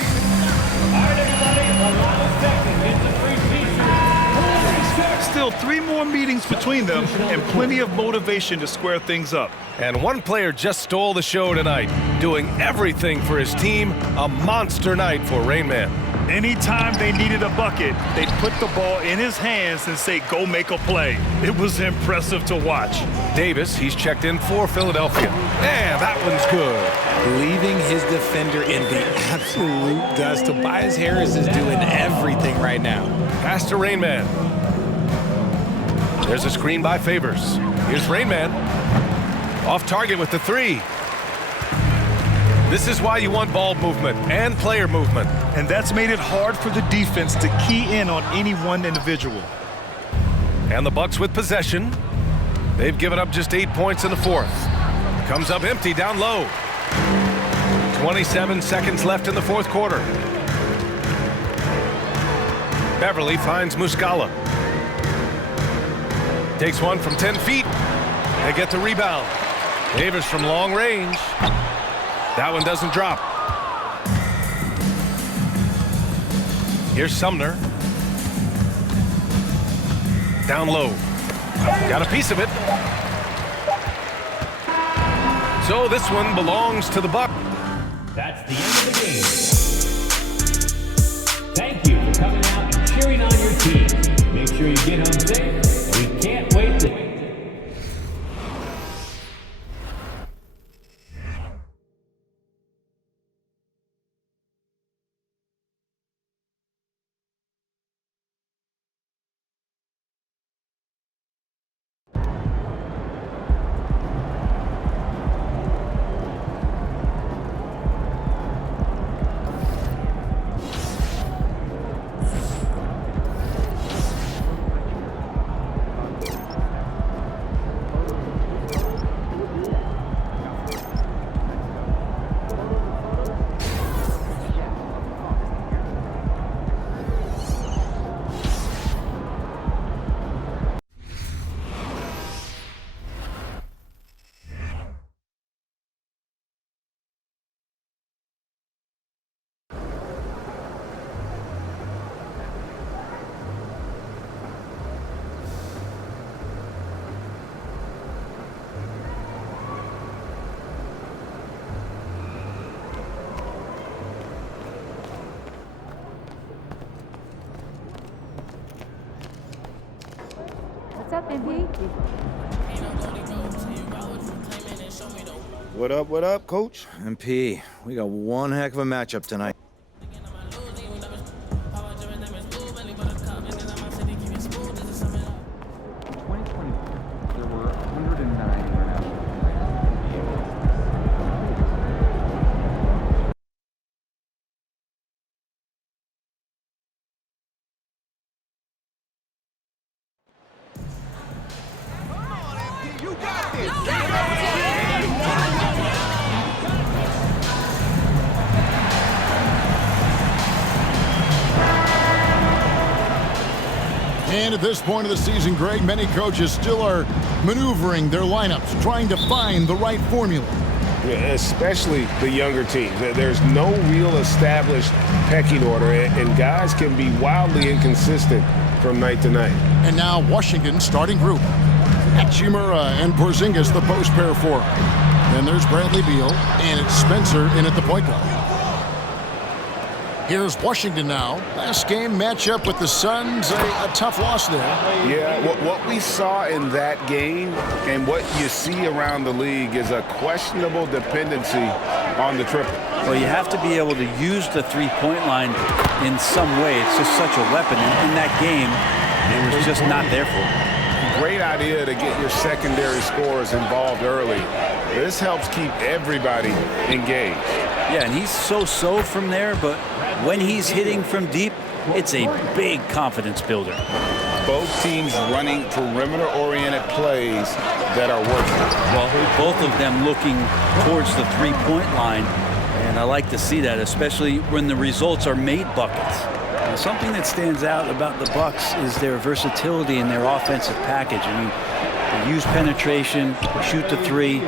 Still 3 more meetings between them and plenty of motivation to square things up. And one player just stole the show tonight, doing everything for his team. A monster night for Rain Man. Anytime they needed a bucket, they'd put the ball in his hands and say, go make a play. It was impressive to watch. Davis, he's checked in for Philadelphia. And that one's good. Leaving his defender in the absolute dust. Tobias Harris is doing everything right now. Pass to Rain Man. There's a screen by Favors. Here's Rain Man. Off target with the 3. This is why you want ball movement and player movement. And that's made it hard for the defense to key in on any one individual. And the Bucks with possession. They've given up just 8 points in the 4th. Comes up empty down low. 27 seconds left in the 4th quarter. Beverly finds Muscala. Takes one from 10 feet. They get the rebound. Davis from long range. That one doesn't drop. Here's Sumner. Down low. Got a piece of it. So this one belongs to the Bucks. That's the end of the game. Thank you for coming out and cheering on your team. Make sure you get home safe. We can't wait to... What's up, MP? What up, Coach? MP, we got one heck of a matchup tonight. And at this point of the season, Greg, many coaches still are maneuvering their lineups, trying to find the right formula. Especially the younger teams. There's no real established pecking order, and guys can be wildly inconsistent from night to night. And now Washington's starting group. Hachimura and Porzingis, the post pair for him. Then there's Bradley Beal, and it's Spencer in at the point guard. Here's Washington now. Last game matchup with the Suns, a tough loss there. Yeah, what we saw in that game and what you see around the league is a questionable dependency on the triple. Well, you have to be able to use the three-point line in some way. It's just such a weapon. And in that game, it was just not there for him. Great idea to get your secondary scorers involved early. This helps keep everybody engaged. Yeah, and he's so-so from there, but when he's hitting from deep, it's a big confidence builder. Both teams running perimeter-oriented plays that are working. Well, both of them looking towards the three-point line, and I like to see that, especially when the results are made buckets. Now, something that stands out about the Bucks is their versatility in their offensive package. I mean, they use penetration, shoot the three,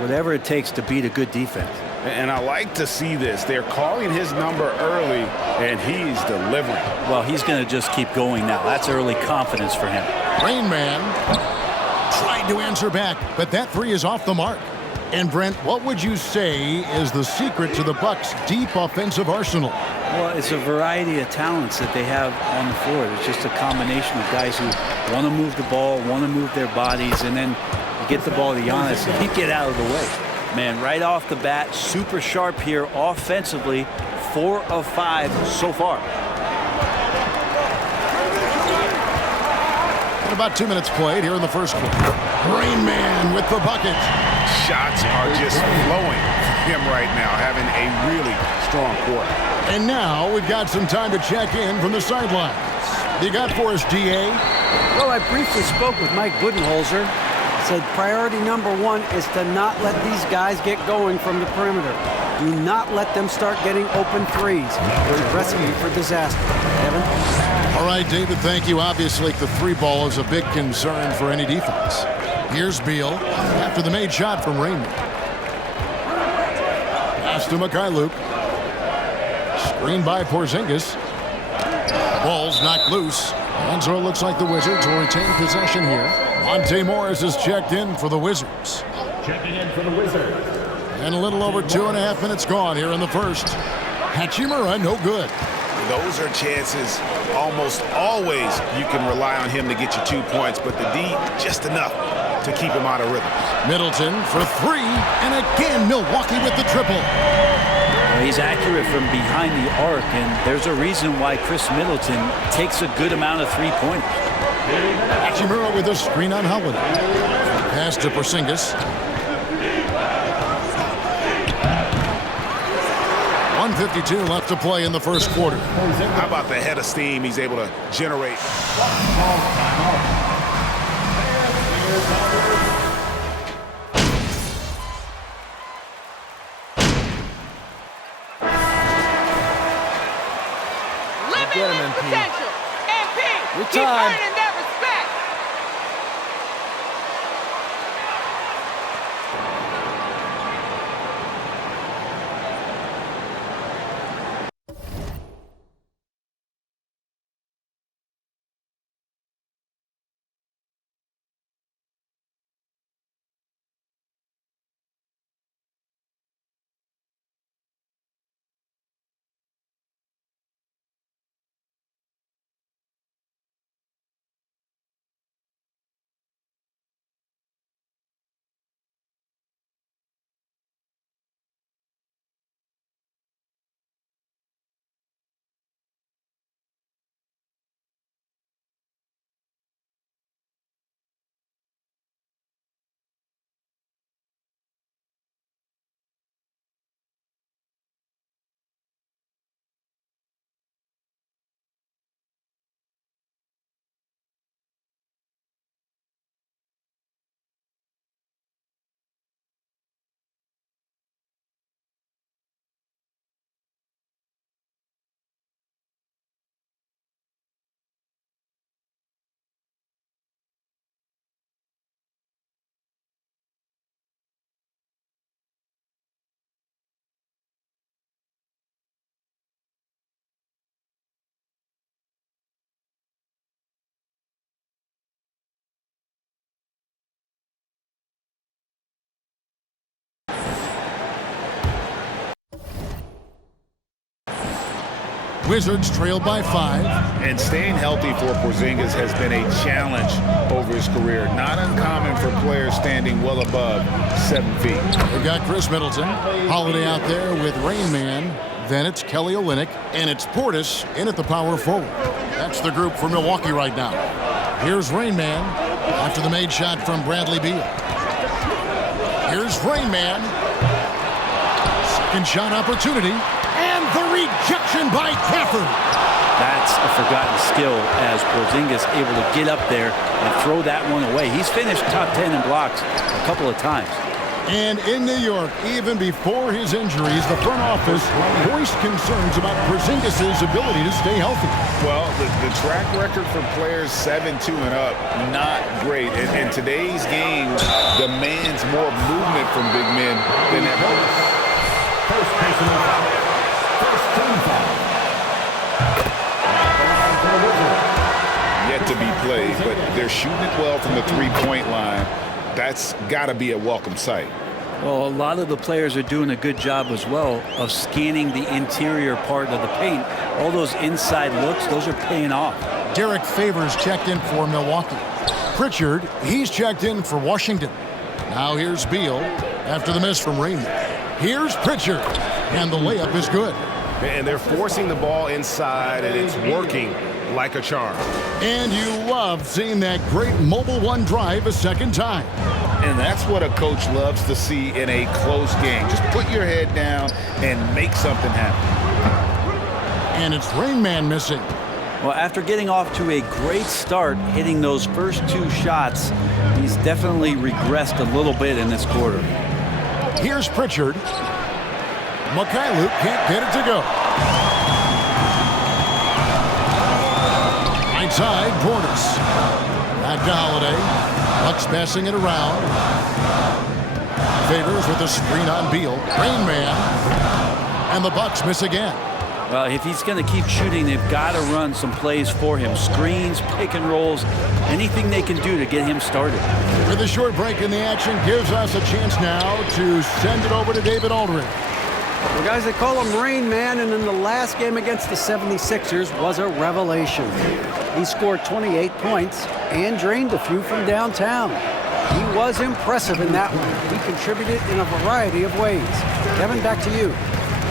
whatever it takes to beat a good defense. And I like to see this. They're calling his number early, and he's delivering. Well, he's going to just keep going now. That's early confidence for him. Rain Man tried to answer back, but that three is off the mark. And Brent, what would you say is the secret to the Bucks' deep offensive arsenal? Well, it's a variety of talents that they have on the floor. It's just a combination of guys who want to move the ball, want to move their bodies, and then you get the ball to Giannis and he get out of the way. Man, right off the bat, super sharp here offensively. 4 of 5 so far. And about 2 minutes played here in the first quarter. Rain Man with the bucket. Shots are just flowing for him right now, having a really strong quarter. And now we've got some time to check in from the sidelines. You got for us, DA? Well, I briefly spoke with Mike Budenholzer. Said priority number 1 is to not let these guys get going from the perimeter. Do not let them start getting open threes. They're a recipe for disaster. Evan? All right, David, thank you. Obviously, the three ball is a big concern for any defense. Here's Beal after the made shot from Raymond. Pass to Mikhailuk. Screen by Porzingis. Ball's knocked loose. And so it looks like the Wizards will retain possession here. Monte Morris is checked in for the Wizards. Checking in for the Wizards. And a little over 2.5 minutes gone here in the first. Hachimura, no good. Those are chances almost always you can rely on him to get you 2 points, but the D, just enough to keep him out of rhythm. Middleton for 3, and again Milwaukee with the triple. Well, he's accurate from behind the arc, and there's a reason why Chris Middleton takes a good amount of three-pointers. Hachimura with a screen on Holiday. Pass to Porzingis. 1:52 left to play in the first quarter. How about the head of steam he's able to generate? Limitless potential. MP. Good Keep time. earning Wizards trail by 5. And staying healthy for Porzingis has been a challenge over his career. Not uncommon for players standing well above 7 feet. We've got Chris Middleton. Holiday out there with Rain Man. Then it's Kelly Olynyk. And it's Portis in at the power forward. That's the group for Milwaukee right now. Here's Rain Man after the made shot from Bradley Beal. Here's Rain Man. Second shot opportunity. And the rejection by Gafford. That's a forgotten skill as Porzingis able to get up there and throw that one away. He's finished top 10 in blocks a couple of times. And in New York, even before his injuries, the front office voiced concerns about Porzingis' ability to stay healthy. Well, the track record for players 7-2 and up, not great. And today's game demands more movement from big men than ever. First personal foul. First team foul. Yet to be played, but they're shooting it well from the three-point line. That's got to be a welcome sight. Well, a lot of the players are doing a good job as well of scanning the interior part of the paint. All those inside looks, those are paying off. Derek Favors checked in for Milwaukee. Pritchard, he's checked in for Washington. Now here's Beal after the miss from Raymond. Here's Pritchard, and the layup is good. And they're forcing the ball inside, and it's working like a charm. And you love seeing that great mobile one drive a second time. And that's what a coach loves to see in a close game. Just put your head down and make something happen. And it's Rain Man missing. Well, after getting off to a great start, hitting those first 2 shots, he's definitely regressed a little bit in this quarter. Here's Pritchard. Mikhailuk can't get it to go. Right side, Portis. Back to Holiday. Bucks passing it around. Favors with a screen on Beal. Rain Man. And the Bucks miss again. Well, if he's going to keep shooting, they've got to run some plays for him. Screens, pick and rolls, anything they can do to get him started. With a short break in the action, gives us a chance now to send it over to David Aldridge. Well, guys, they call him Rain Man, and in the last game against the 76ers was a revelation. He scored 28 points and drained a few from downtown. He was impressive in that one. He contributed in a variety of ways. Kevin, back to you.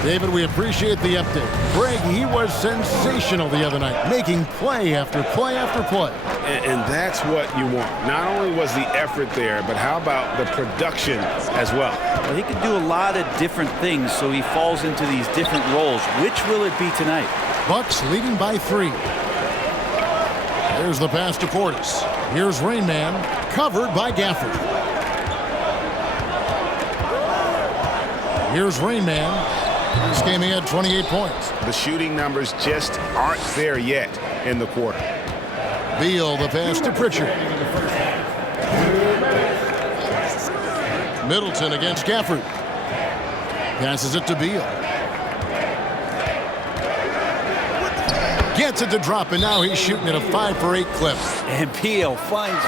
David, we appreciate the update. Greg, he was sensational the other night, making play after play after play. And that's what you want. Not only was the effort there, but how about the production as well? Well, he can do a lot of different things, so he falls into these different roles. Which will it be tonight? Bucks leading by 3. There's the pass to Portis. Here's Rain Man, covered by Gafford. Here's Rain Man. This game he had 28 points. The shooting numbers just aren't there yet in the quarter. Beal, the pass to Pritchard. Middleton against Gafford. Passes it to Beal. Gets it to drop, and now he's shooting at a 5 for 8 clip. And Beal finds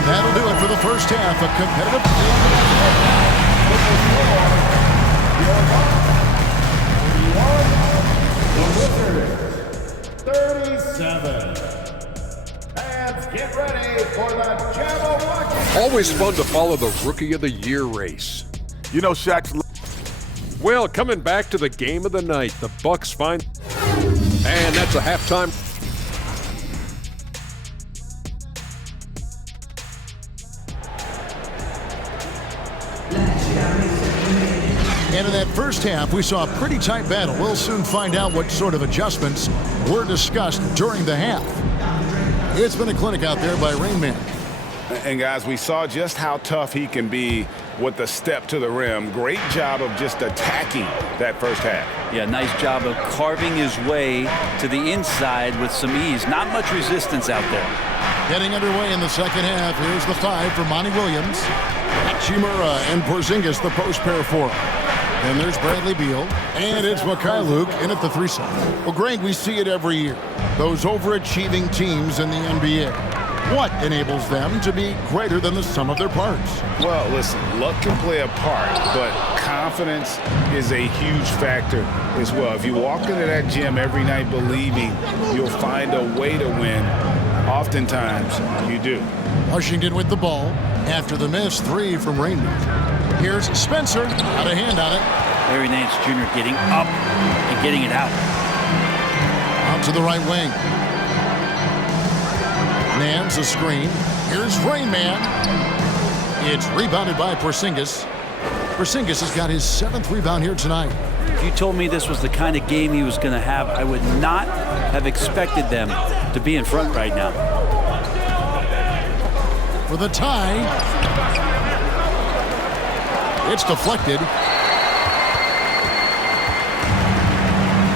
And that'll do it for the first half. A competitive... 37. Fans, get ready for the Jabberwocky. Always fun to follow the Rookie of the Year race. You know Shaq's... Well, coming back to the game of the night, the Bucks find... And that's a halftime... And in that first half, we saw a pretty tight battle. We'll soon find out what sort of adjustments were discussed during the half. It's been a clinic out there by Rain Man. And guys, we saw just how tough he can be with the step to the rim. Great job of just attacking that first half. Yeah, nice job of carving his way to the inside with some ease. Not much resistance out there. Getting underway in the second half. Here's the 5 for Monty Williams. Hachimura and Porzingis, the post pair for him. And there's Bradley Beal. And it's Mikhailuk in at the 3 side. Well, Greg, we see it every year. Those overachieving teams in the NBA. What enables them to be greater than the sum of their parts? Well, listen, luck can play a part, but confidence is a huge factor as well. If you walk into that gym every night believing you'll find a way to win, oftentimes you do. Washington with the ball after the missed 3 from Rainman. Here's Spencer, out of hand on it. Larry Nance Jr. getting up and getting it out. Out to the right wing. Nance a screen. Here's Rain Man. It's rebounded by Porzingis. Porzingis has got his 7th rebound here tonight. If you told me this was the kind of game he was going to have, I would not have expected them to be in front right now. For the tie. It's deflected.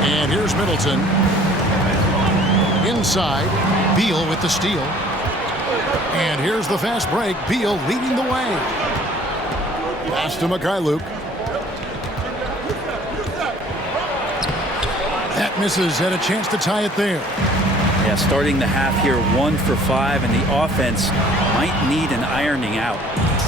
And here's Middleton. Inside. Beal with the steal. And here's the fast break. Beal leading the way. Pass to Mikhailuk. That misses, and a chance to tie it there. Yeah, starting the half here 1 for 5, and the offense might need an ironing out.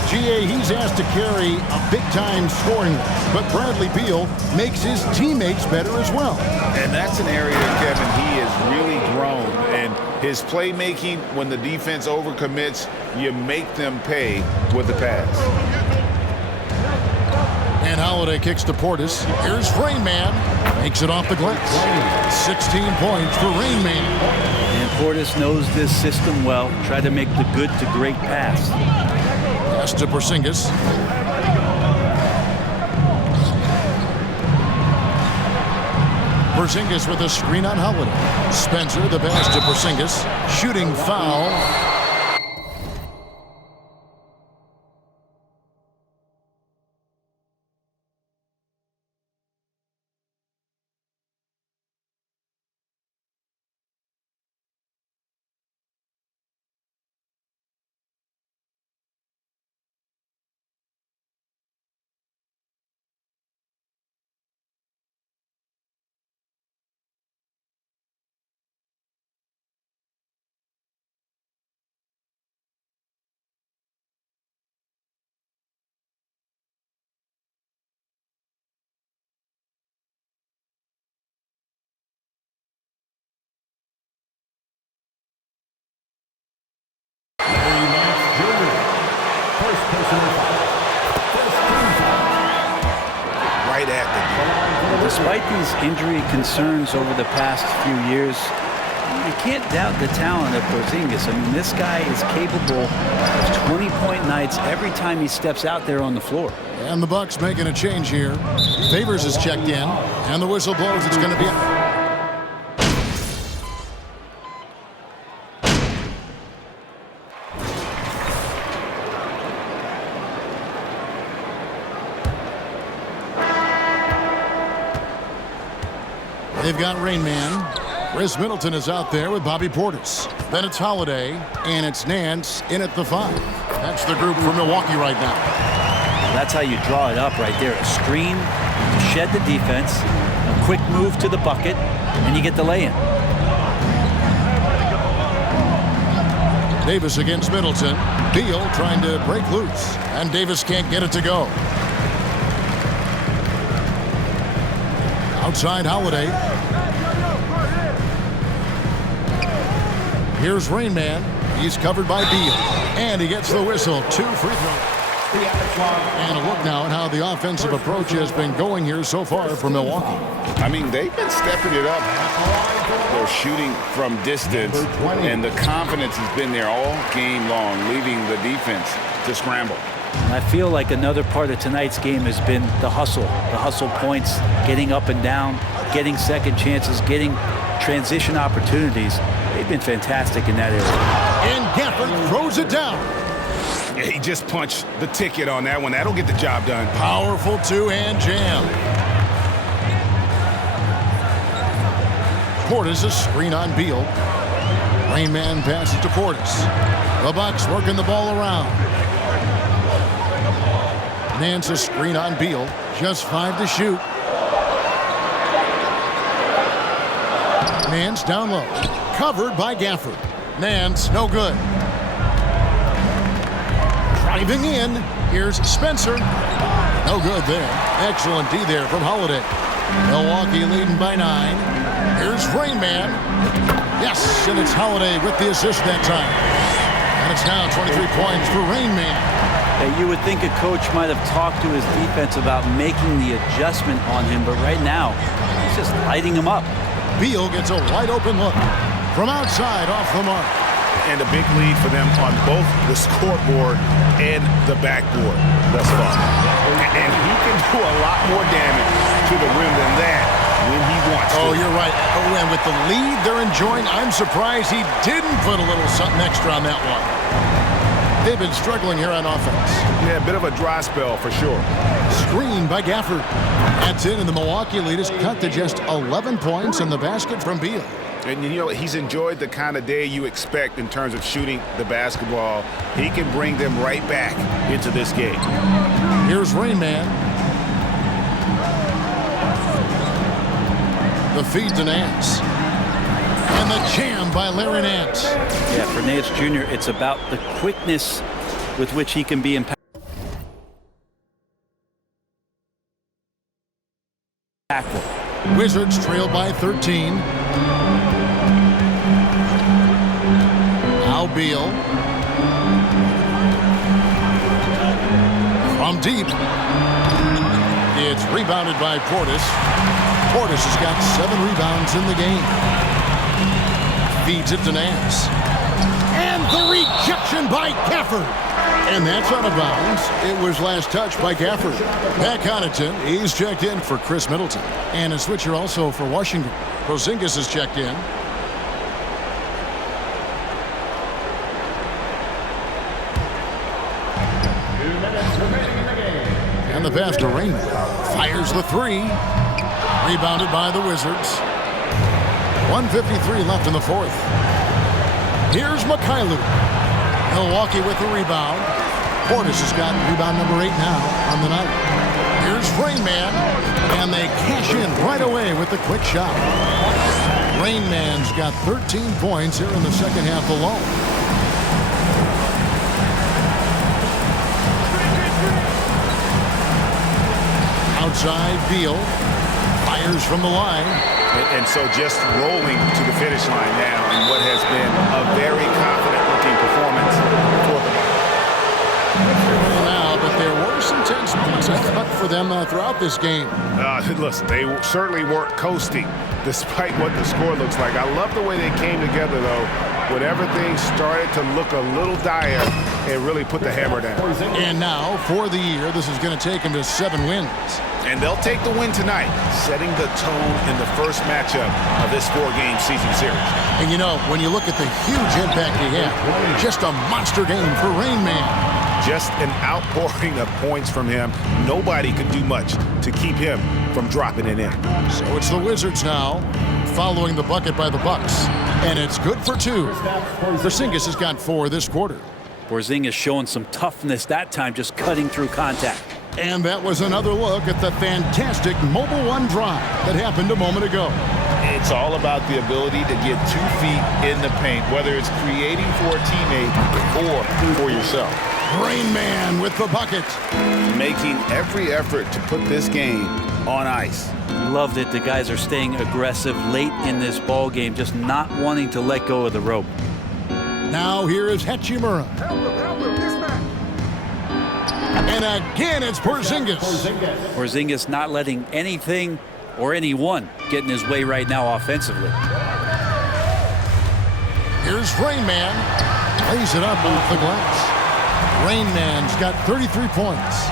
GA, he's asked to carry a big-time scoring, but Bradley Beal makes his teammates better as well. And that's an area, Kevin, he has really grown. And his playmaking, when the defense overcommits, you make them pay with the pass. And Holiday kicks to Portis. Here's Rain Man. Makes it off the glass. 16 points for Rain Man. And Portis knows this system well. Try to make the good to great pass. Pass to Porzingis. Porzingis with a screen on Holiday. Spencer, the pass to Porzingis. Shooting foul. Right at the goal. Despite these injury concerns over the past few years, you can't doubt the talent of Porzingis. I mean, this guy is capable of 20-point nights every time he steps out there on the floor. And the Bucks making a change here. Favors is checked in, and the whistle blows. It's going to be... They've got Rain Man. Chris Middleton is out there with Bobby Portis. Then it's Holiday, and it's Nance in at the 5. That's the group for Milwaukee right now. That's how you draw it up right there. A screen, shed the defense, a quick move to the bucket, and you get the lay-in. Davis against Middleton. Beal trying to break loose, and Davis can't get it to go. Outside Holiday. Here's Rain Man. He's covered by Beal, and he gets the whistle. 2 free throws. And a look now at how the offensive approach has been going here so far for Milwaukee. I mean, they've been stepping it up. They're shooting from distance, and the confidence has been there all game long, leaving the defense to scramble. And I feel like another part of tonight's game has been the hustle points, getting up and down, getting second chances, getting transition opportunities. They've been fantastic in that area. And Gafford throws it down. He just punched the ticket on that one. That'll get the job done. Powerful two-hand jam. Portis a screen on Beal. Rain Man passes to Portis. The Bucks working the ball around. Nance a screen on Beal. Just 5 to shoot. Nance down low. Covered by Gafford. Nance no good. Driving in. Here's Spencer. No good there. Excellent D there from Holiday. Milwaukee leading by 9. Here's Rain Man. Yes, and it's Holiday with the assist that time. And it's now 23 points for Rain Man. You would think a coach might have talked to his defense about making the adjustment on him, but right now, he's just lighting him up. Beal gets a wide open look from outside off the mark. And a big lead for them on both the scoreboard and the backboard thus far. And he can do a lot more damage to the rim than that when he wants to. Oh, you're right. Oh, and with the lead they're enjoying, I'm surprised he didn't put a little something extra on that one. They've been struggling here on offense. Yeah, a bit of a dry spell for sure. Screen by Gafford. That's it, and the Milwaukee lead is cut to just 11 points in the basket from Beal. And you know, he's enjoyed the kind of day you expect in terms of shooting the basketball. He can bring them right back into this game. Here's Rain Man. The feed to Nance. And the jam by Larry Nance. Yeah, for Nance Jr., it's about the quickness with which he can be impactful. Wizards trail by 13. Now Beal. From deep. It's rebounded by Portis. Portis has got 7 rebounds in the game. Feeds it to Nance. And the rejection by Gafford. And that's out of bounds. It was last touched by Gafford. Matt Connaughton, he's checked in for Chris Middleton. And a switcher also for Washington. Porzingis is checked in. And the pass to Rain. Fires the 3. Rebounded by the Wizards. 1:53 left in the 4th. Here's Mikhailuk. Milwaukee with the rebound. Portis has got rebound number 8 now on the night. Here's Rain Man. And they cash in right away with the quick shot. Rain Man's got 13 points here in the second half alone. Outside Beal. Fires from the line. And so just rolling to the finish line now in what has been a very confident-looking performance for them. Now, but there were some tense spots, I thought, for them throughout this game. Listen, they certainly weren't coasting, despite what the score looks like. I love the way they came together, though, when everything started to look a little dire and really put the hammer down. And now, for the year, this is going to take them to 7 wins. And they'll take the win tonight, setting the tone in the first matchup of this 4-game season series. And you know, when you look at the huge impact he had, just a monster game for Rain Man. Just an outpouring of points from him. Nobody could do much to keep him from dropping it in. So it's the Wizards now, following the bucket by the Bucks. And it's good for 2. Porzingis has got 4 this quarter. Porzingis showing some toughness that time, just cutting through contact. And that was another look at the fantastic Mobile One drive that happened a moment ago. It's all about the ability to get 2 feet in the paint, whether it's creating for a teammate or for yourself. Rain Man with the bucket. Making every effort to put this game on ice. Loved it. The guys are staying aggressive late in this ball game, just not wanting to let go of the rope. Now here is Hachimura. And again, it's Porzingis. Porzingis not letting anything or anyone get in his way right now offensively. Here's Rain Man. Lays it up off the glass. Rain Man's got 33 points.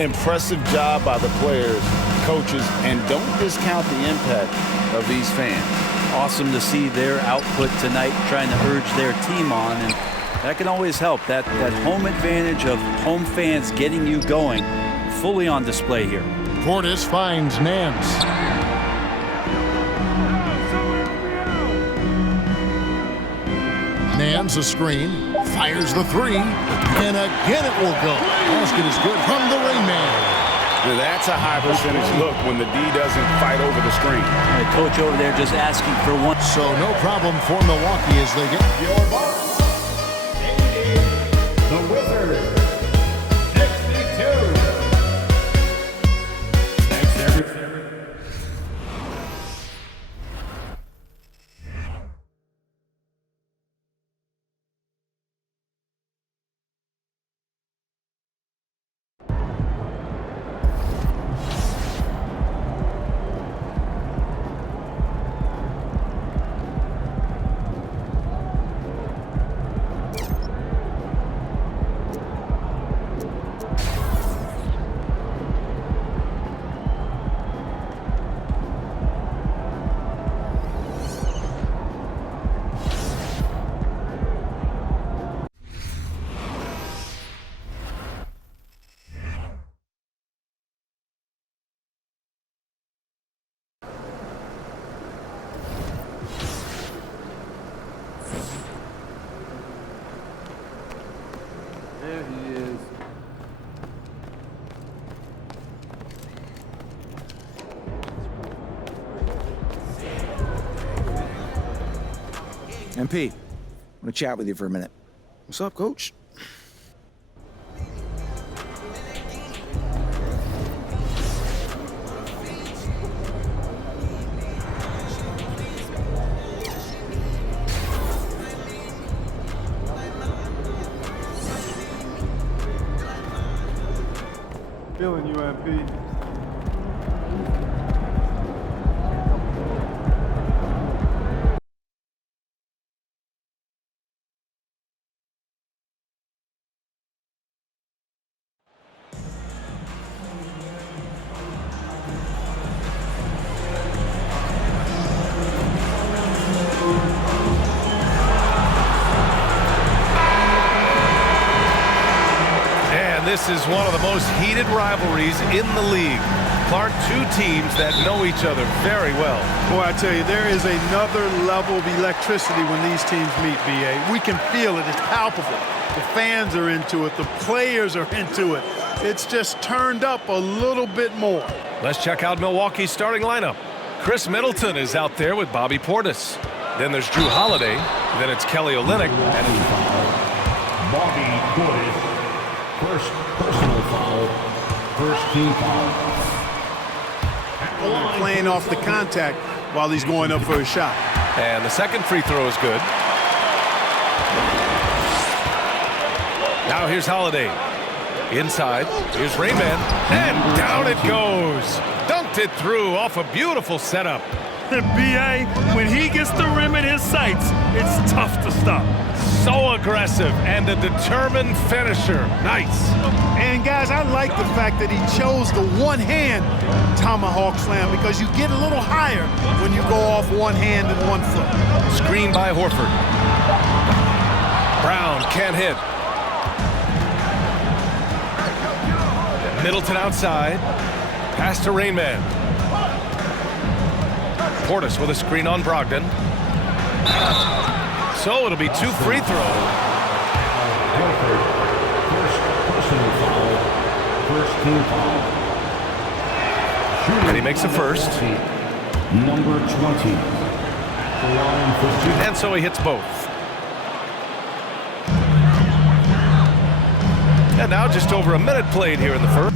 Impressive job by the players, coaches, and don't discount the impact of these fans. Awesome to see their output tonight, trying to urge their team on, and that can always help. That home advantage of home fans getting you going, fully on display here. Portis finds Nance. Nance a screen, fires the 3, and again it will go. Basket is good from the Rain Man. That's a high percentage look when the D doesn't fight over the screen. The coach over there just asking for one. So no problem for Milwaukee as they get Your box. The Wizards. 62. Thanks, everything. There he is. MP, I want to chat with you for a minute. What's up, Coach? Feeling you, MP. This is one of the most heated rivalries in the league. Clark, 2 teams that know each other very well. Boy, I tell you, there is another level of electricity when these teams meet, B.A. We can feel it. It's palpable. The fans are into it. The players are into it. It's just turned up a little bit more. Let's check out Milwaukee's starting lineup. Chris Middleton is out there with Bobby Portis. Then there's Drew Holiday. Then it's Kelly Olynyk. And it's Bobby Portis. First personal foul. First team foul. Playing off the contact while he's going up for a shot. And the second free throw is good. Now here's Holiday. Inside. Here's Rain Man. And down it goes. Dunked it through off a beautiful setup. B.A., when he gets the rim in his sights, it's tough to stop. So aggressive and a determined finisher. Nice. And guys, I like the fact that he chose the one-hand tomahawk slam because you get a little higher when you go off one hand and one foot. Screen by Horford. Brown can't hit. Middleton outside. Pass to Rain Man. Portis with a screen on Brogdon. So it'll be 2 free throws. First personal foul. First team foul. And he makes the first. number 20. And so he hits both. And now just over a minute played here in the first.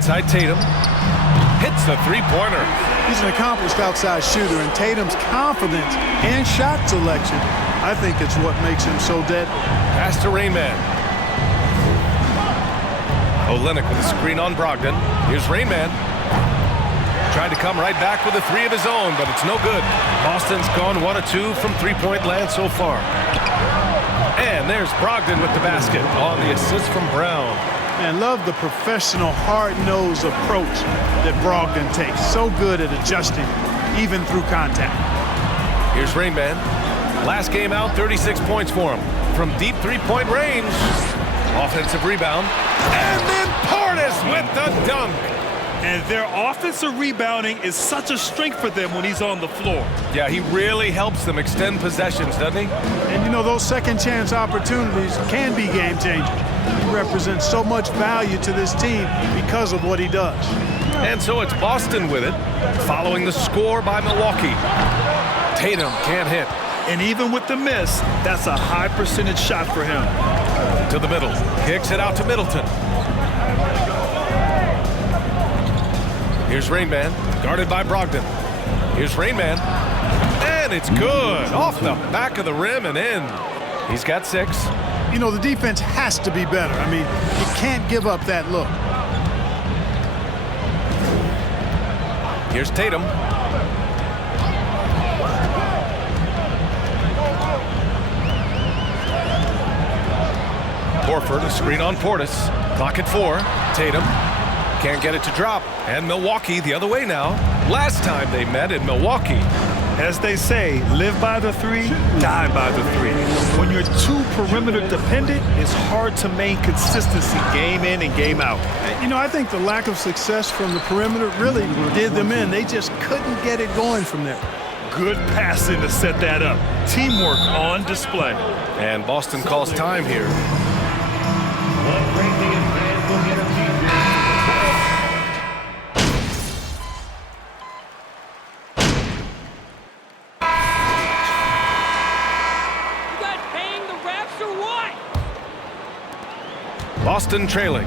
Outside Tatum. Hits the three-pointer. He's an accomplished outside shooter, and Tatum's confidence and shot selection, I think it's what makes him so deadly. Pass to Rain Man. Olynyk with a screen on Brogdon. Here's Rain Man. Tried to come right back with a three of his own, but it's no good. Boston's gone 1 of 2 from three-point land so far. And there's Brogdon with the basket on the assist from Brown. And love the professional, hard-nosed approach that Brogdon takes. So good at adjusting, even through contact. Here's Rain Man. Last game out, 36 points for him. From deep three-point range. Offensive rebound. And then Portis with the dunk. And their offensive rebounding is such a strength for them when he's on the floor. Yeah, he really helps them extend possessions, doesn't he? And you know, those second chance opportunities can be game changers. He represents so much value to this team because of what he does. And so it's Boston with it, following the score by Milwaukee. Tatum can't hit. And even with the miss, that's a high percentage shot for him. To the middle, kicks it out to Middleton. Here's Rain Man, guarded by Brogdon. Here's Rain Man, and it's good. Off the back of the rim and in. He's got 6. You know, the defense has to be better. I mean, you can't give up that look. Here's Tatum. Horford, a screen on Portis. Clock at 4. Tatum. Can't get it to drop. And Milwaukee the other way now. Last time they met in Milwaukee. As they say, live by the 3, die by the 3. When you're too perimeter dependent, it's hard to maintain consistency game in and game out. You know, I think the lack of success from the perimeter really did them in. They just couldn't get it going from there. Good passing to set that up. Teamwork on display. And Boston calls time here. Boston trailing.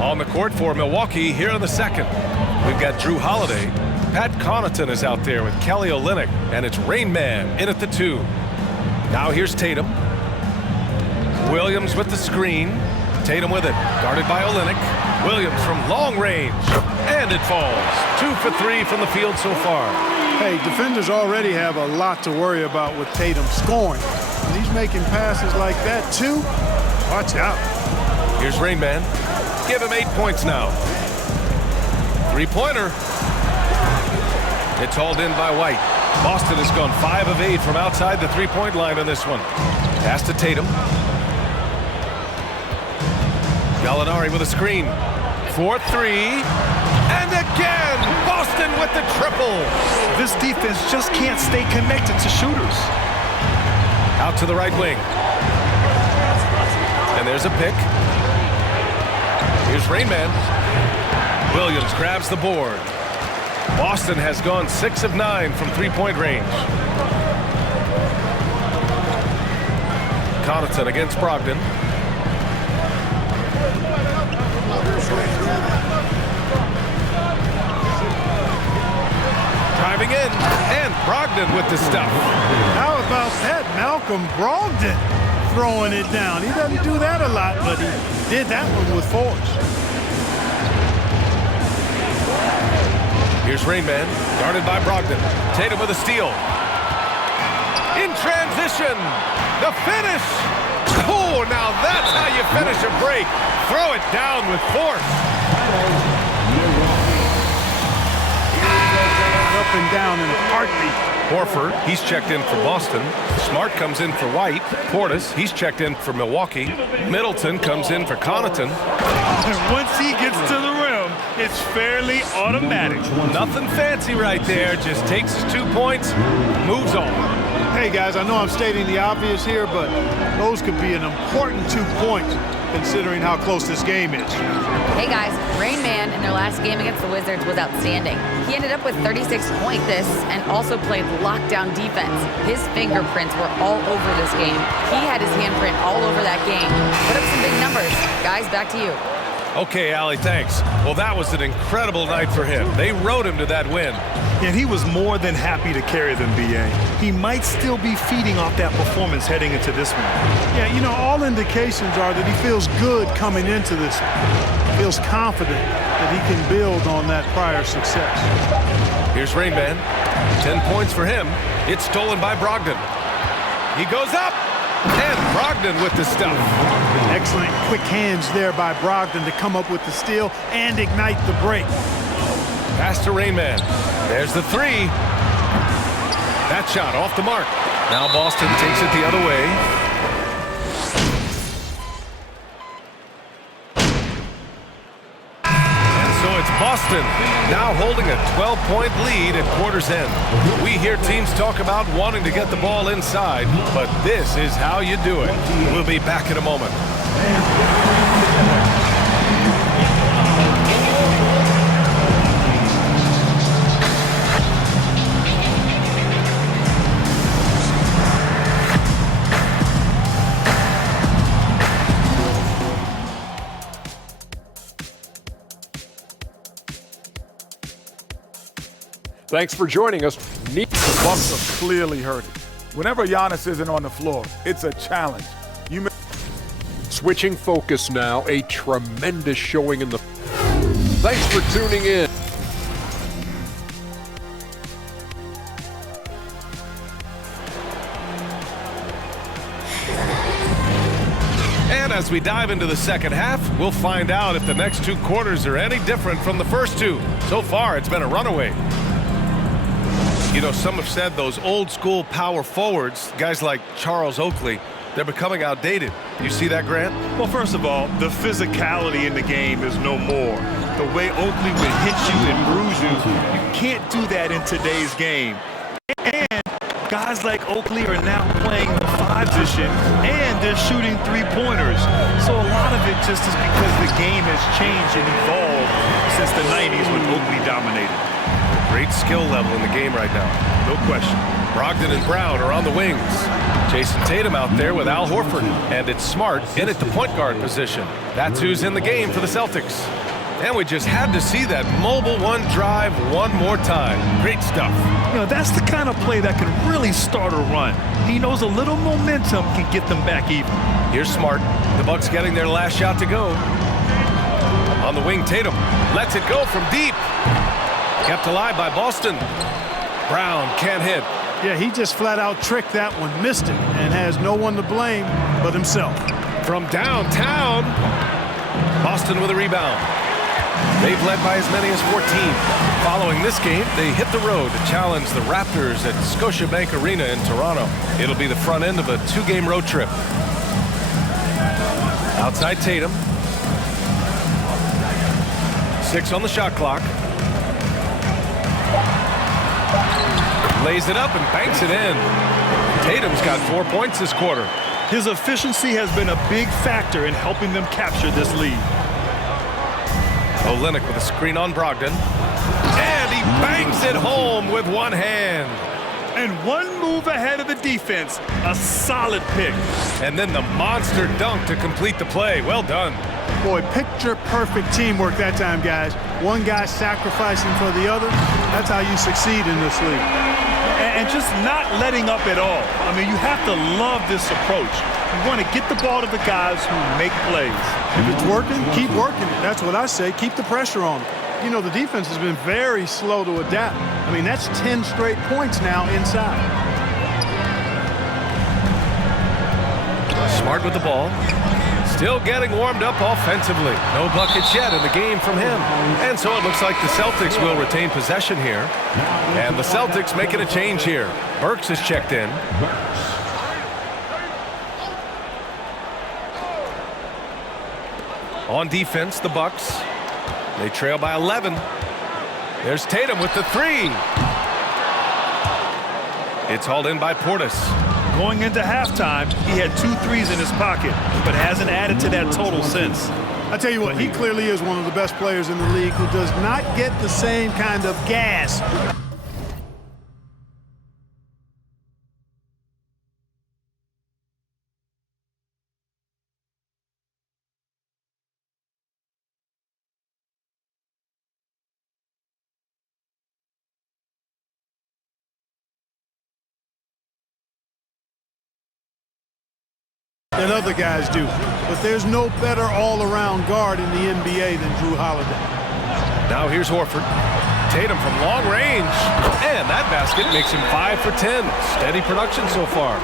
On the court for Milwaukee here in the second. We've got Drew Holiday. Pat Connaughton is out there with Kelly Olynyk. And it's Rain Man in at the 2. Now here's Tatum. Williams with the screen. Tatum with it. Guarded by Olynyk. Williams from long range. And it falls. 2 for 3 from the field so far. Hey, defenders already have a lot to worry about with Tatum scoring. And he's making passes like that too. Watch out. Here's Rain Man. Give him 8 points now. Three-pointer. It's hauled in by White. Boston has gone 5 of 8 from outside the three-point line on this one. Pass to Tatum. Gallinari with a screen. 4-3. And again, Boston with the triple. This defense just can't stay connected to shooters. Out to the right wing. And there's a pick. Here's Rain Man. Williams grabs the board. Boston has gone 6 of 9 from three-point range. Connaughton against Brogdon. Driving in, and Brogdon with the stuff. How about that? Malcolm Brogdon throwing it down. He doesn't do that a lot, but he did that one with force. Here's Rain Man, guarded by Brogdon. Tatum with a steal. In transition, the finish. Oh, now that's how you finish a break. Throw it down with force. Up and down in a heartbeat. Horford, he's checked in for Boston. Smart comes in for White. Portis, he's checked in for Milwaukee. Middleton comes in for Connaughton. Once he gets to the rim, it's fairly automatic. Nothing fancy right there. Just takes his 2 points, moves on. Hey, guys, I know I'm stating the obvious here, but those could be an important 2 points considering how close this game is. Hey, guys, Rain Man in their last game against the Wizards was outstanding. He ended up with 36 points and also played lockdown defense. His fingerprints were all over this game. He had his handprint all over that game. Put up some big numbers. Guys, back to you. Okay, Allie, thanks. Well, that was an incredible night for him. They rode him to that win. And he was more than happy to carry them, B.A. He might still be feeding off that performance heading into this one. Yeah, you know, all indications are that he feels good coming into this. Feels confident that he can build on that prior success. Here's Rain Man. 10 points for him. It's stolen by Brogdon. He goes up, and Brogdon with the stuff. Excellent quick hands there by Brogdon to come up with the steal and ignite the break. Pass to Rain Man. There's the three. That shot off the mark. Now Boston takes it the other way. And so it's Boston now holding a 12-point lead at quarter's end. We hear teams talk about wanting to get the ball inside, but this is how you do it. We'll be back in a moment. Thanks for joining us. The Bucks are clearly hurting. Whenever Giannis isn't on the floor, it's a challenge. Switching focus now, a tremendous showing in the... Thanks for tuning in. And as we dive into the second half, we'll find out if the next two quarters are any different from the first two. So far, it's been a runaway. You know, some have said those old school power forwards, guys like Charles Oakley, they're becoming outdated. You see that, Grant? Well, first of all, the physicality in the game is no more. The way Oakley would hit you and bruise you, you can't do that in today's game. And guys like Oakley are now playing the 5 position, and they're shooting 3-pointers. So a lot of it just is because the game has changed and evolved since the 90s when Oakley dominated. Great skill level in the game right now. No question. Brogdon and Brown are on the wings. Jason Tatum out there with Al Horford. And it's Smart in at the point guard position. That's who's in the game for the Celtics. And we just had to see that mobile one drive one more time. Great stuff. You know, that's the kind of play that can really start a run. He knows a little momentum can get them back even. Here's Smart. The Bucks getting their last shot to go. On the wing, Tatum lets it go from deep. Kept alive by Boston. Brown can't hit. Yeah, he just flat out tricked that one, missed it, and has no one to blame but himself. From downtown, Boston with a rebound. They've led by as many as 14. Following this game, they hit the road to challenge the Raptors at Scotiabank Arena in Toronto. It'll be the front end of a 2-game road trip. Outside Tatum. 6 on the shot clock. Lays it up and banks it in. Tatum's got 4 points this quarter. His efficiency has been a big factor in helping them capture this lead. Olynyk with a screen on Brogdon. And he bangs it home with one hand. And one move ahead of the defense. A solid pick. And then the monster dunk to complete the play. Well done. Boy, picture-perfect teamwork that time, guys. One guy sacrificing for the other. That's how you succeed in this league. And just not letting up at all. I mean, you have to love this approach. You want to get the ball to the guys who make plays. If it's working, keep working it. That's what I say. Keep the pressure on them. You know, the defense has been very slow to adapt. I mean, that's 10 straight points now inside. Smart with the ball. Still getting warmed up offensively. No buckets yet in the game from him. And so it looks like the Celtics will retain possession here. And the Celtics making a change here. Burks is checked in. On defense, the Bucks. They trail by 11. There's Tatum with the 3. It's hauled in by Portis. Going into halftime, he had 2 threes in his pocket, but hasn't added to that total since. I tell you what, he clearly is one of the best players in the league who does not get the same kind of gas that other guys do. But there's no better all-around guard in the NBA than Drew Holiday. Now here's Horford. Tatum from long range. And that basket makes him 5 for 10. Steady production so far.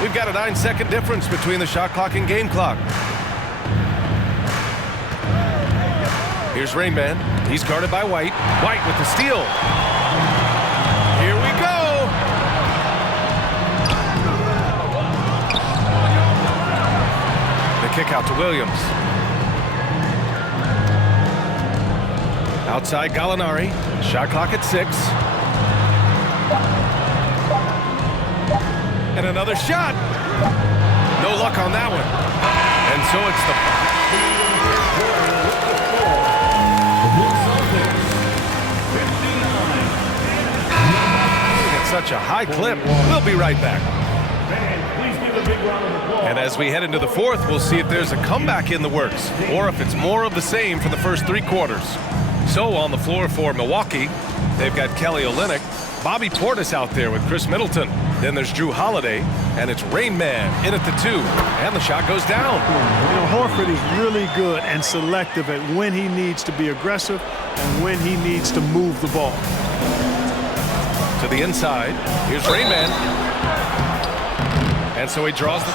We've got a 9-second difference between the shot clock and game clock. Here's Rain Man. He's guarded by White. White with the steal. Here we go. The kick out to Williams. Outside Gallinari. Shot clock at 6. And another shot. No luck on that one. And so it's the... It's such a high clip. We'll be right back. And as we head into the fourth, we'll see if there's a comeback in the works or if it's more of the same for the first 3 quarters. So on the floor for Milwaukee, they've got Kelly Olynyk, Bobby Portis out there with Chris Middleton. Then there's Drew Holiday, and it's Rain Man in at the 2, and the shot goes down. You know, Horford is really good and selective at when he needs to be aggressive and when he needs to move the ball. To the inside, here's Rain Man. And so he draws the...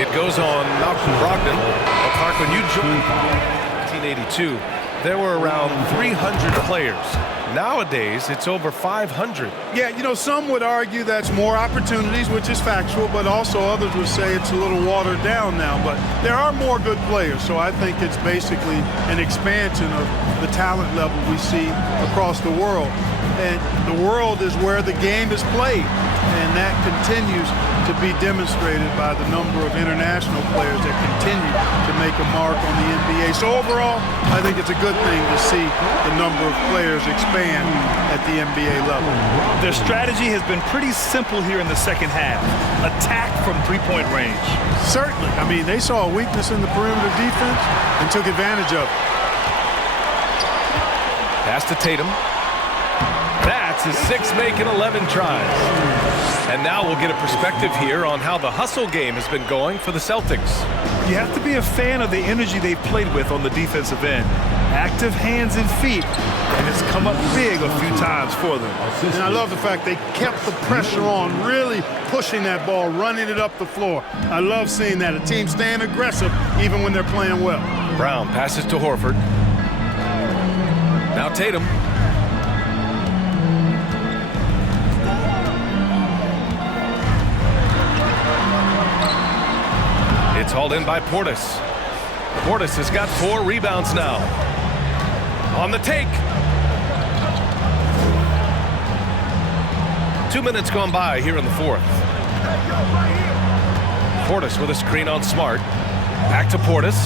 It goes on Malcolm Brogdon. Well, Clark, when you joined in 1982, there were around 300 players. Nowadays, it's over 500. Yeah, you know, some would argue that's more opportunities, which is factual, but also others would say it's a little watered down now. But there are more good players, so I think it's basically an expansion of the talent level we see across the world. And the world is where the game is played, and that continues to be demonstrated by the number of international players that continue to make a mark on the NBA. So overall, I think it's a good thing to see the number of players expand at the NBA level. Their strategy has been pretty simple here in the second half. Attack from three-point range. Certainly. I mean, they saw a weakness in the perimeter defense and took advantage of it. Pass to Tatum. That's his 6th make in 11 tries. And now we'll get a perspective here on how the hustle game has been going for the Celtics. You have to be a fan of the energy they've played with on the defensive end. Active hands and feet, and it's come up big a few times for them. And I love the fact they kept the pressure on, really pushing that ball, running it up the floor. I love seeing that, a team staying aggressive even when they're playing well. Brown passes to Horford. Now Tatum. It's hauled in by Portis. Portis has got 4 rebounds now. On the take. 2 minutes gone by here in the fourth. Portis with a screen on Smart. Back to Portis.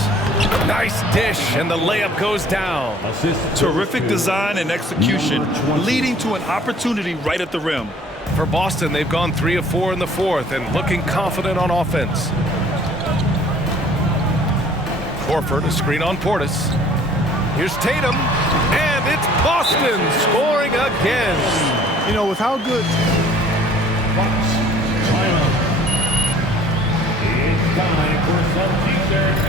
Nice dish, and the layup goes down. Terrific design and execution, leading to an opportunity right at the rim. For Boston, they've gone 3 of 4 in the fourth and looking confident on offense. Horford, a screen on Portis. Here's Tatum, and it's Boston scoring again. You know, with how good... It's time for some t-shirts.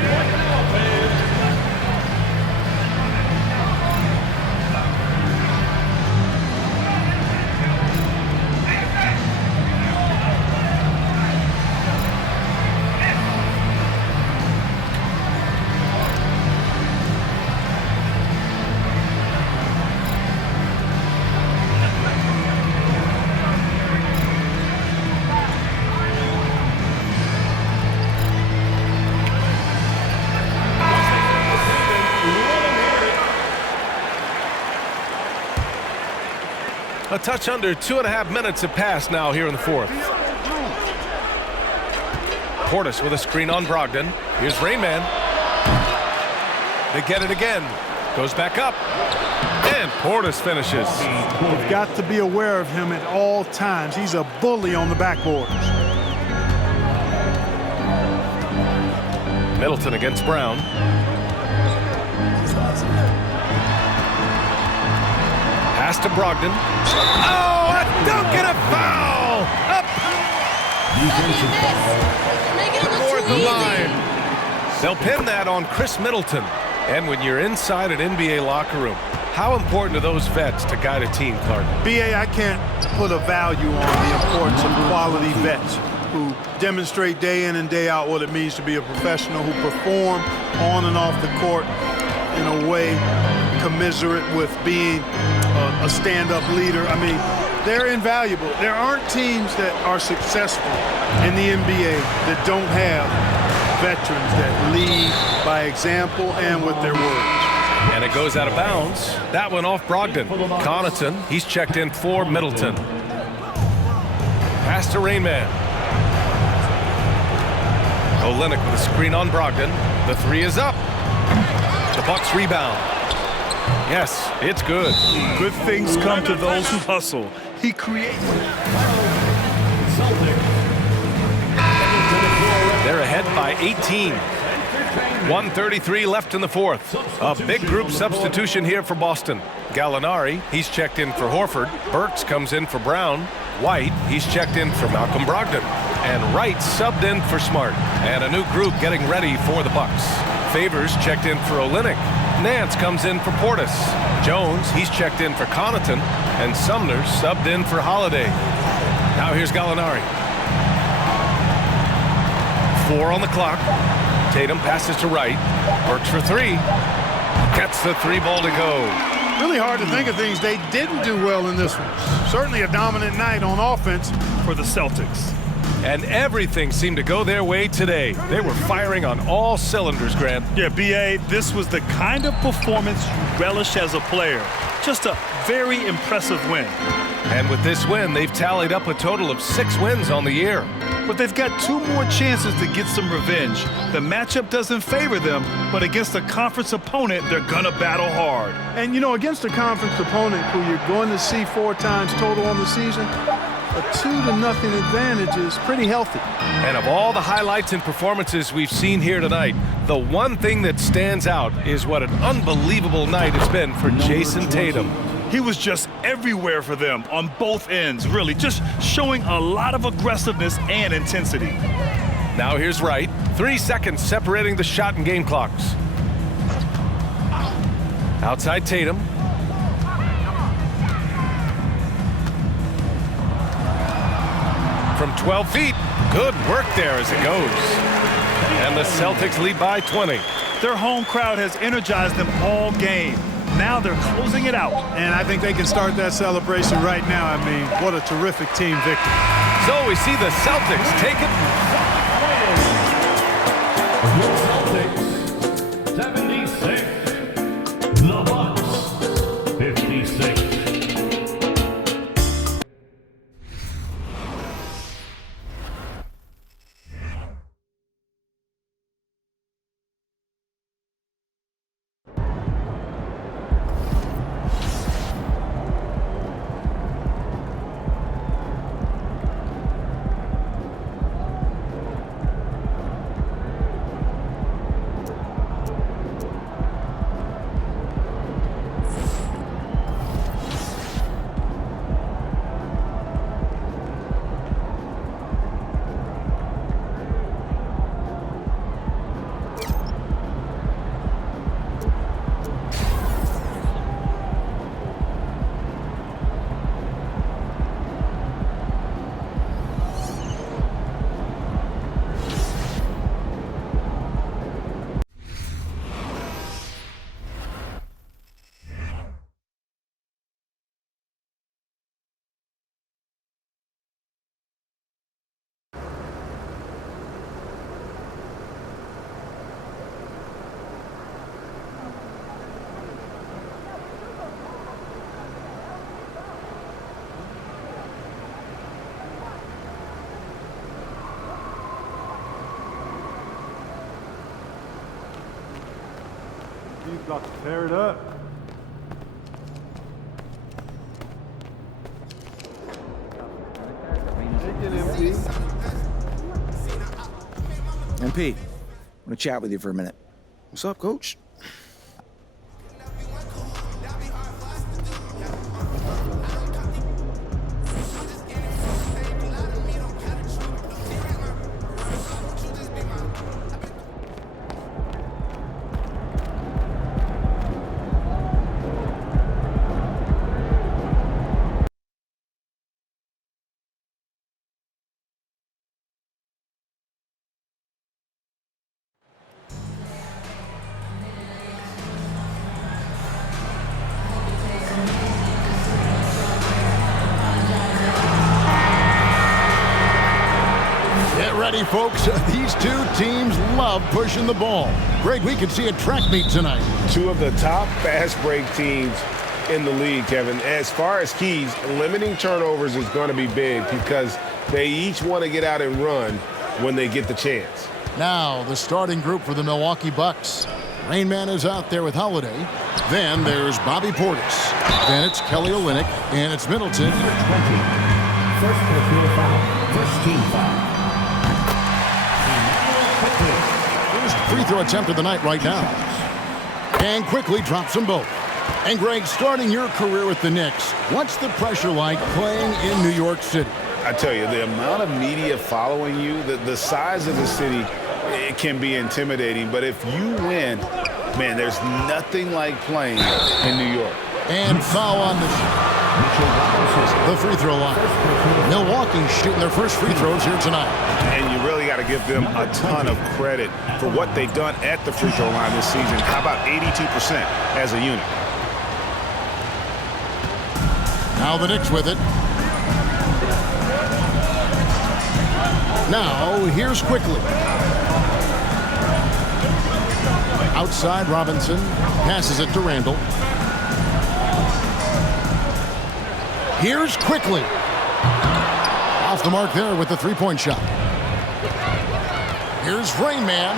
A touch under 2.5 minutes have passed now here in the fourth. Portis with a screen on Brogdon. Here's Rain Man. They get it again. Goes back up. And Portis finishes. You've got to be aware of him at all times. He's a bully on the backboards. Middleton against Brown. Pass to Brogdon. Oh, a dunk and a foul! Up! Toward the line. They'll pin that on Chris Middleton. And when you're inside an NBA locker room, how important are those vets to guide a team, Clark? BA, I can't put a value on the importance of quality vets who demonstrate day in and day out what it means to be a professional, who perform on and off the court in a way commiserate with being a stand-up leader. I mean, they're invaluable. There aren't teams that are successful in the NBA that don't have veterans that lead by example and with their words. And it goes out of bounds. That one off Brogdon. Connaughton, he's checked in for Middleton. Pass to Rainman. Olynyk with a screen on Brogdon. The three is up. The Bucks rebound. Yes, it's good. Good things come to those who hustle. He creates. They're ahead by 18. 1:33 left in the fourth. A big group substitution here for Boston. Gallinari, he's checked in for Horford. Burks comes in for Brown. White, he's checked in for Malcolm Brogdon. And Wright subbed in for Smart. And a new group getting ready for the Bucks. Favors checked in for Olynyk. Nance comes in for Portis. Jones, he's checked in for Connaughton. And Sumner subbed in for Holiday. Now here's Gallinari. 4 on the clock. Tatum passes to Wright. Works for 3. Gets the 3 ball to go. Really hard to think of things they didn't do well in this one. Certainly a dominant night on offense for the Celtics. And everything seemed to go their way today. They were firing on all cylinders, Grant. Yeah, B.A., this was the kind of performance you relish as a player. Just a very impressive win. And with this win, they've tallied up a total of 6 wins on the year. But they've got 2 more chances to get some revenge. The matchup doesn't favor them, but against a conference opponent, they're gonna battle hard. And you know, against a conference opponent who you're going to see 4 times total on the season, a 2-0 advantage is pretty healthy. And of all the highlights and performances we've seen here tonight, the one thing that stands out is what an unbelievable night it's been for Jason Tatum. He was just everywhere for them on both ends, really, just showing a lot of aggressiveness and intensity. Now here's Wright. 3 seconds separating the shot and game clocks. Outside Tatum. From 12 feet. Good work there as it goes. And the Celtics lead by 20. Their home crowd has energized them all game. Now they're closing it out. And I think they can start that celebration right now. I mean, what a terrific team victory. So we see the Celtics take it. The Celtics, 76. The Bucks, 56. He's about to tear it up. MP, I want to chat with you for a minute. What's up, Coach? Ready, folks. These two teams love pushing the ball. Greg, we can see a track meet tonight. Two of the top fast break teams in the league, Kevin. As far as keys, limiting turnovers is going to be big because they each want to get out and run when they get the chance. Now, the starting group for the Milwaukee Bucks. Rain Man is out there with Holiday. Then there's Bobby Portis. Then it's Kelly Olynyk, and it's Middleton. First personal foul. First team foul. Free throw attempt of the night right now. And quickly drops them both. And Greg, starting your career with the Knicks, what's the pressure like playing in New York City? I tell you, the amount of media following you, the size of the city, it can be intimidating. But if you win, man, there's nothing like playing in New York. And foul on the free throw line. Milwaukee shooting their first free throws here tonight. And you really got to give them a ton of credit for what they've done at the free throw line this season. How about 82% as a unit? Now the Knicks with it. Now here's Quickly. Outside Robinson. Passes it to Randall. Here's Quickly. Off the mark there with the three-point shot. Here's Rain Man.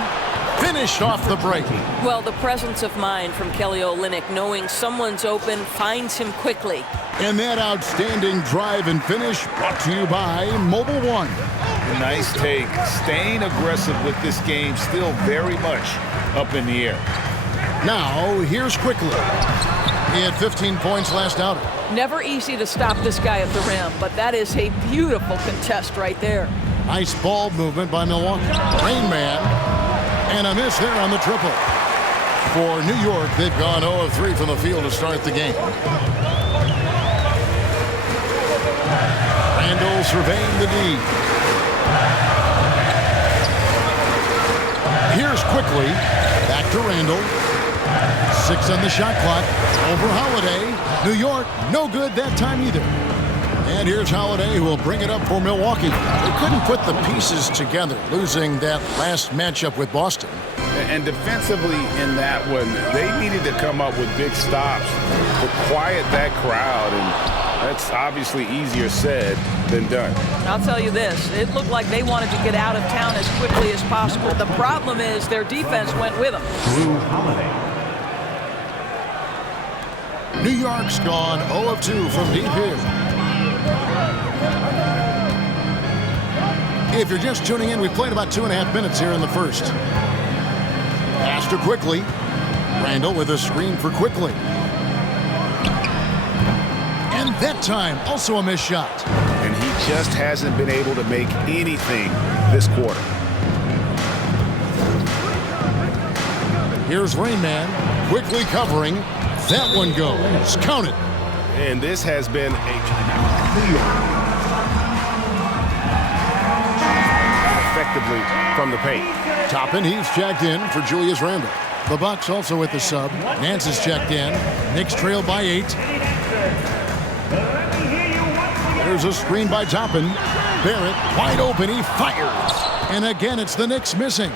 Finished off the break. Well, the presence of mind from Kelly Olynyk, knowing someone's open, finds him quickly. And that outstanding drive and finish brought to you by Mobile One. Nice take. Staying aggressive with this game, still very much up in the air. Now, here's Quickly. He had 15 points last outing. Never easy to stop this guy at the rim, but that is a beautiful contest right there. Nice ball movement by Milwaukee. Rain Man. And a miss there on the triple. For New York, they've gone 0 of 3 from the field to start the game. Randall surveying the D. Here's Quickly. Back to Randall. 6 on the shot clock. Over Holiday. New York, no good that time either. And here's Holiday, who will bring it up for Milwaukee. They couldn't put the pieces together, losing that last matchup with Boston. And defensively in that one, they needed to come up with big stops to quiet that crowd, and that's obviously easier said than done. I'll tell you this, it looked like they wanted to get out of town as quickly as possible. The problem is their defense went with them. New York's gone 0 of 2 from deep here. If you're just tuning in, we've played about 2.5 minutes here in the first. Pass to Quickly. Randall with a screen for Quickly. And that time, also a missed shot. And he just hasn't been able to make anything this quarter. Here's Rain Man, quickly covering. That one goes. Count it. And this has been effectively from the paint. Toppin, he's checked in for Julius Randle. The Bucks also with the sub. Nance is checked in. Knicks trail by 8. There's a screen by Toppin. Barrett wide open. He fires. And again, it's the Knicks missing.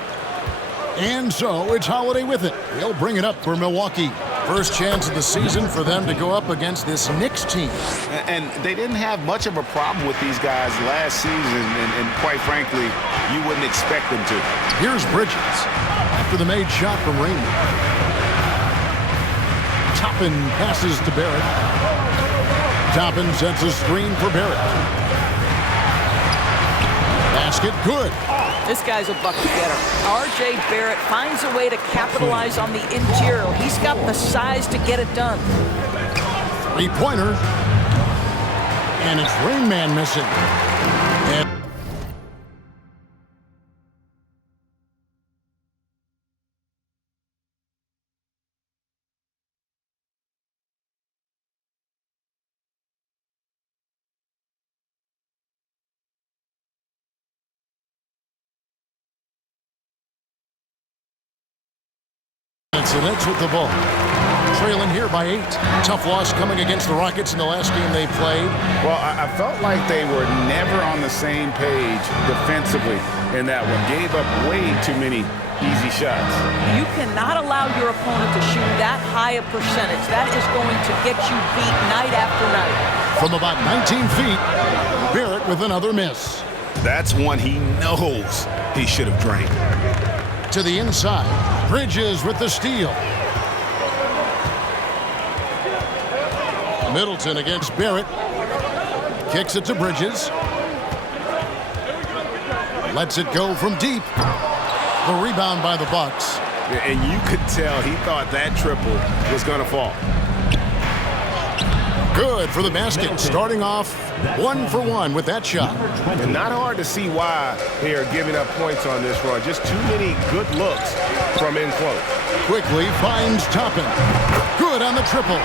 And so it's Holiday with it. He'll bring it up for Milwaukee. First chance of the season for them to go up against this Knicks team. And they didn't have much of a problem with these guys last season, and quite frankly, you wouldn't expect them to. Here's Bridges after the made shot from Raymond. Toppin passes to Barrett. Toppin sets a screen for Barrett. Basket good. This guy's a bucket getter. R.J. Barrett finds a way to capitalize on the interior. He's got the size to get it done. Three-pointer. And it's Rain Man missing. And the Nets with the ball. Trailing here by 8. Tough loss coming against the Rockets in the last game they played. Well, I felt like they were never on the same page defensively in that one. Gave up way too many easy shots. You cannot allow your opponent to shoot that high a percentage. That is going to get you beat night after night. From about 19 feet, Barrett with another miss. That's one he knows he should have drained. To the inside, Bridges with the steal. Middleton against Barrett. Kicks it to Bridges. Lets it go from deep. The rebound by the Bucks. And you could tell he thought that triple was going to fall. Good for the basket. Starting off 1 for 1 with that shot. And not hard to see why they are giving up points on this run. Just too many good looks from in close. Quickly finds Toppin. Good on the triple.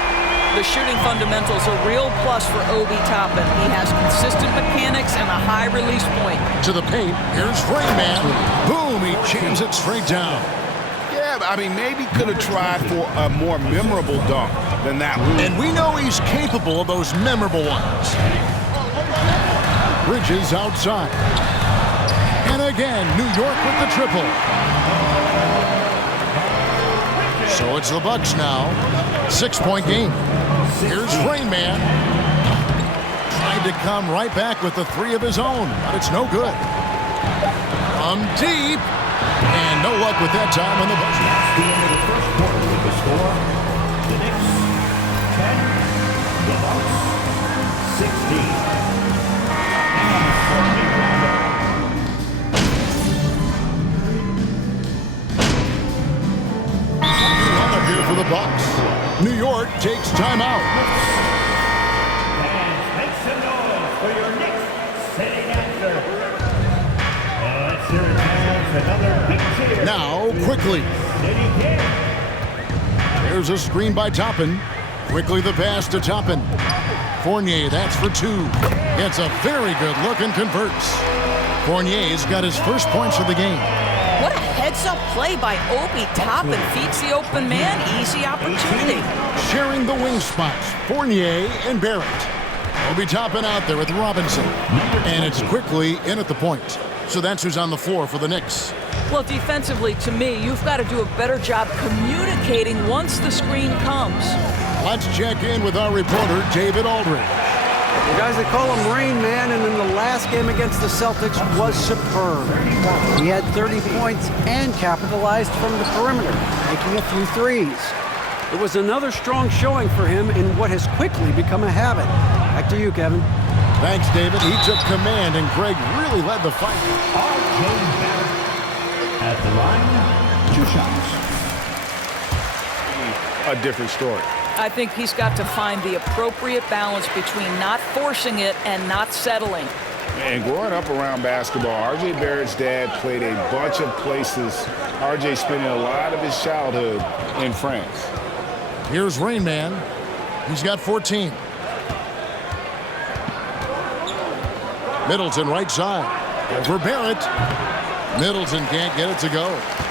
The shooting fundamentals a real plus for Obi Toppin. He has consistent mechanics and a high release point. To the paint. Here's Rain Man. Boom, he jams it straight down. Yeah, I mean, maybe could have tried for a more memorable dunk than that one. And we know he's capable of those memorable ones. Bridges outside. And again, New York with the triple. So it's the Bucks now. 6-point game. Here's Rain Man. Tried to come right back with the 3 of his own, but it's no good. From deep. And no luck with that time on the buzzer. The end of the first quarter with the score. The Knicks 10, the Bucks 16. Here for the Bucks. New York takes timeout. And make some noise for your Knicks sitting answer. Let's hear it for another big cheer. Now, quickly. There's a screen by Toppin. Quickly the pass to Toppin. Fournier, that's for 2. Gets a very good look and converts. Fournier's got his first points of the game. What a heads-up play by Obi Toppin. Feeds the open man. Easy opportunity. Sharing the wing spots, Fournier and Barrett. Obi Toppin out there with Robinson. And it's quickly in at the point. So that's who's on the floor for the Knicks. Well, defensively, to me, you've got to do a better job communicating once the screen comes. Let's check in with our reporter, David Aldridge. The guys, they call him Rain Man, and in the last game against the Celtics was superb. He had 30 points and capitalized from the perimeter, making a few threes. It was another strong showing for him in what has quickly become a habit. Back to you, Kevin. Thanks, David. He took command, and Greg really led the fight. At the line, 2 shots. A different story. I think he's got to find the appropriate balance between not forcing it and not settling. And growing up around basketball, R.J. Barrett's dad played a bunch of places. R.J. spending a lot of his childhood in France. Here's Rain Man. He's got 14. Middleton right side. Over Barrett. Middleton can't get it to go.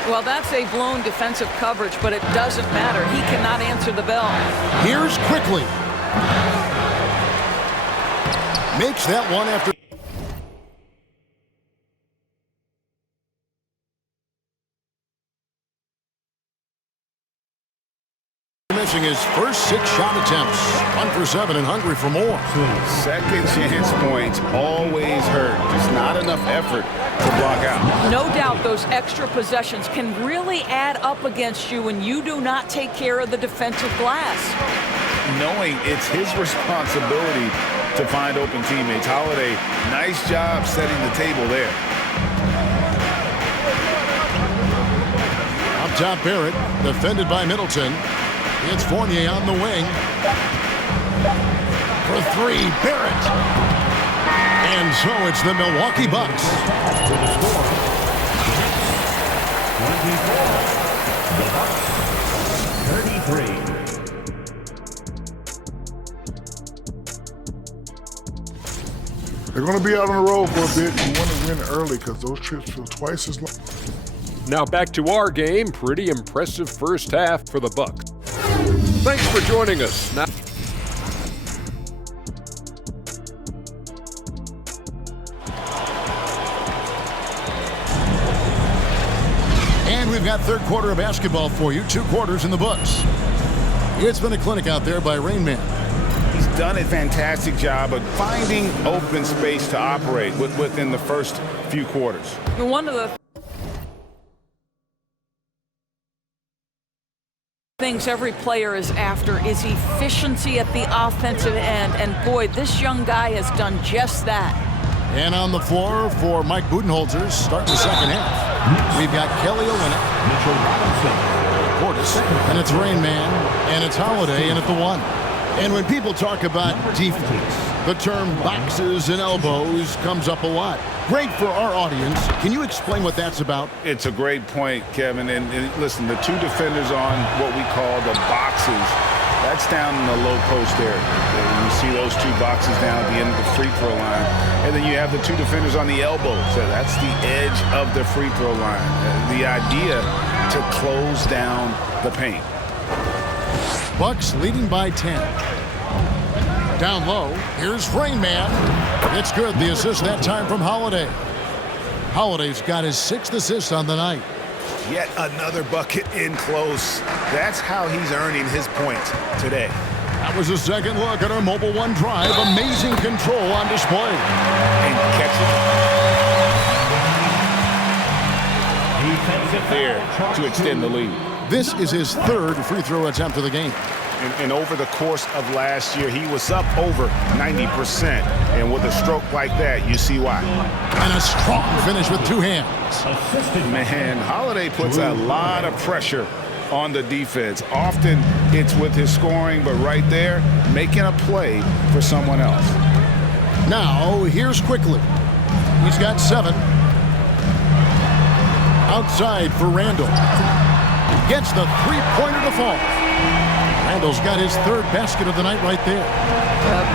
Well, that's a blown defensive coverage, but it doesn't matter. He cannot answer the bell. Here's Quickly. Makes that one after. Missing his first 6 shot attempts. 1 for 7 and hungry for more. Second chance points always hurt. Just not enough effort to block out. No doubt those extra possessions can really add up against you when you do not take care of the defensive glass. knowing it's his responsibility to find open teammates. Holiday, nice job setting the table there. Up top, Barrett, defended by Middleton. It's Fournier on the wing. For three, Barrett. And so it's the Milwaukee Bucks. With the score, 24, the Bucks, 33. They're going to be out on the road for a bit. You want to win early because those trips feel twice as long. Now back to our game. Pretty impressive first half for the Bucks. Thanks for joining us. Now, and we've got third quarter of basketball for you. 2 quarters in the books. It's been a clinic out there by Rain Man. He's done a fantastic job of finding open space to operate within the first few quarters. One of the things every player is after is efficiency at the offensive end, and boy, this young guy has done just that. And on the floor for Mike Budenholzer, starting the second half, we've got Kelly Olynyk, Mitchell Robinson, Portis, and it's Rain Man, and it's Holiday in at the 1. And when people talk about defense, the term boxes and elbows comes up a lot. Great for our audience. Can you explain what that's about? It's a great point, Kevin. And listen, the 2 defenders on what we call the boxes, that's down in the low post area. You see those 2 boxes down at the end of the free throw line. And then you have the 2 defenders on the elbows. So that's the edge of the free throw line. The idea to close down the paint. Bucks leading by 10. Down low, here's Rain Man. It's good, the assist that time from Holiday. Holiday's got his 6th assist on the night. Yet another bucket in close. That's how he's earning his points today. That was a second look at our Mobile One drive. Amazing control on display. And catches it there to extend the lead. This is his 3rd free throw attempt of the game. And over the course of last year, he was up over 90%. And with a stroke like that, you see why. And a strong finish with 2 hands. Man, Holiday puts a lot of pressure on the defense. Often it's with his scoring, but right there, making a play for someone else. Now, here's Quickly. He's got 7. Outside for Randall. Gets the 3-pointer to fall. Randall's got his 3rd basket of the night right there.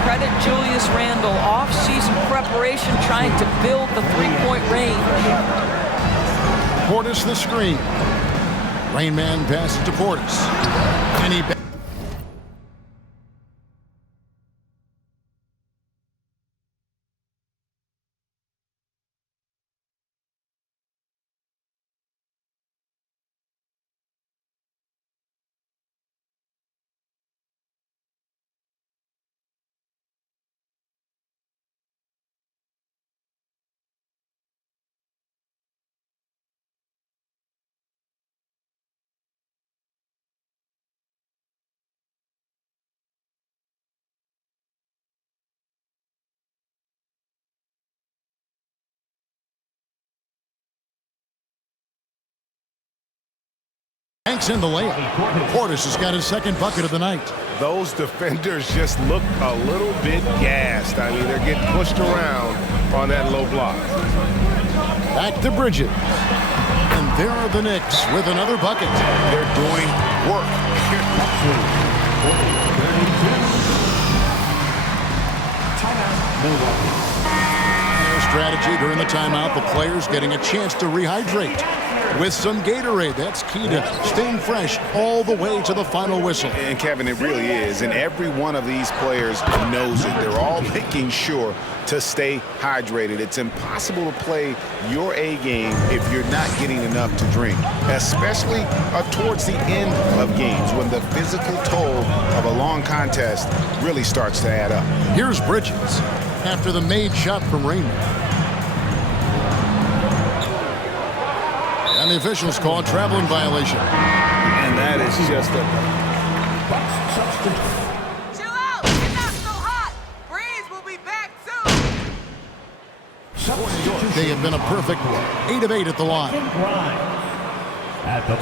Credit Julius Randle, off-season preparation, trying to build the 3-point range. Portis the screen. Rain Man passes to Portis. And he banks in the layup. Portis has got his 2nd bucket of the night. Those defenders just look a little bit gassed. I mean, they're getting pushed around on that low block. Back to Bridges. And there are the Knicks with another bucket. They're doing work. Their strategy during the timeout, the players getting a chance to rehydrate with some Gatorade. That's key to staying fresh all the way to the final whistle. And Kevin, it really is. And every one of these players knows it. They're all making sure to stay hydrated. It's impossible to play your A game if you're not getting enough to drink, especially towards the end of games when the physical toll of a long contest really starts to add up. Here's Bridges after the made shot from Raymond. And the officials call a traveling violation. And that is just a... They have been a perfect 8 of 8 at the line.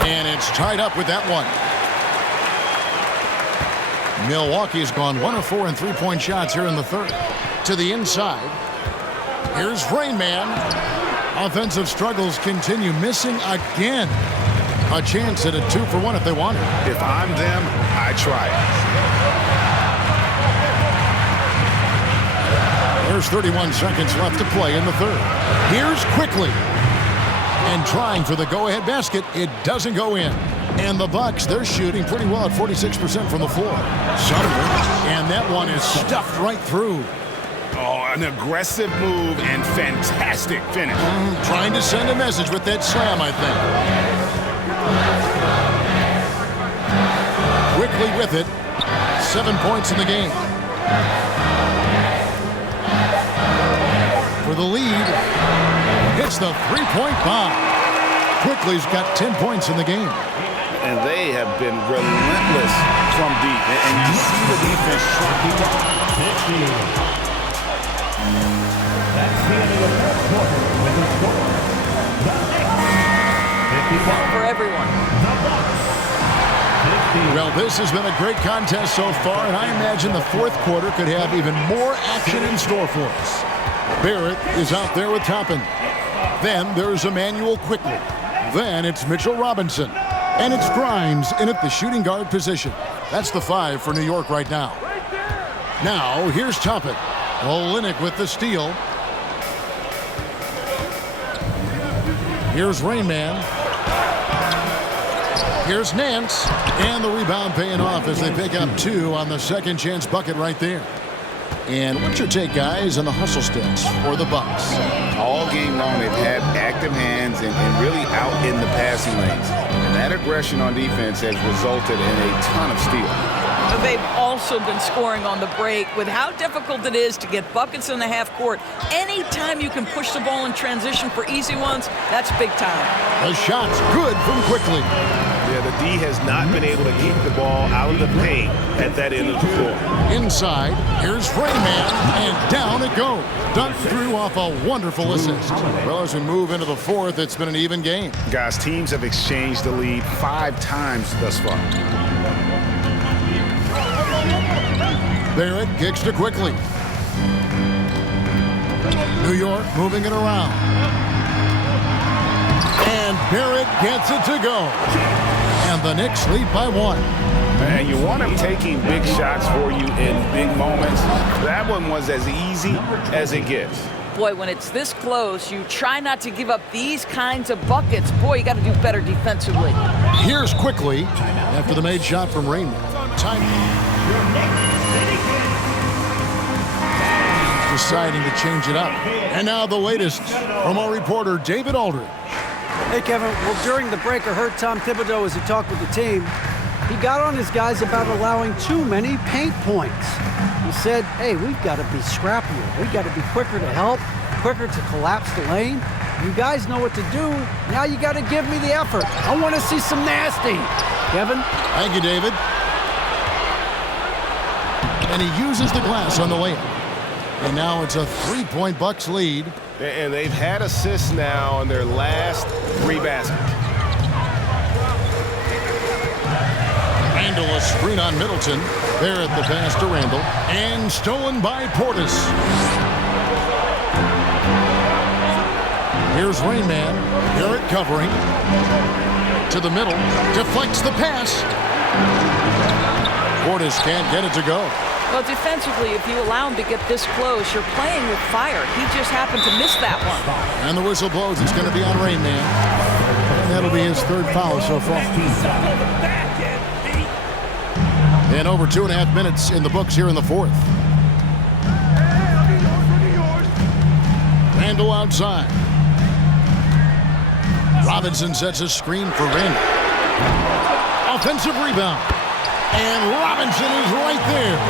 And it's tied up with that one. Milwaukee's gone 1 of 4 in three-point shots here in the third. To the inside. Here's Rain Man. Offensive struggles continue, missing again. A chance at a 2 for 1 if they want it. If I'm them, I try it. There's 31 seconds left to play in the third. Here's Quickly. And trying for the go-ahead basket. It doesn't go in. And the Bucks, they're shooting pretty well at 46% from the floor. And that one is stuffed right through. Oh, an aggressive move and fantastic finish. Trying to send a message with that slam, I think. Quickly with it. 7 points in the game. For the lead, hits the three-point bomb. Quickly's got 10 points in the game. And they have been relentless from deep. And you see the defense tracking down. That's the end of the fourth quarter with the score. The Knicks, 55. For everyone. The Bucks, 50. Well, this has been a great contest so far, and I imagine the fourth quarter could have even more action in store for us. Barrett is out there with Toppin. Then there's Emmanuel Quickly. Then it's Mitchell Robinson. And it's Grimes in at the shooting guard position. That's the 5 for New York right now. Now, here's Toppin. Olynyk with the steal. Here's Rain Man. Here's Nance. And the rebound paying off as they pick up 2 on the second chance bucket right there. And what's your take, guys, on the hustle stats for the Bucks? All game long, they've had active hands and really out in the passing lanes. And that aggression on defense has resulted in a ton of steals. They've also been scoring on the break. With how difficult it is to get buckets in the half court, anytime you can push the ball in transition for easy ones, that's big time. The shot's good from Quickly. Yeah, the D has not been able to keep the ball out of the paint at that end of the floor. Inside, here's Rayman, and down it goes. Dunked through off a wonderful assist. Well, as we move into the fourth, it's been an even game. Guys, teams have exchanged the lead 5 times thus far. Barrett kicks to Quickly. New York moving it around. And Barrett gets it to go. And the Knicks lead by 1. And you want him taking big shots for you in big moments. That one was as easy as it gets. Boy, when it's this close, you try not to give up these kinds of buckets. Boy, you got to do better defensively. Here's Quickly after the made shot from Raymond. Time. Deciding to change it up. And now the latest from our reporter, David Aldridge. Hey, Kevin. Well, during the break, I heard Tom Thibodeau as he talked with the team. He got on his guys about allowing too many paint points. He said, hey, we've got to be scrappier. We've got to be quicker to help, quicker to collapse the lane. You guys know what to do. Now you got to give me the effort. I want to see some nasty. Kevin? Thank you, David. And he uses the glass on the layup. And now it's a 3-point Bucks lead. And they've had assists now on their last 3 baskets. Randall a screen on Middleton. There at the pass to Randall. And stolen by Portis. Here's Rainman. Barrett covering. To the middle. Deflects the pass. Portis can't get it to go. Well, defensively, if you allow him to get this close, you're playing with fire. He just happened to miss that one. And the whistle blows. It's going to be on Rainman. And that'll be his 3rd foul so far. And over 2.5 minutes in the books here in the 4th. Randall outside. Robinson sets a screen for Randall. Offensive rebound. And Robinson is right there.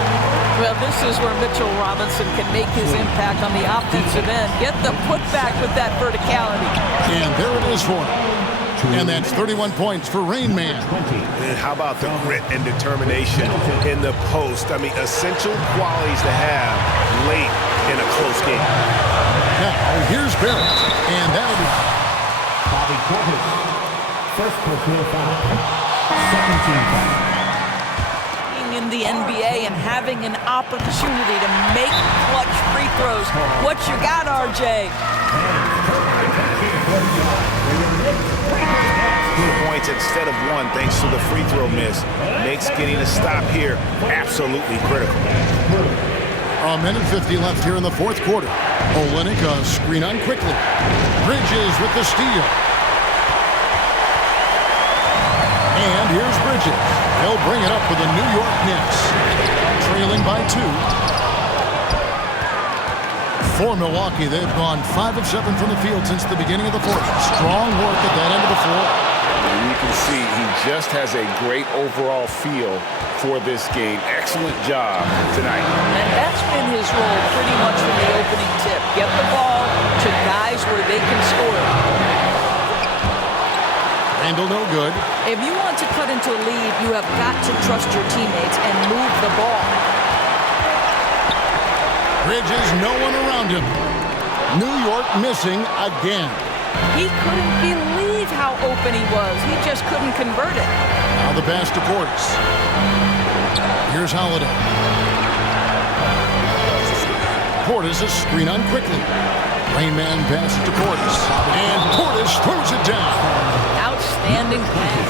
Well, this is where Mitchell Robinson can make his impact on the offensive end. Get the putback with that verticality. And there it is for him. And that's 31 points for Rain Man. And how about the grit and determination in the post? I mean, essential qualities to have late in a close game. Now, Here's Barrett, and that'll be... Bobby Portis, first personal foul. Second team foul. In the NBA and having an opportunity to make clutch free throws. What you got, RJ? 2 points instead of 1 thanks to the free throw miss. Makes getting a stop here absolutely critical. A minute 50 left here in the fourth quarter. Olynyk screen on quickly. Bridges with the steal. And here's Bridges. He'll bring it up for the New York Knicks. Trailing by 2. For Milwaukee, they've gone 5 of 7 from the field since the beginning of the fourth. Strong work at that end of the floor. And you can see he just has a great overall feel for this game. Excellent job tonight. And that's been his role pretty much from the opening tip. Get the ball to guys where they can score. Randall no good. If you want to cut into a lead, you have got to trust your teammates and move the ball. Bridges, no one around him. New York missing again. He couldn't believe how open he was. He just couldn't convert it. Now the pass to Portis. Here's Holiday. Portis is screen on quickly. Rain man passes to Portis. And Portis throws it down. Outstanding pass.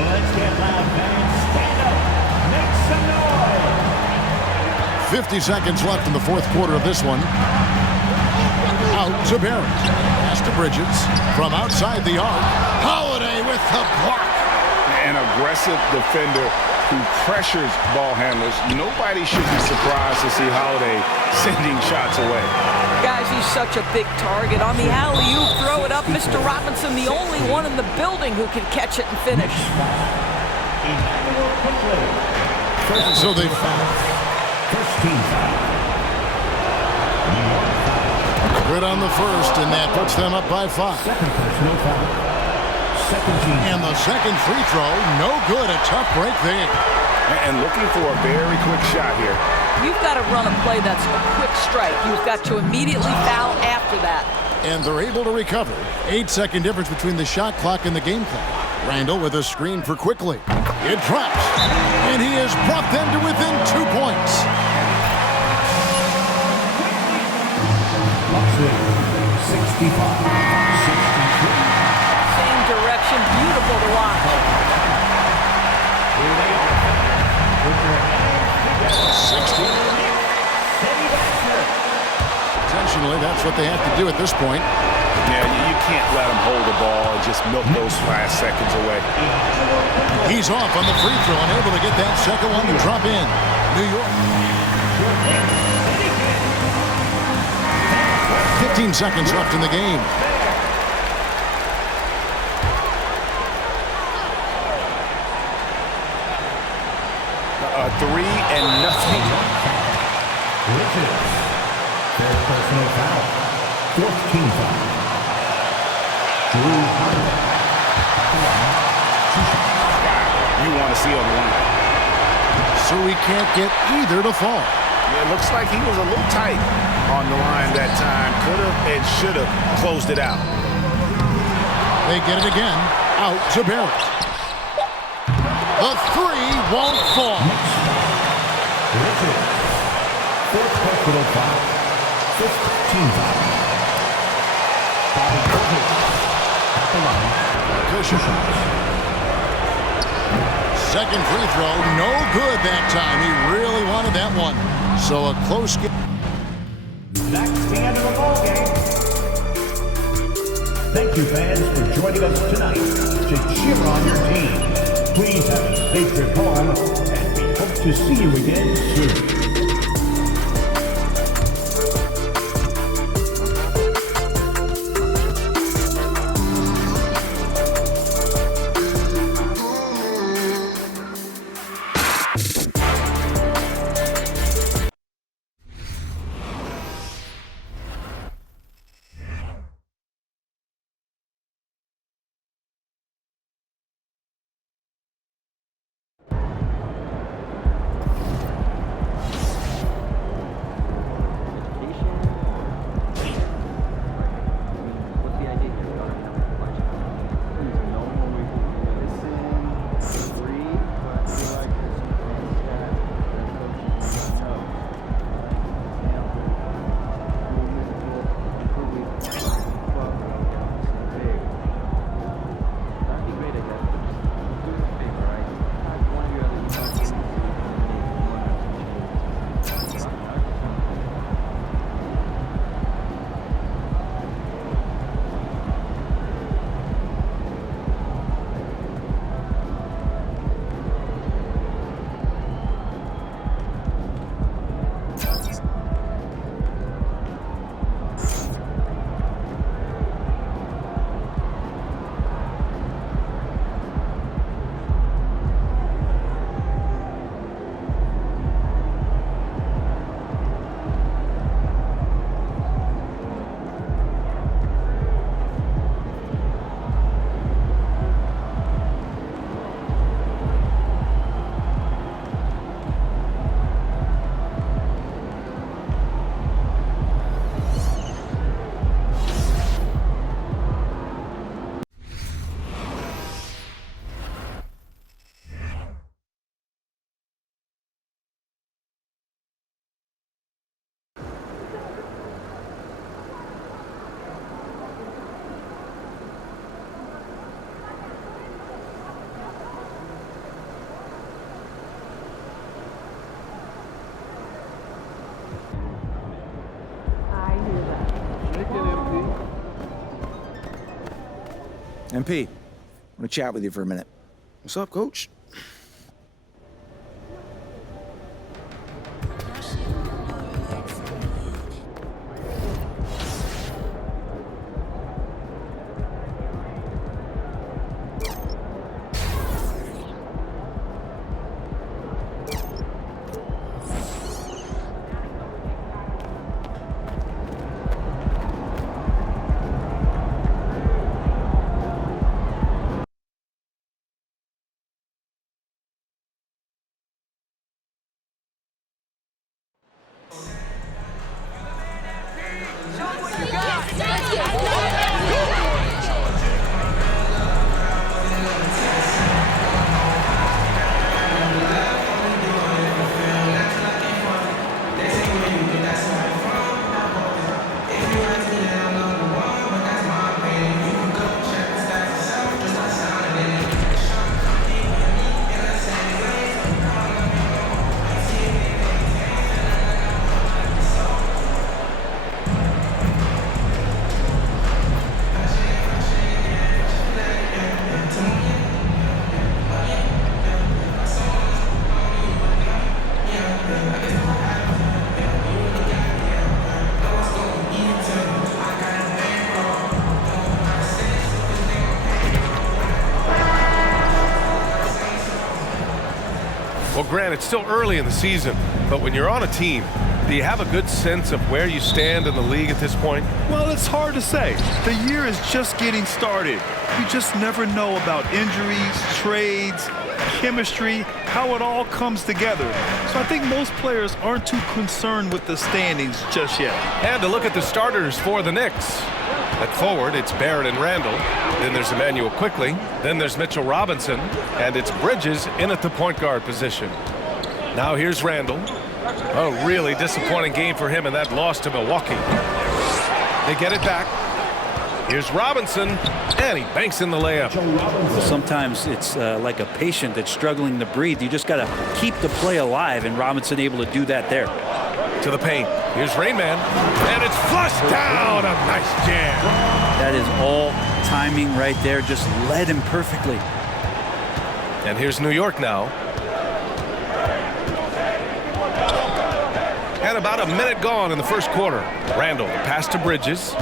Let's get loud, fans. Stand up. Make some noise. 50 seconds left in the fourth quarter of this one. Out to Barrett. Pass to Bridges. From outside the arc. Holiday with the block. An aggressive defender who pressures ball handlers. Nobody should be surprised to see Holiday sending shots away. Guys, he's such a big target. On the alley-oop, throw it up. Mr. Robinson, the only one in the building who can catch it and finish. So they First team foul. good on the first, and that puts them up by 5. Second personal foul. Second team. And the second free throw, no good. A tough break there. And looking for a very quick shot here. You've got to run a play that's a quick strike. You've got to immediately foul after that. And they're able to recover. 8-second difference between the shot clock and the game clock. Randall with a screen for Quickly. It drops. And he has brought them to within 2 points. Bucks win 65-63. Same direction. Beautiful to watch. Here they are. 60. Intentionally, that's what they have to do at this point. Yeah, you can't let him hold the ball and just milk those last seconds away. He's off on the free throw, unable to get that second one to drop in. New York. 15 seconds left in the game. A 3 and nothing. Bridges. Third personal foul. Fourth team foul. Drew Holiday. You want to see on the line. So he can't get either to fall. Yeah, it looks like he was a little tight on the line that time. Could have and should have closed it out. They get it again. Out to Barrett. The 3 won't fall. Bridges. Fourth personal foul. Fifth team foul. Bobby Portis at the line. Cushion. Second free throw, no good that time. He really wanted that one. So a close game. That's the end of the ball game. Thank you, fans, for joining us tonight to cheer on your team. Please have a safe trip home, and we hope to see you again soon. MP, I want to chat with you for a minute. What's up, Coach? Well, Grant, it's still early in the season, but when you're on a team, do you have a good sense of where you stand in the league at this point? Well, it's hard to say. The year is just getting started. You just never know about injuries, trades, chemistry, how it all comes together. So I think most players aren't too concerned with the standings just yet. And to look at the starters for the Knicks. At forward, it's Barrett and Randall. Then there's Emmanuel Quickly. Then there's Mitchell Robinson. And it's Bridges in at the point guard position. Now here's Randall. A really disappointing game for him in that loss to Milwaukee. They get it back. Here's Robinson, and he banks in the layup. Sometimes it's like a patient that's struggling to breathe. You just got to keep the play alive, and Robinson able to do that there. To the paint. Here's Rain Man, and it's flushed down. A nice jam. That is all timing right there. Just led him perfectly. And here's New York now. And about a minute gone in the first quarter. Randall, pass to Bridges.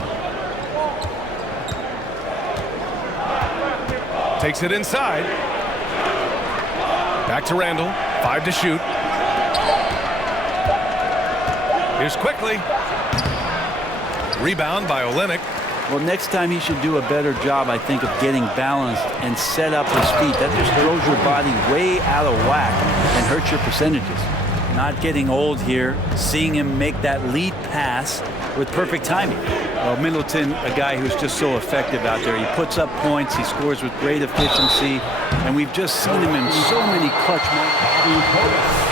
Takes it inside. Back to Randall. 5 to shoot. Here's Quickly. Rebound by Olynyk. Well, next time he should do a better job, I think, of getting balanced and set up his feet. That just throws your body way out of whack and hurts your percentages. Not getting old here, seeing him make that lead pass with perfect timing. Well, Middleton, a guy who's just so effective out there. He puts up points, he scores with great efficiency, and we've just seen him in so many clutch moments.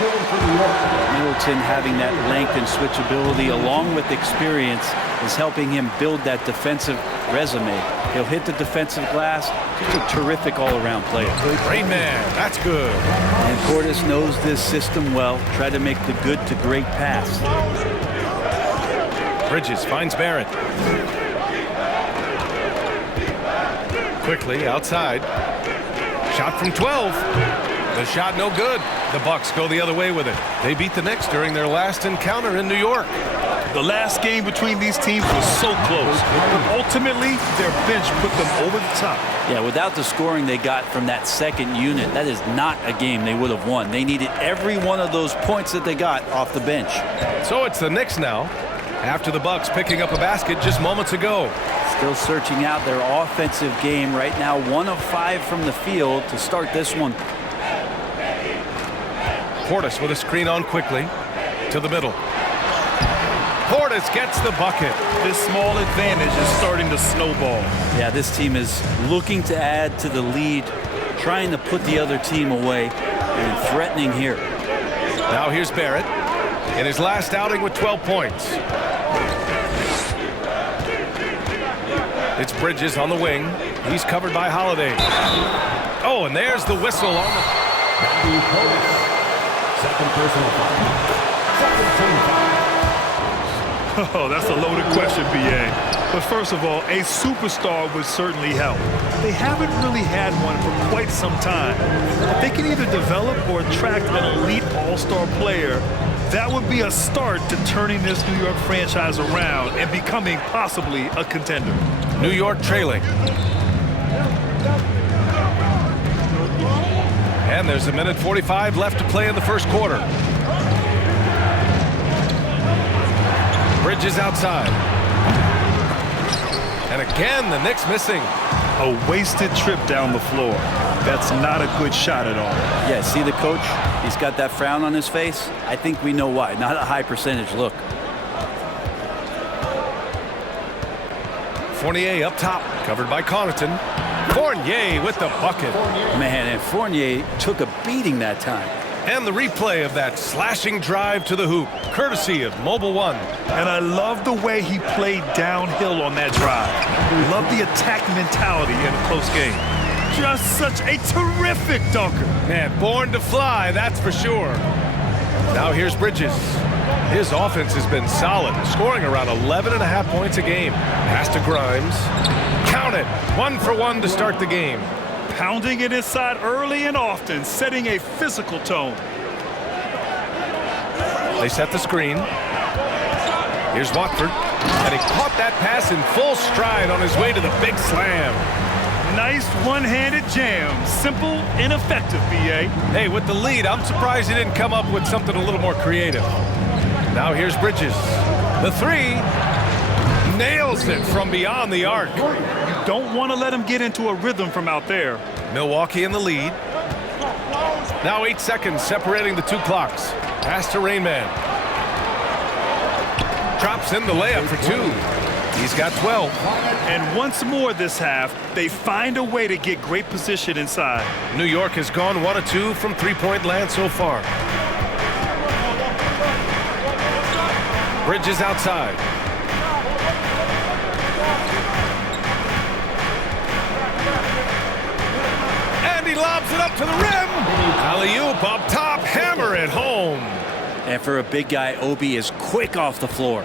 Middleton having that length and switchability along with experience is helping him build that defensive resume. He'll hit the defensive glass. Just a terrific all-around player. Great man. That's good. And Portis knows this system well. Try to make the good to great pass. Bridges finds Barrett. Quickly outside. Shot from 12. The shot no good. The Bucks go the other way with it. They beat the Knicks during their last encounter in New York. The last game between these teams was so close, but ultimately their bench put them over the top. Yeah, without the scoring they got from that second unit, that is not a game they would have won. They needed every one of those points that they got off the bench. So it's the Knicks now, after the Bucks picking up a basket just moments ago. Still searching out their offensive game right now. 1 of 5 from the field to start this one. Portis with a screen on Quickly to the middle. Portis gets the bucket. This small advantage is starting to snowball. Yeah, this team is looking to add to the lead, trying to put the other team away, and threatening here. Now here's Barrett in his last outing with 12 points. It's Bridges on the wing. He's covered by Holiday. Oh, and there's the whistle on the... Second personal foul. Second team foul. Oh, that's a loaded question, B.A. But first of all, a superstar would certainly help. They haven't really had one for quite some time. If they can either develop or attract an elite all-star player, that would be a start to turning this New York franchise around and becoming possibly a contender. New York trailing. And there's a minute 45 left to play in the first quarter. Bridges outside. And again, the Knicks missing. A wasted trip down the floor. That's not a good shot at all. Yeah, see the coach? He's got that frown on his face. I think we know why. Not a high percentage look. Fournier up top, covered by Connaughton. Fournier with the bucket. Man, and Fournier took a beating that time. And the replay of that slashing drive to the hoop, courtesy of Mobile One. And I love the way he played downhill on that drive. Love the attack mentality in a close game. Just such a terrific dunker. Man, born to fly, that's for sure. Now here's Bridges. His offense has been solid, scoring around 11.5 points a game. Pass to Grimes. Count it. 1 for 1 to start the game. Pounding it inside early and often, setting a physical tone. They set the screen. Here's Watford. And he caught that pass in full stride on his way to the big slam. Nice one-handed jam. Simple and effective, B.A. Hey, with the lead, I'm surprised he didn't come up with something a little more creative. Now here's Bridges. The three. Nails it from beyond the arc. You don't want to let him get into a rhythm from out there. Milwaukee in the lead. Now 8 seconds separating the two clocks. Pass to Rain Man. Drops in the layup for 2. He's got 12. And once more this half, they find a way to get great position inside. New York has gone 1 of 2 from three-point land so far. Bridges outside. And he lobs it up to the rim. Alley-oop up top, hammer it home. And for a big guy, Obi is quick off the floor.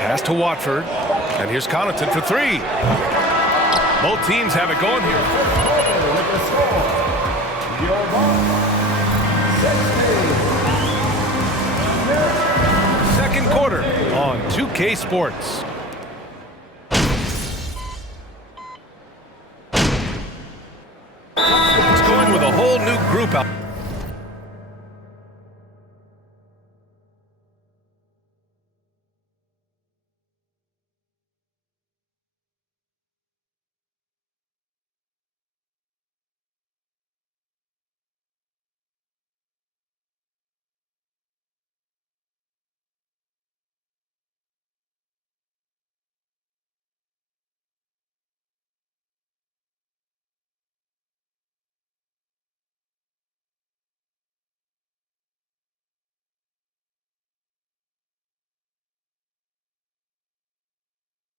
Pass to Watford. And here's Connaughton for 3. Both teams have it going here. Second quarter on 2K Sports. It's going with a whole new group out.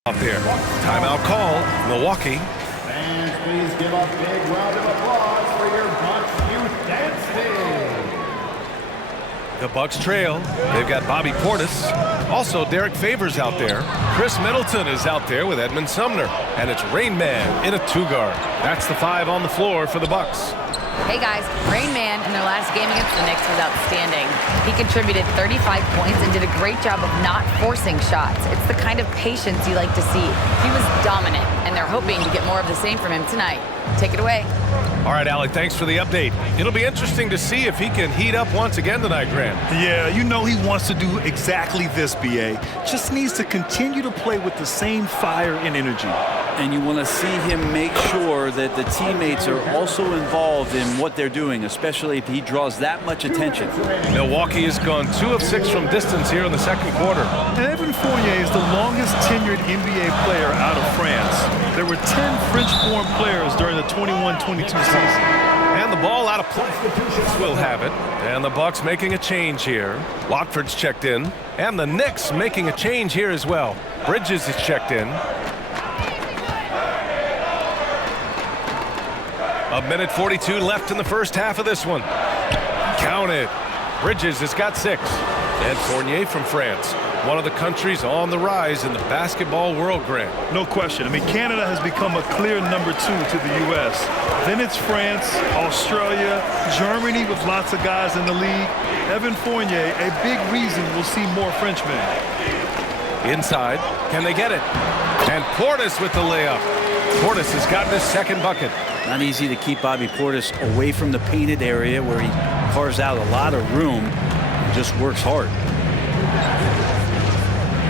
Out there. Timeout call. Milwaukee. Fans, please give a big round of applause for your Bucks youth dance team. The Bucks trail. They've got Bobby Portis. Also, Derek Favors out there. Chris Middleton is out there with Edmund Sumner. And it's Rain Man in a 2-guard. That's the 5 on the floor for the Bucks. Hey guys, Rain Man in their last game against the Knicks was outstanding. He contributed 35 points and did a great job of not forcing shots. It's the kind of patience you like to see. He was dominant, and they're hoping to get more of the same from him tonight. Take it away. All right, Allie, thanks for the update. It'll be interesting to see if he can heat up once again tonight, Grant. Yeah, you know he wants to do exactly this, B.A. Just needs to continue to play with the same fire and energy. And you want to see him make sure that the teammates are also involved in what they're doing, especially if he draws that much attention. Milwaukee has gone 2 of 6 from distance here in the second quarter. And Evan Fournier is the longest tenured NBA player out of France. There were 10 French-born players during the 21-22 season. And the ball out of play. Will have it. And the Bucks making a change here. Watford's checked in. And the Knicks making a change here as well. Bridges is checked in. A minute 42 left in the first half of this one. Count it. Bridges has got 6. And Fournier from France, one of the countries on the rise in the basketball world, Grant. No question. I mean, Canada has become a clear number 2 to the U.S. Then it's France, Australia, Germany with lots of guys in the league. Evan Fournier, a big reason we'll see more Frenchmen. Inside, can they get it? And Portis with the layup. Portis has gotten his second bucket. Not easy to keep Bobby Portis away from the painted area where he carves out a lot of room and just works hard.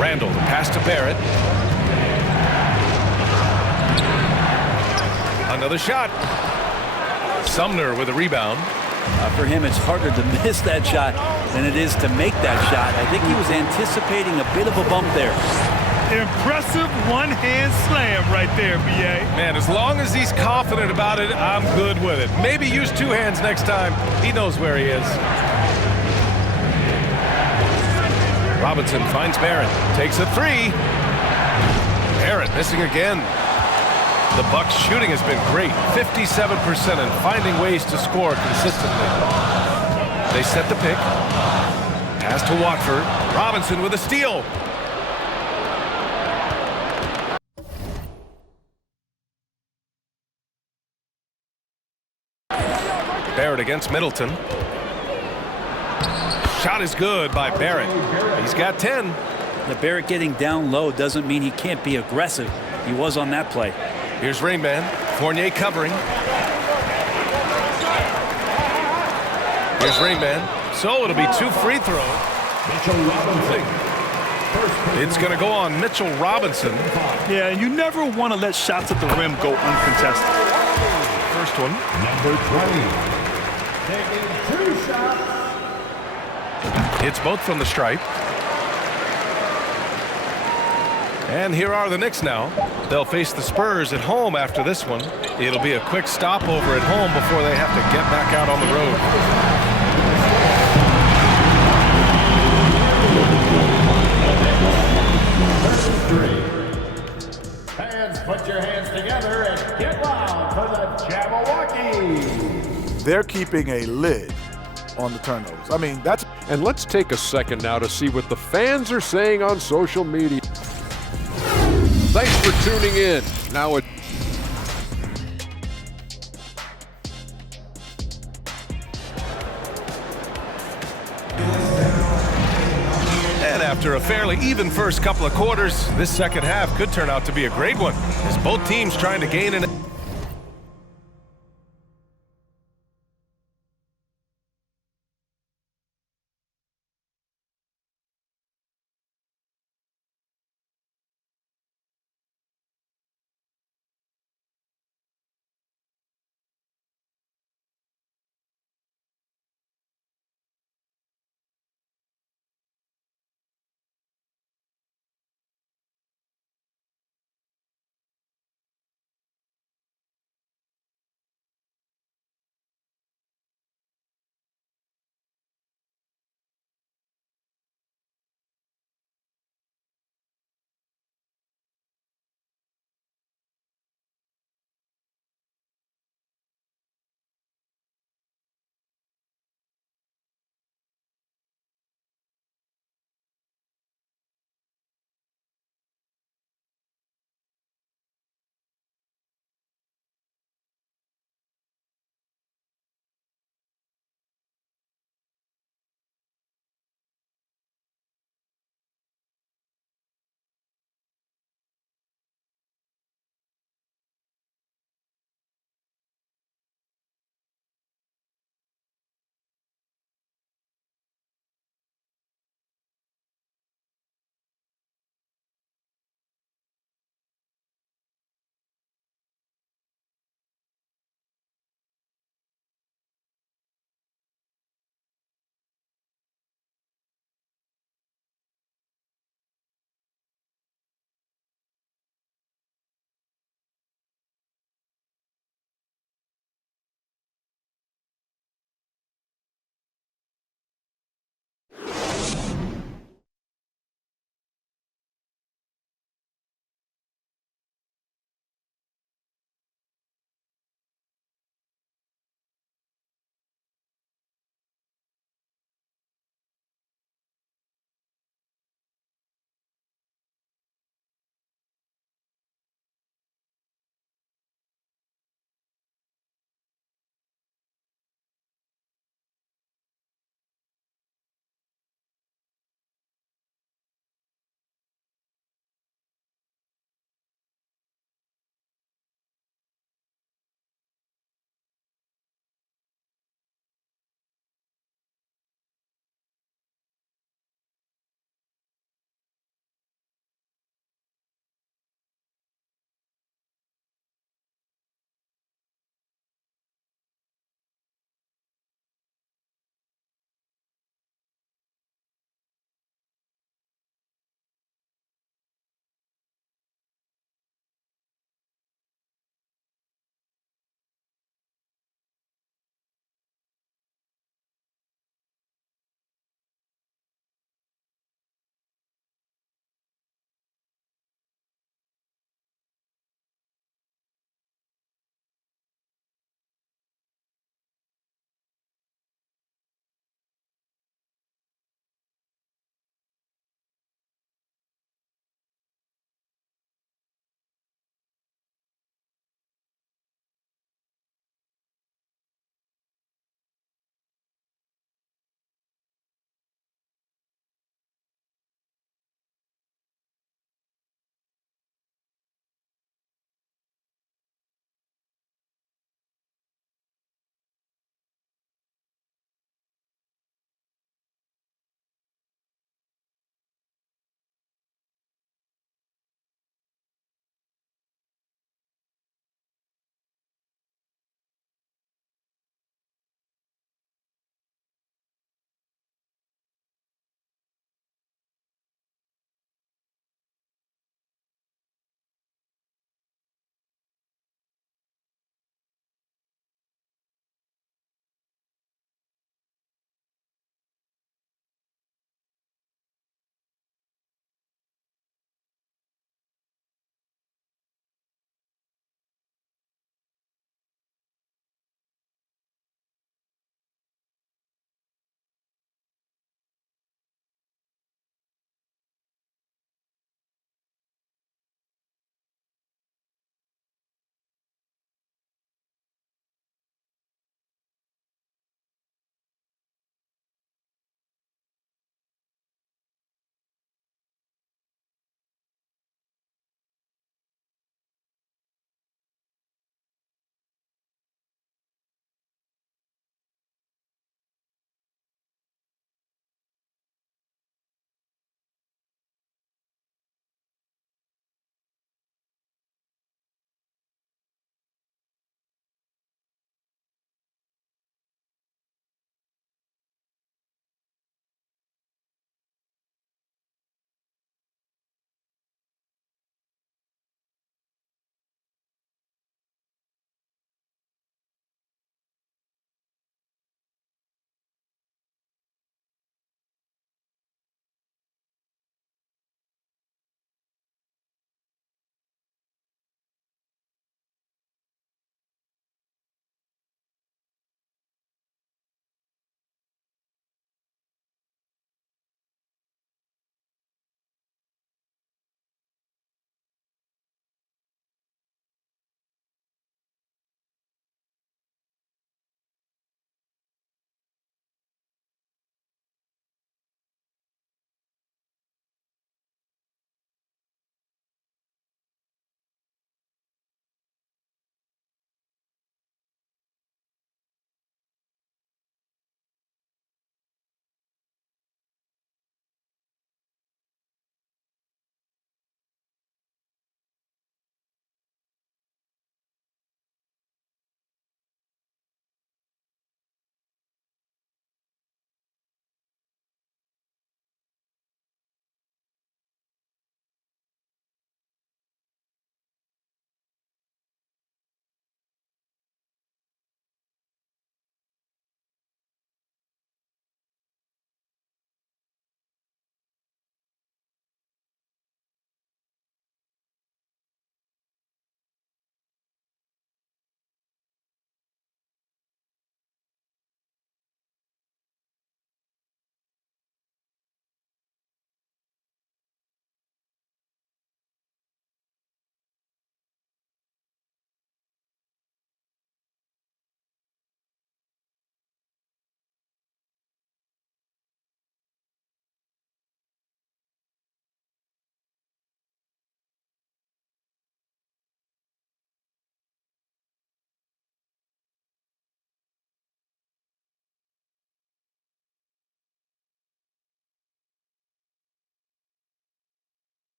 Randall, the pass to Barrett. Another shot. Sumner with a rebound. For him, it's harder to miss that shot than it is to make that shot. I think he was anticipating a bit of a bump there. Impressive one-hand slam right there, B.A. Man, as long as he's confident about it, I'm good with it. Maybe use 2 hands next time. He knows where he is. Robinson finds Barrett. Takes a 3. Barrett missing again. The Bucks' shooting has been great. 57% and finding ways to score consistently. They set the pick. Pass to Watford. Robinson with a steal. Barrett against Middleton. Shot is good by Barrett. He's got 10. The Barrett getting down low doesn't mean he can't be aggressive. He was on that play. Here's Rain Man. Fournier covering. Here's Rain Man. So it'll be 2 free throws. It's going to go on Mitchell Robinson. Yeah, you never want to let shots at the rim go uncontested. First one. Number 20. Taking 2 shots. It's both from the stripe. And here are the Knicks now. They'll face the Spurs at home after this one. It'll be a quick stopover at home before they have to get back out on the road. Fans, put your hands together and get loud for the Jabberwocky. They're keeping a lid on the turnovers. I mean, that's... And let's take a second now to see what the fans are saying on social media. Thanks for tuning in. Now it. And after a fairly even first couple of quarters, this second half could turn out to be a great one, as both teams trying to gain an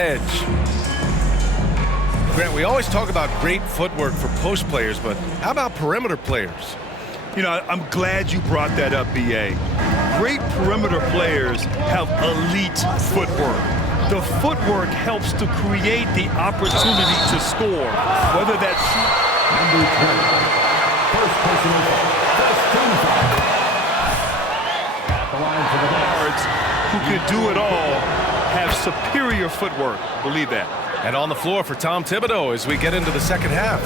edge. Grant, we always talk about great footwork for post players, but how about perimeter players? You know, I'm glad you brought that up, B.A. Great perimeter players have elite footwork. The footwork helps to create the opportunity to score, whether that's First personal foul. First team foul. At the line for the guards who could do it all have superior footwork. Believe that. And on the floor for Tom Thibodeau as we get into the second half.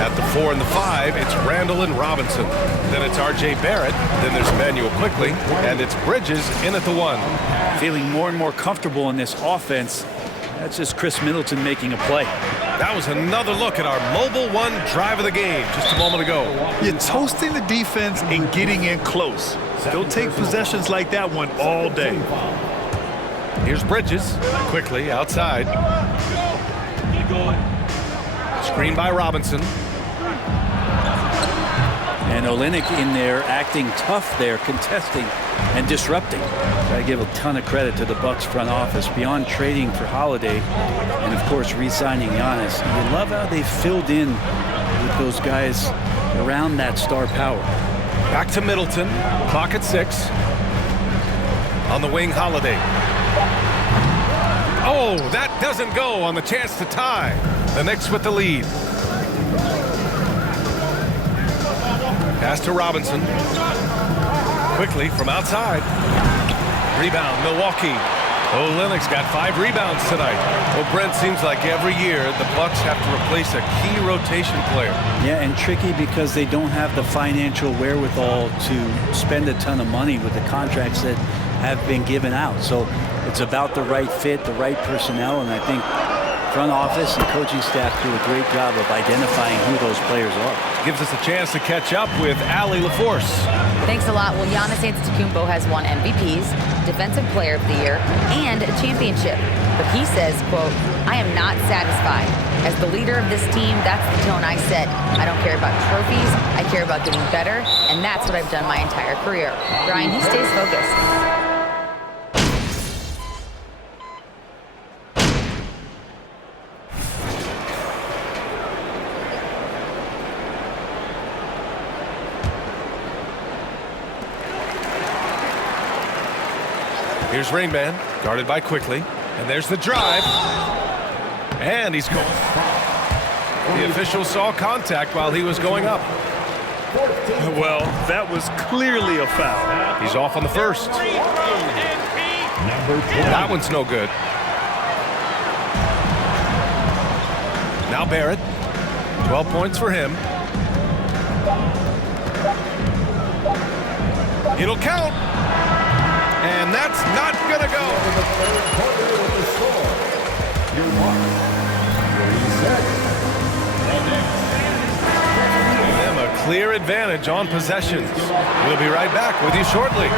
At the 4 and the 5, it's Randall and Robinson. Then it's R.J. Barrett. Then there's Emmanuel Quickly. And it's Bridges in at the 1. Feeling more and more comfortable in this offense. That's just Chris Middleton making a play. That was another look at our mobile one drive of the game just a moment ago. You're toasting the defense and getting in close. They'll take possessions like that one all day. Here's Bridges. Quickly outside. Screen by Robinson. And Olynyk in there acting tough there, contesting and disrupting. I give a ton of credit to the Bucks front office beyond trading for Holiday and of course re-signing Giannis. You love how they filled in with those guys around that star power. Back to Middleton. Clock at 6. On the wing, Holiday. Oh, that doesn't go on the chance to tie. The Knicks with the lead. Pass to Robinson. Quickly from outside. Rebound, Milwaukee. Olynyk's got 5 rebounds tonight. Well, Brent, seems like every year the Bucks have to replace a key rotation player. Yeah, and tricky because they don't have the financial wherewithal to spend a ton of money with the contracts that have been given out. So it's about the right fit, the right personnel, and I think front office and coaching staff do a great job of identifying who those players are. Gives us a chance to catch up with Allie LaForce. Thanks a lot. Well, Giannis Antetokounmpo has won MVPs, Defensive Player of the Year, and a championship. But he says, quote, "I am not satisfied. As the leader of this team, that's the tone I set. I don't care about trophies. I care about getting better, and that's what I've done my entire career." Brian, he stays focused. Here's Rain Man, guarded by Quickly. And there's the drive. And he's going. The official saw contact while he was going up. Well, that was clearly a foul. He's off on the first. That one's no good. Now Barrett. 12 points for him. It'll count. And that's not going to go. Give them a clear advantage on possessions. We'll be right back with you shortly.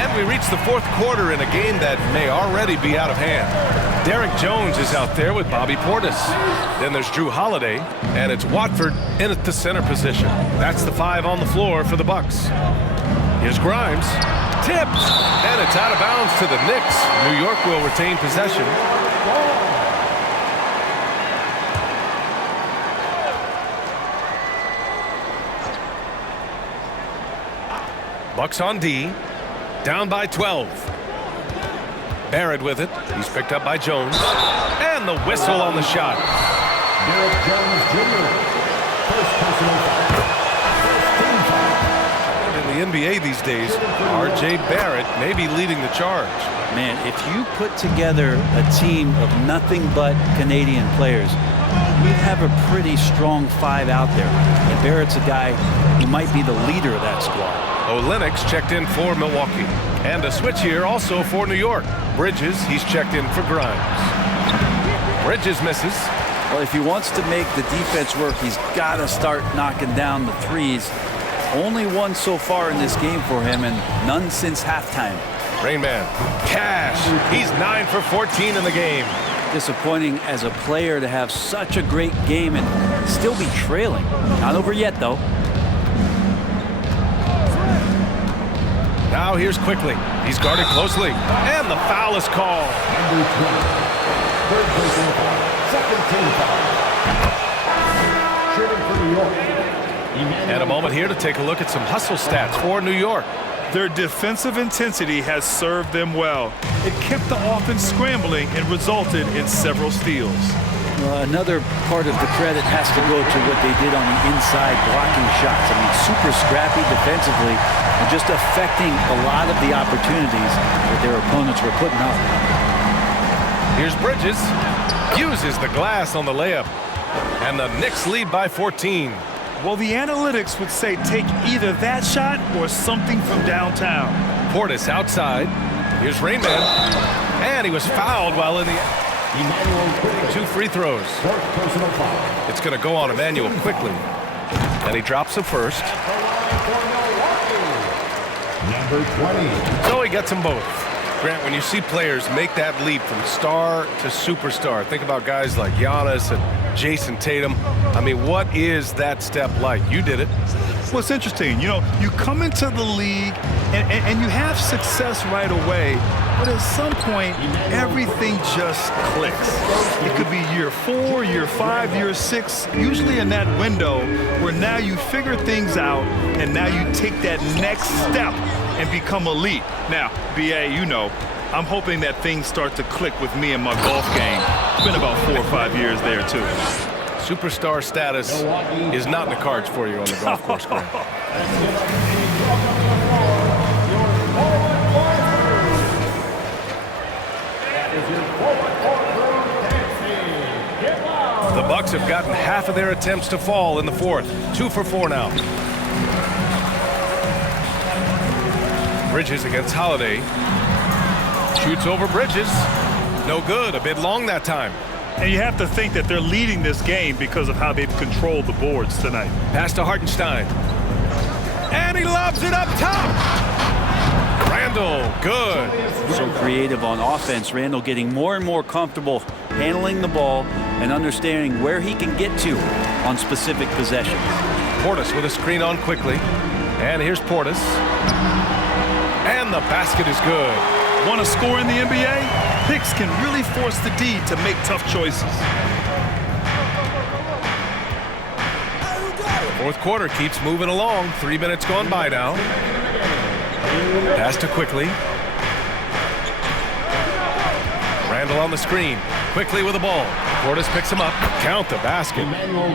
And we reach the fourth quarter in a game that may already be out of hand. Derek Jones is out there with Bobby Portis. Then there's Drew Holiday, and it's Watford in at the center position. That's the 5 on the floor for the Bucks. Here's Grimes, tipped, and it's out of bounds to the Knicks. New York will retain possession. Bucks on D, down by 12. Barrett with it. He's picked up by Jones, and the whistle on the shot. Derek Jones Jr. First personal foul. In the NBA these days, R.J. Barrett may be leading the charge. Man, if you put together a team of nothing but Canadian players, we'd have a pretty strong 5 out there. And Barrett's a guy who might be the leader of that squad. Olynyk's checked in for Milwaukee. And a switch here also for New York. Bridges, he's checked in for Grimes. Bridges misses. Well, if he wants to make the defense work, he's got to start knocking down the threes. Only one so far in this game for him, and none since halftime. Rain Man, Cash. He's 9 for 14 in the game. Disappointing as a player to have such a great game and still be trailing. Not over yet, though. Now here's quickly. He's guarded closely. And the foul is called. Number 20. Third personal foul. Second team foul. Shooting for New York. And a moment here to take a look at some hustle stats for New York. Their defensive intensity has served them well. It kept the offense scrambling and resulted in several steals. Another part of the credit has to go to what they did on the inside blocking shots. I mean, super scrappy defensively and just affecting a lot of the opportunities that their opponents were putting up. Here's Bridges. Uses the glass on the layup. And the Knicks lead by 14. Well, the analytics would say take either that shot or something from downtown. Portis outside. Here's Rain Man. And he was fouled while in the... 2 free throws. It's going to go on Emmanuel quickly. And he drops the first. Number 20. So he gets them both. Grant, when you see players make that leap from star to superstar, think about guys like Giannis and Jason Tatum. I mean, what is that step like? You did it. Well, it's interesting. You know, you come into the league and you have success right away, but at some point, everything just clicks. It could be year 4, year 5, year 6, usually in that window where now you figure things out and now you take that next step and become elite. Now, BA, you know, I'm hoping that things start to click with me and my golf game. It's been about 4 or 5 years there, too. Superstar status is not in the cards for you on the golf course, Grant. The Bucks have gotten half of their attempts to fall in the fourth. 2 for 4 now. Bridges against Holiday. Shoots over Bridges. No good. A bit long that time. And you have to think that they're leading this game because of how they've controlled the boards tonight. Pass to Hartenstein. And he lobs it up top. Randall, good. So creative on offense. Randall getting more and more comfortable handling the ball and understanding where he can get to on specific possessions. Portis with a screen on quickly. And here's Portis. And the basket is good. Want to score in the NBA? Picks can really force the D to make tough choices. Fourth quarter keeps moving along. 3 minutes gone by now. Pass to Quickly. Randall on the screen. Quickly with the ball. Portis picks him up. Count the basket.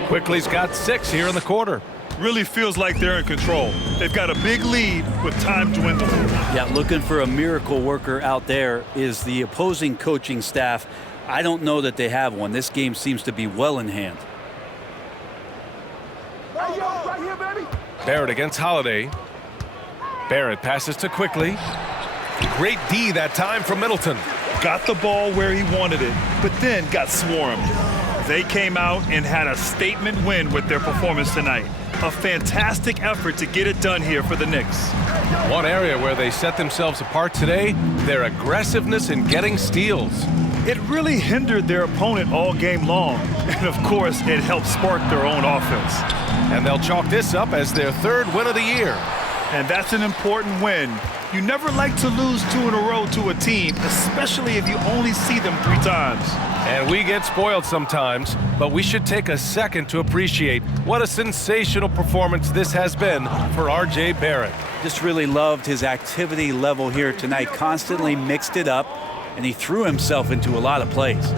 Quickly's got 6 here in the quarter. Really feels like they're in control. They've got a big lead with time dwindling. Yeah, looking for a miracle worker out there is the opposing coaching staff. I don't know that they have one. This game seems to be well in hand. Barrett against Holiday. Barrett passes to Quickly. Great D that time from Middleton. Got the ball where he wanted it, but then got swarmed. They came out and had a statement win with their performance tonight. A fantastic effort to get it done here for the Knicks. One area where they set themselves apart today, their aggressiveness in getting steals. It really hindered their opponent all game long. And of course, it helped spark their own offense. And they'll chalk this up as their 3rd win of the year. And that's an important win. You never like to lose 2 in a row to a team, especially if you only see them 3 times. And we get spoiled sometimes, but we should take a second to appreciate what a sensational performance this has been for R.J. Barrett. Just really loved his activity level here tonight. Constantly mixed it up, and he threw himself into a lot of plays.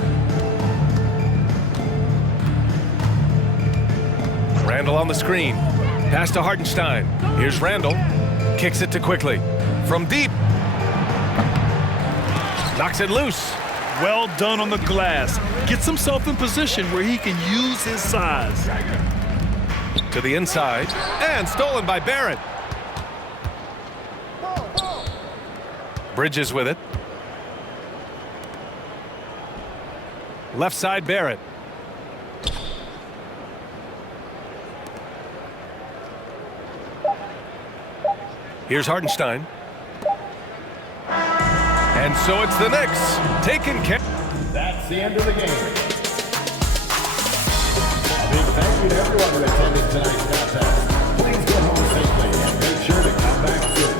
Randall on the screen. Pass to Hartenstein. Here's Randall. Kicks it to Quickly. From deep. Knocks it loose. Well done on the glass. Gets himself in position where he can use his size. To the inside. And stolen by Barrett. Bridges with it. Left side Barrett. Here's Hartenstein. And so it's the Knicks taking care. That's the end of the game. A big thank you to everyone who attended tonight's contest. Please go home safely and make sure to come back soon.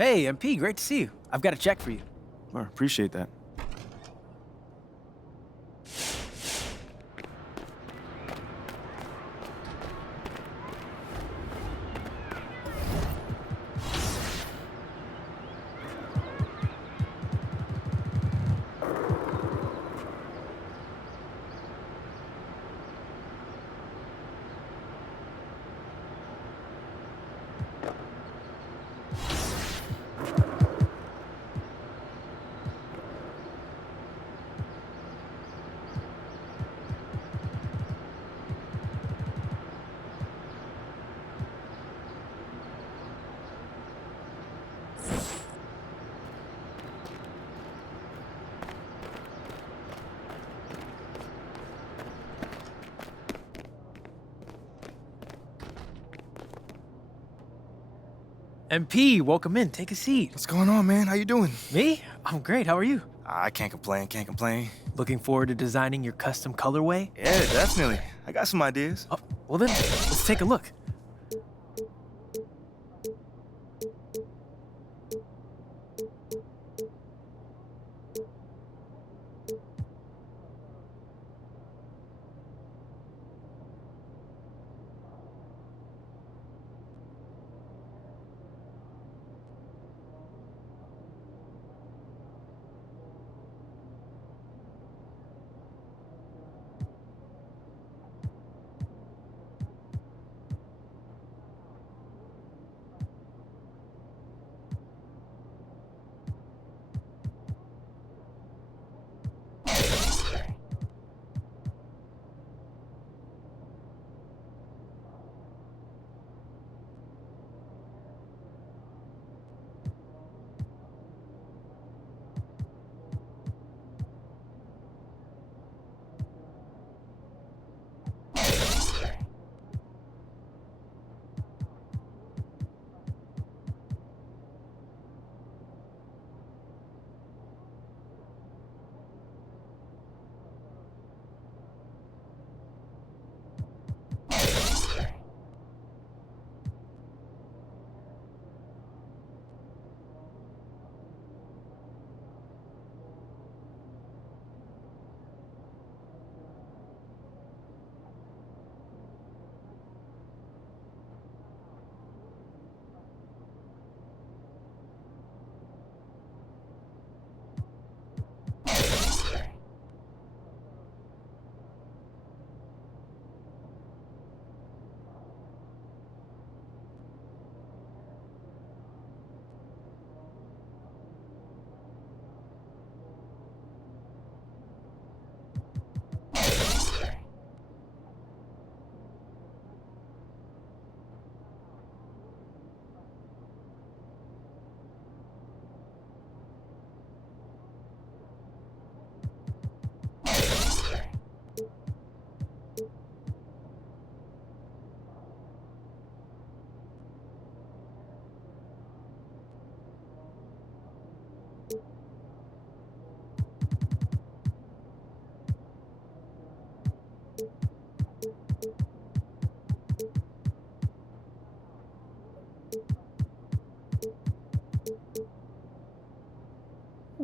Hey, MP, great to see you. I've got a check for you. Well, appreciate that. MP, welcome in. Take a seat. What's going on, man? How you doing? Me? I'm great. How are you? I can't complain, can't complain. Looking forward to designing your custom colorway? Yeah, definitely. I got some ideas. Oh, well then, let's take a look.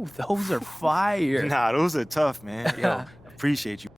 Ooh, those are fire. Nah, those are tough, man. Yo, appreciate you.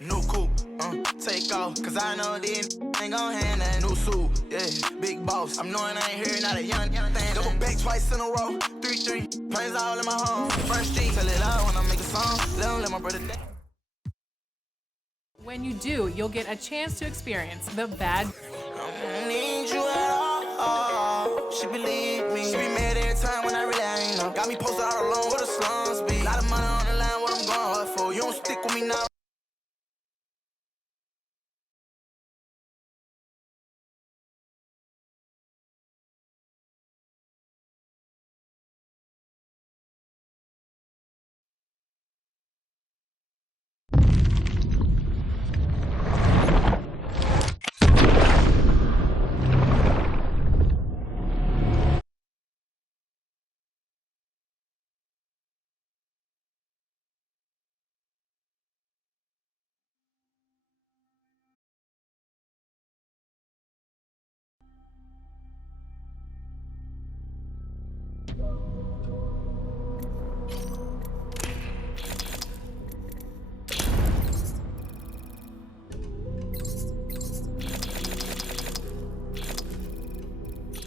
New coupe, take off, cause I know these ain't gon' hand that new suit, yeah, big boss, I'm knowing I ain't here, not a young thing, double back twice in a row, 3-3, planes all in my home, first street, tell it loud when I make a song, let my brother down. When you do, you'll get a chance to experience the bad. I don't need you at all, she believe me, she be mad every time when I really ain't know, got me posted all alone where the slums be, lot of money on the line, what I'm going hard for, you don't stick with me now.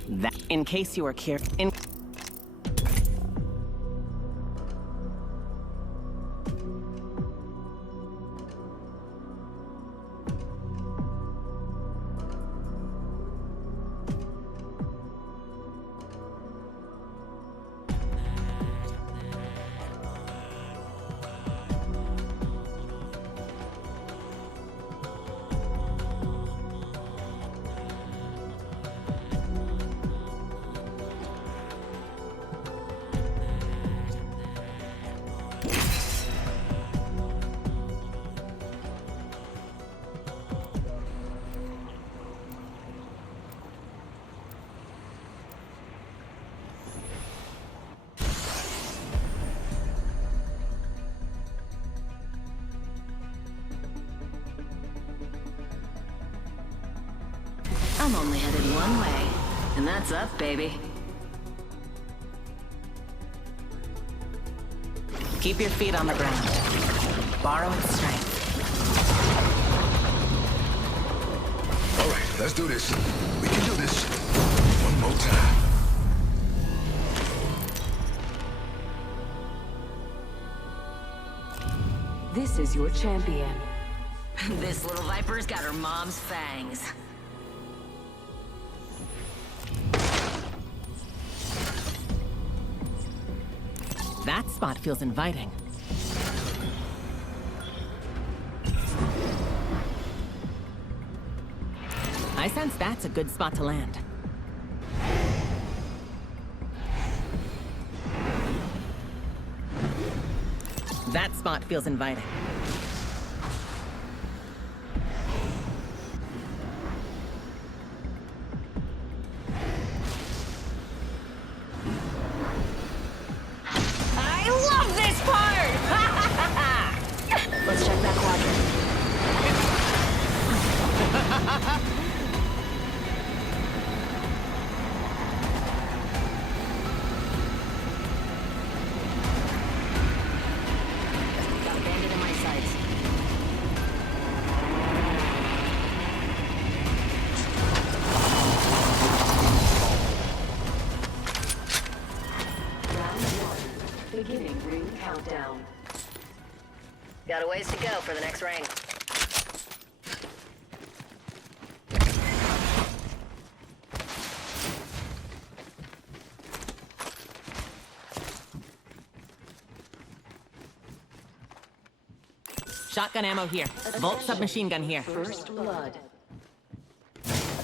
That, in case you are curious, I'm only headed one way, and that's up, baby. Keep your feet on the ground. Borrow its strength. All right, let's do this. We can do this. One more time. This is your champion. This little viper's got her mom's fangs. That spot feels inviting. I sense that's a good spot to land. That spot feels inviting. Let's check that quadrant. Got a bandit in my sights. Round 1. Beginning ring countdown. Got a ways to go for the next ring. Shotgun ammo here. Volt submachine gun here. First blood.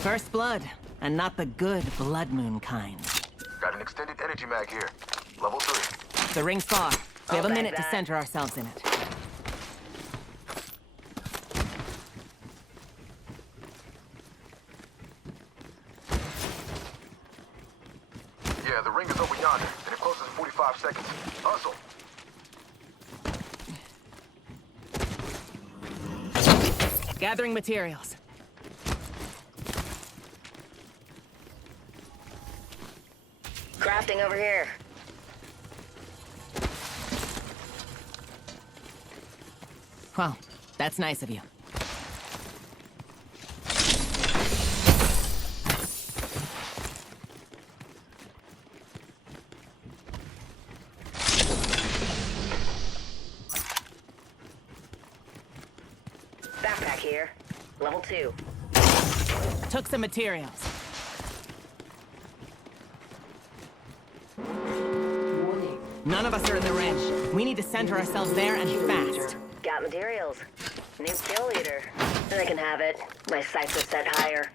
First blood, and not the good blood moon kind. Got an extended energy mag here. Level 3. The ring's far. We have a I'll minute back to that. center ourselves in it. Yeah, the ring is over yonder, and it closes in 45 seconds. Hustle. Gathering materials. Crafting over here. Well, that's nice of you. Backpack here. Level 2. Took some materials. None of us are in the ring. We need to center ourselves there and fast. Got materials. New kill leader. They can have it. My sights are set higher.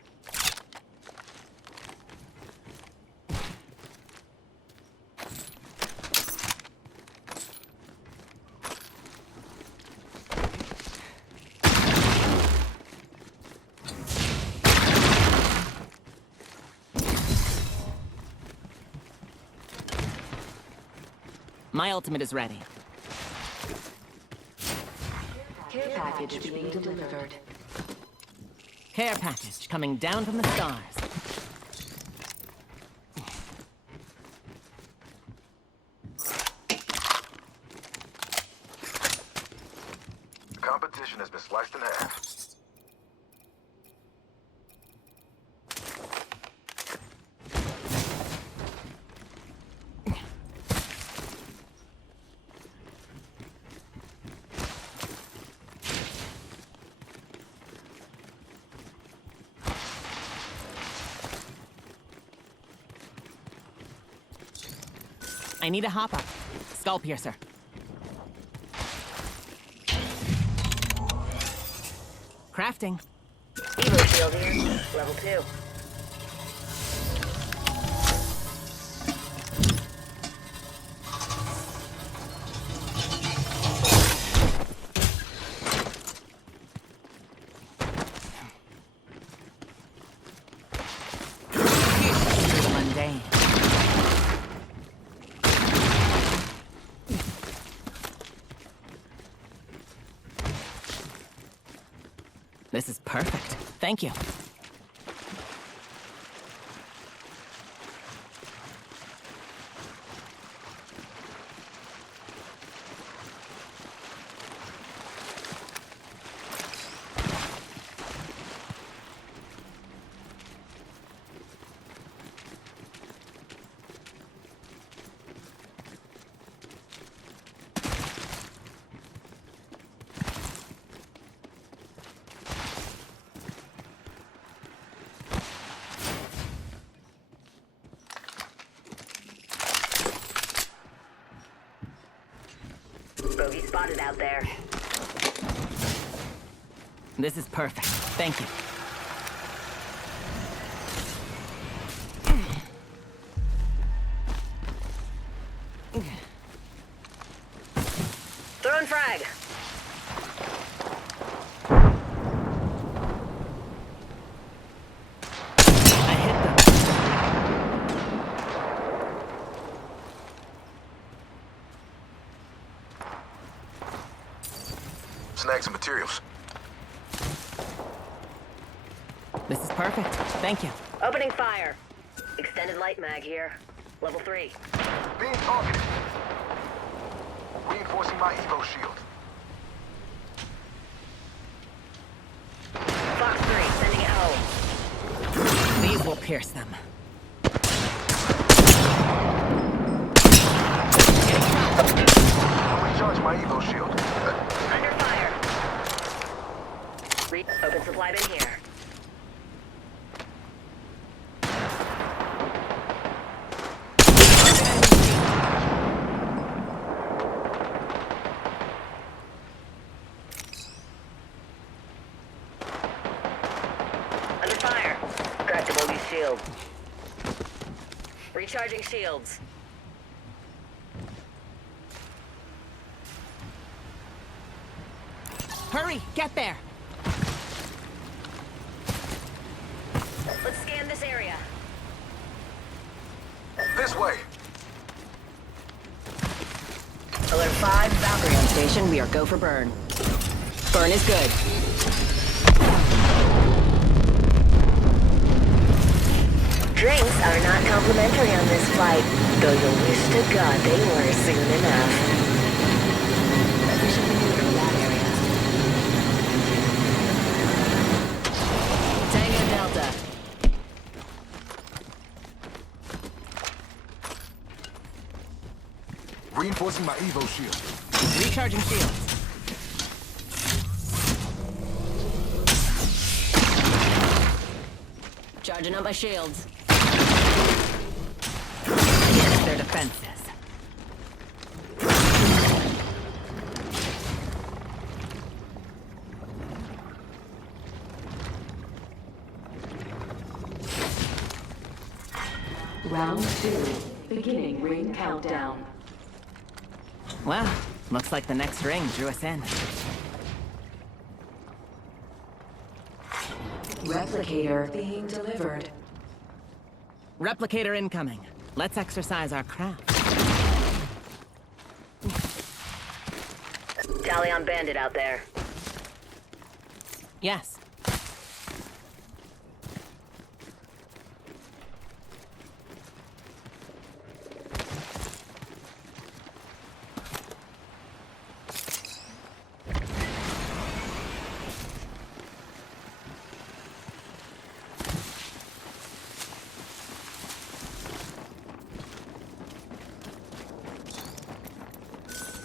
My ultimate is ready. Care package being delivered. Care package coming down from the stars. Competition has been sliced in half. I need a hop up. Skull piercer. Crafting. Evo shield here. Level 2. Mundane. This is perfect. Thank you. Bogey spotted out there. This is perfect. Thank you. Throwing frag. Snag some materials. This is perfect. Thank you. Opening fire. Extended light mag here. Level 3. Being targeted. Reinforcing my Evo shield. Fox 3, sending it home. These will pierce them. I'll recharge my Evo shield. Under fire. Open supply bin here. Under fire. Recharging shields. Hurry, get there. Let's scan this area. This way. Alert 5, Valkyrie on station. We are go for burn. Burn is good. Drinks are not complimentary on this flight, though you'll wish to God they were soon enough. We should maneuver in that area. Tango Delta. Reinforcing my Evo shield. Recharging shields. Charging up my shields. Against their defenses. Round 2. Beginning ring countdown. Well, looks like the next ring drew us in. Replicator being delivered. Replicator incoming. Let's exercise our craft. Tally on Bandit out there. Yes.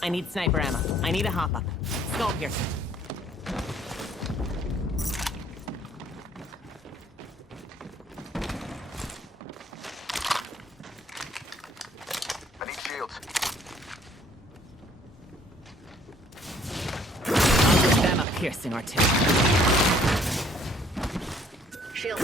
I need sniper ammo. I need a hop-up. Skull piercer. I need shields. I'll give them a piercing or two. Shield.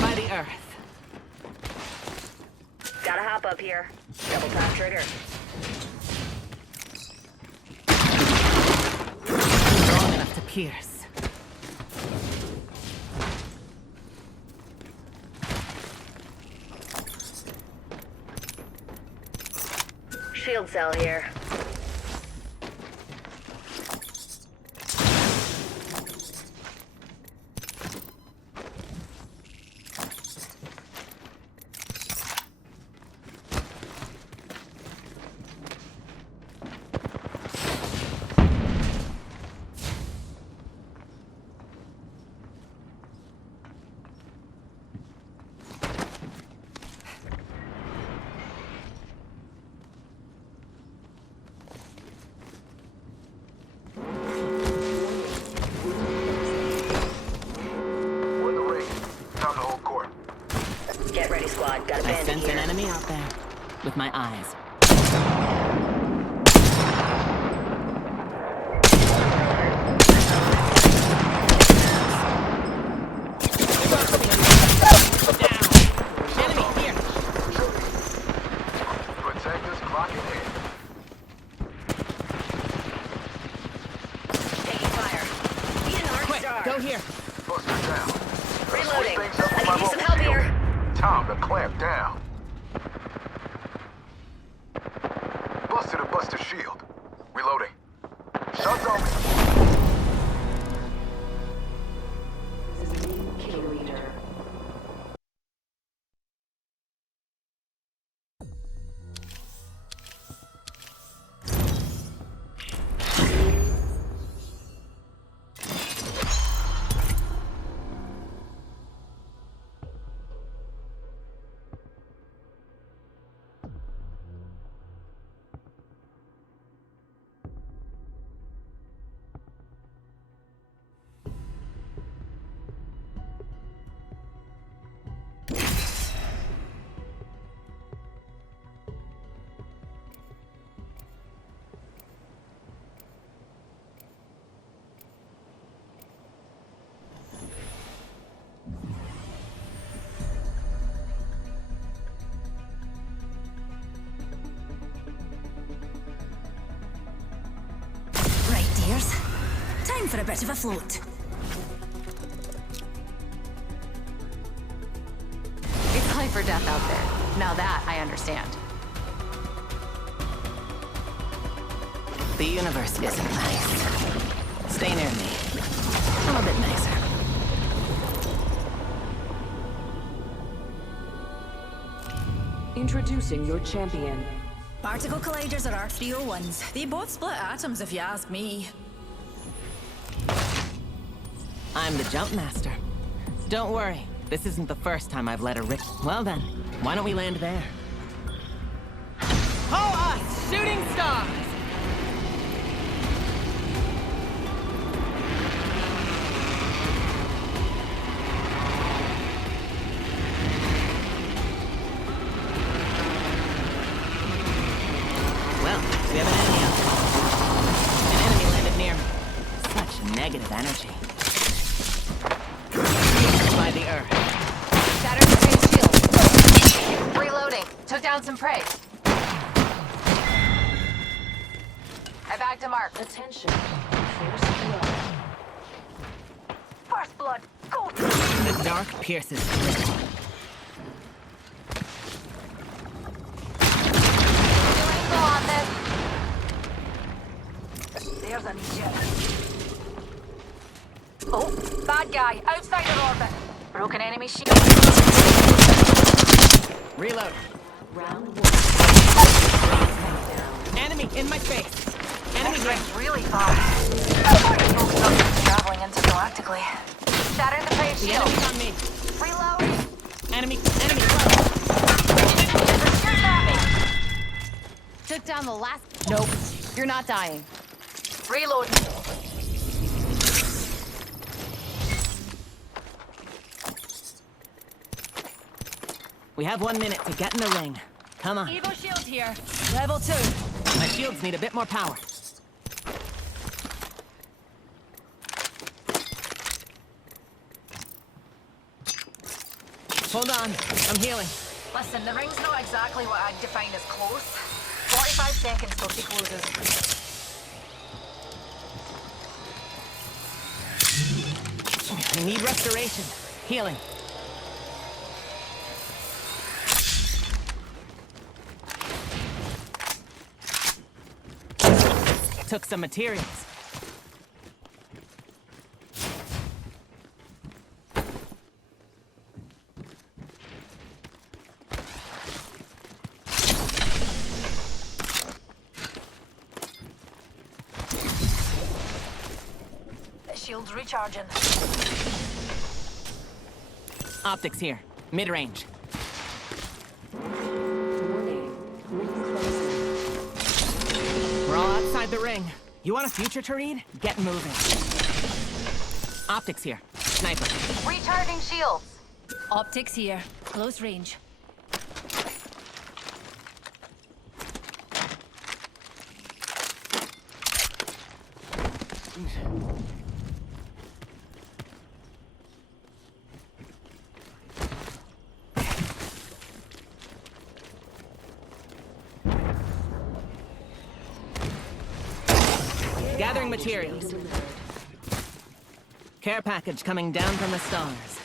By the earth. Gotta hop up here. Double tap trigger. Long enough to pierce. Shield cell here. Get ready, squad. Got a I bandit sense here. an enemy out there. With my eyes. Protectors clocking in. Taking fire. Need an arc star. Go here. Buster down. Reloading. Switch things up I with can my use some rope help shield. here. Time to clamp down. Busted a Buster shield. Reloading. Shots open. Kill leader. Time for a bit of a float. It's life or death out there. Now that I understand. The universe isn't nice. Stay near me. I'm a bit nicer. Introducing your champion. Particle colliders are R301s. They both split atoms if you ask me. I'm the jump master. Don't worry, this isn't the first time I've let a rip. Well then, why don't we land there? Oh, us shooting stars! Well, we have an enemy out there. An enemy landed near me. Such negative energy. By the earth. Shattered the face shield. Reloading. Took down some prey. I bagged a mark. Attention. First blood. First blood. Go! The dark pierces through. Go on this. There's an eject. Oh, bad guy. Outside of orbit. Broken enemy shield. Reload. Round 1. Enemy in my face. Enemy here. Really fast. Traveling intergalactically. Shattered the face The shield. enemy's on me. Reload. Enemy. Took down the last. Nope. You're not dying. Reload. We have 1 minute to get in the ring. Come on. Evo shield here. Level 2. My shields need a bit more power. Hold on. I'm healing. Listen, the ring's not exactly what I'd define as close. 45 seconds till she closes. I need restoration. Healing. Took some materials. The shield's recharging. Optics here. Mid-range. We're all outside the ring. You want a future to read? Get moving. Optics here. Sniper. Recharging shields. Optics here. Close range. Gathering materials. Care package coming down from the stars.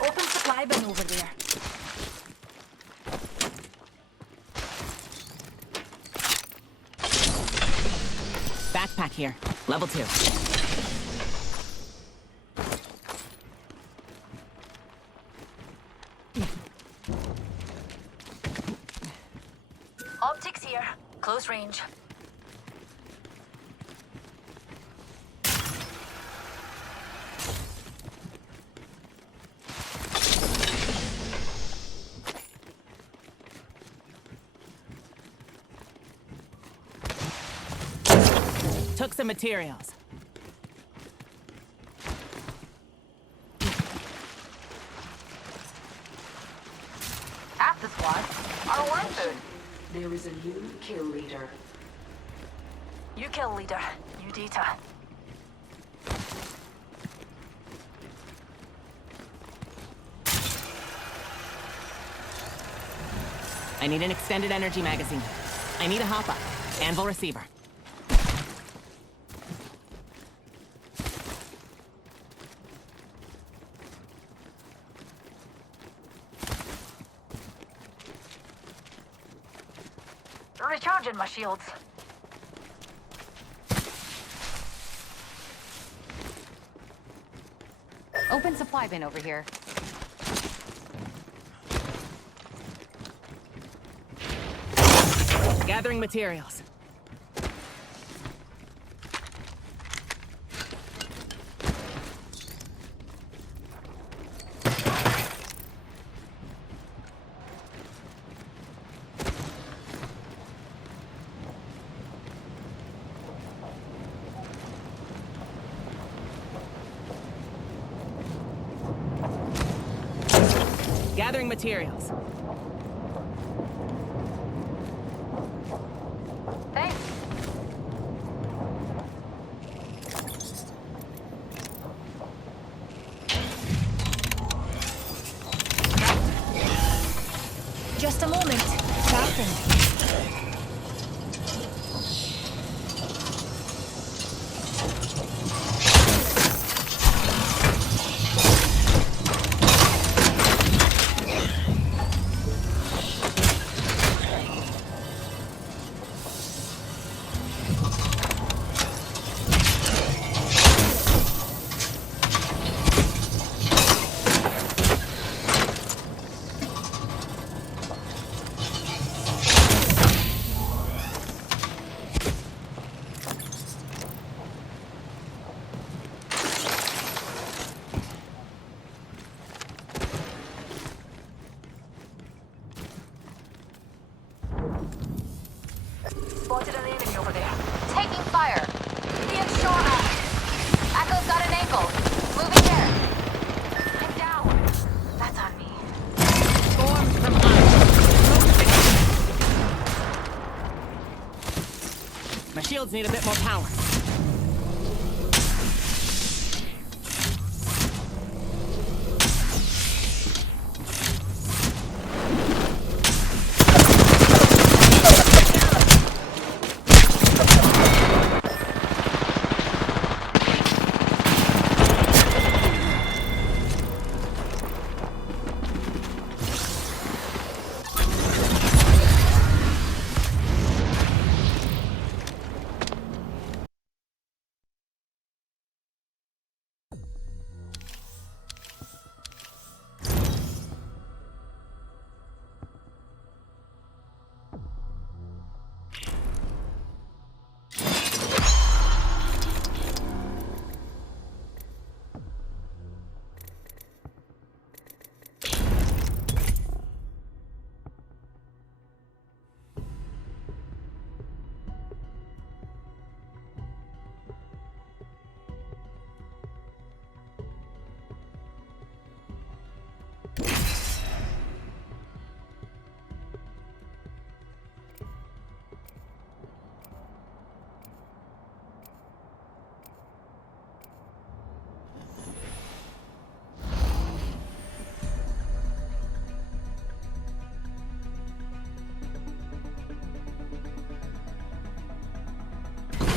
Open supply bin over there. Backpack here. Level 2. Optics here. Close range. Took some materials. Half the squad. want food. There is a new kill leader. You kill leader. You data. I need an extended energy magazine. I need a hop-up. Anvil receiver. Recharging my shields. Open supply bin over here. Gathering materials. Gathering materials. Thanks. Just a moment. Sharpened. Spotted an enemy over there. Taking fire. Being shot at. Echo's got an ankle. Moving there. I'm down. That's on me. Formed from my shields need a bit more power.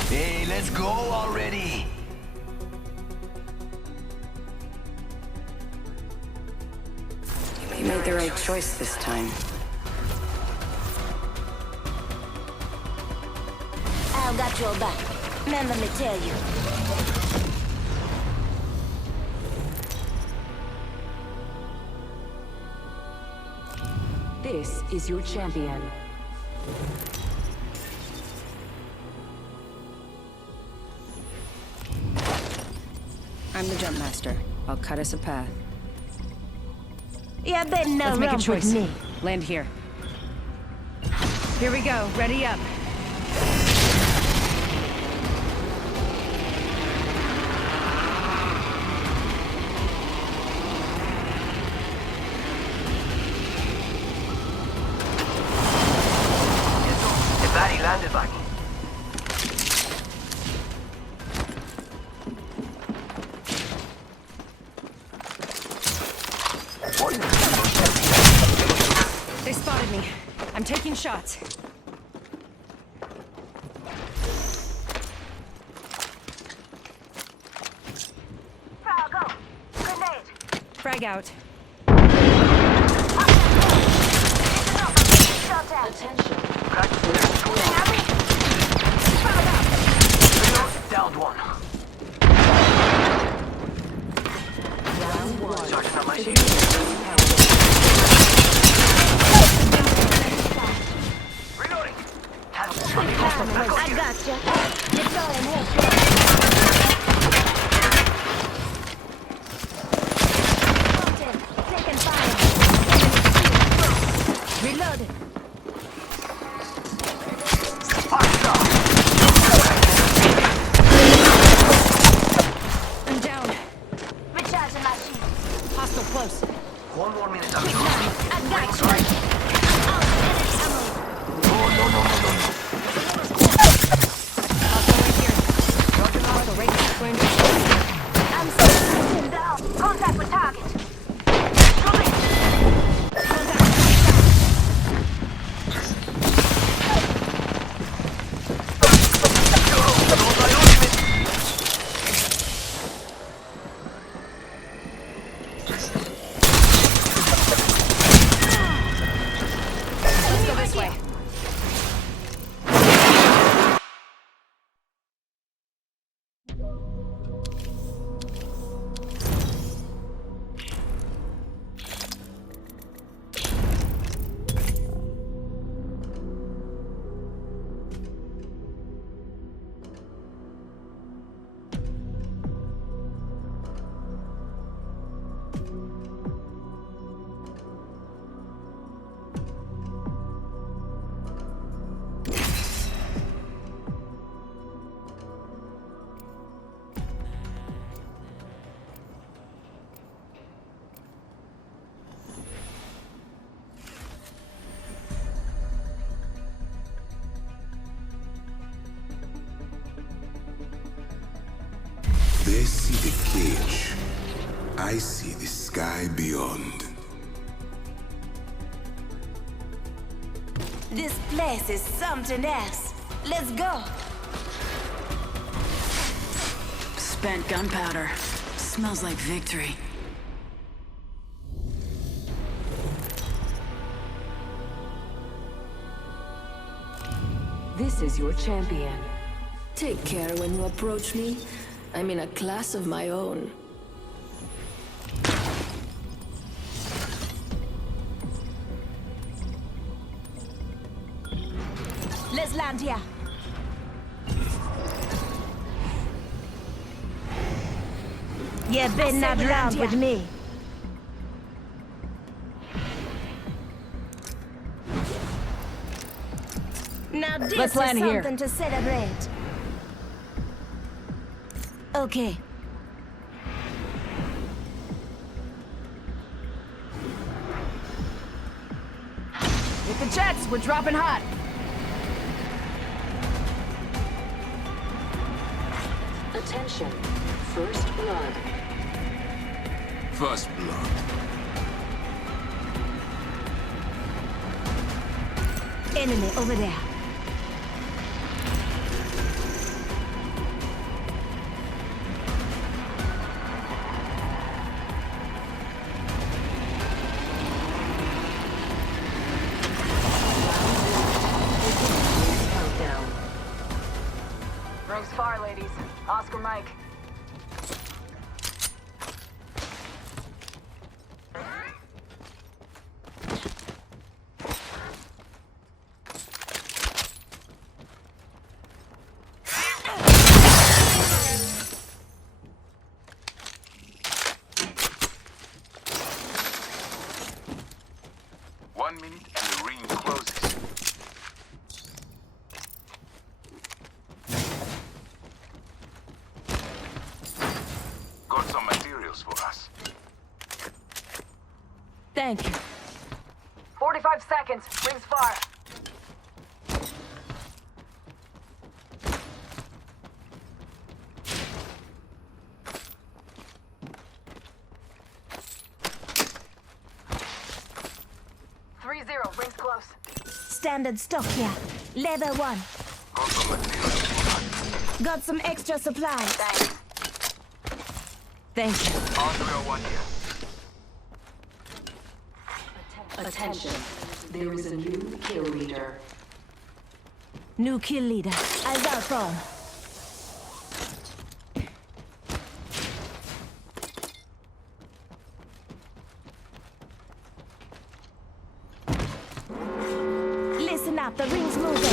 Hey, let's go already! You made the right choice this time. I've got your back. Man, let me tell you. This is your champion. I'm the jump master. I'll cut us a path. Yeah, better not Let's make a run choice. with me. Land here. Here we go. Ready up. evac. They spotted me. I'm taking shots. Frag out. Downed one. Round one. Charging on my shield. Reloading. I gotcha. Deploying here. Taking fire. Reloaded. I'm down. Recharging my shield. Hostile close. 1 more minute. I'm I got you. I'm still down. Contact with target. Let's go this way. They see the cage. I see the sky beyond. This place is something else. Let's go. Spent gunpowder. Smells like victory. This is your champion. Take care when you approach me. I'm in a class of my own. Let's land here. You better not land with me. Now this Let's is land here. something to celebrate. Okay. Hit the jets. We're dropping hot. Attention. First blood. First blood. Enemy over there. Rings far, ladies. Oscar Mike. Thank you. 45 seconds. Rings far. standard stock here. Level 1. Got some extra supplies. Thank you. Attention. There is a new kill leader. New kill leader. Eyes out for. Listen up, the ring's moving.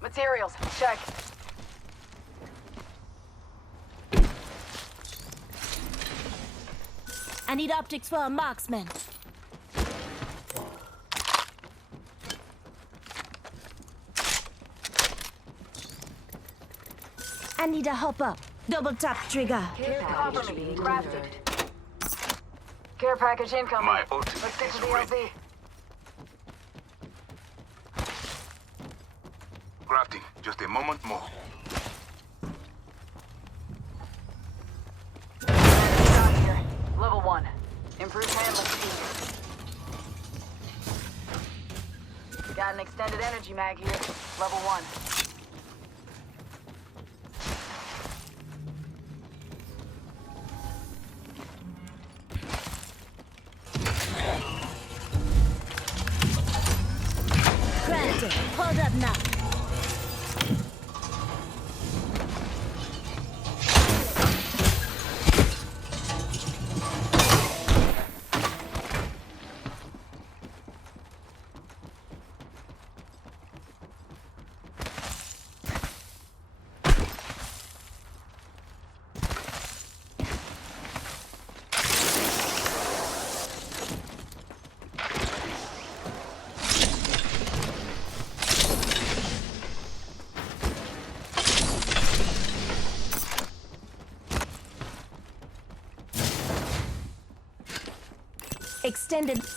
Materials, check. I need optics for a marksman. I need a hop up. Double tap trigger. Care package being crafted. Care package incoming. My Let's stick to the LZ. Crafting. Just a moment more. Shot here. Level 1. Improved handling speed. Got an extended energy mag here. Level 1. Crafted. Hold up now.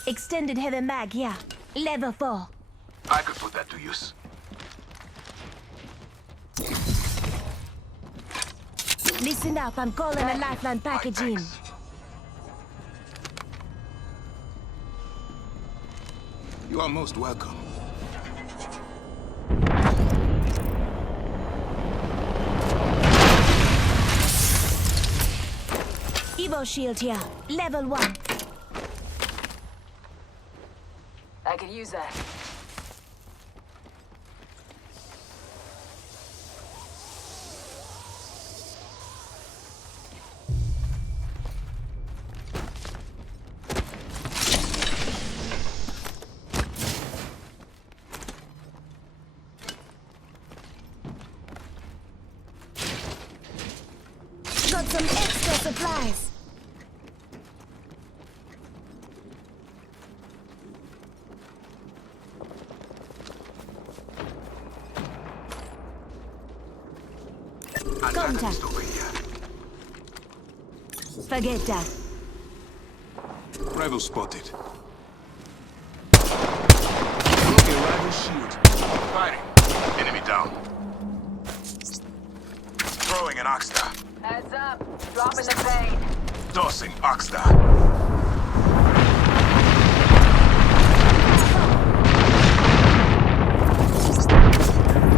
Extended heavy mag, yeah. Level 4. I could put that to use. Listen up, I'm calling a lifeline package in. You are most welcome. Evo shield here. Level 1. I could use that. Got some extra supplies. Contact. Forget that. Rival spotted. Okay, rival shield. Fighting. Enemy down. Throwing an Oxstar. Heads up. Dropping the pain. Tossing Oxstar.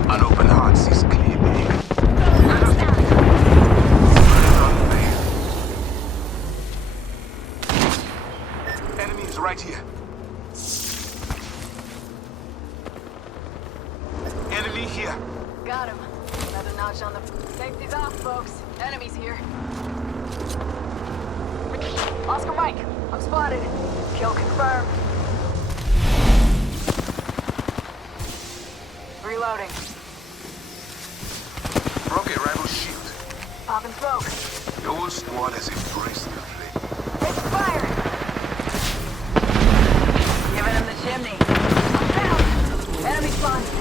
An open heart sees clearly. Enemy is right here. Enemy here. Got him. Another notch on the... Safety's off, folks. Enemies here. Oscar Mike, I'm spotted. Kill confirmed. Reloading. Broke a rival shield. Popping smoke. The whole squad has embraced the flame. It's fire! Giving him the chimney. I'm down! Enemy spawn. 15.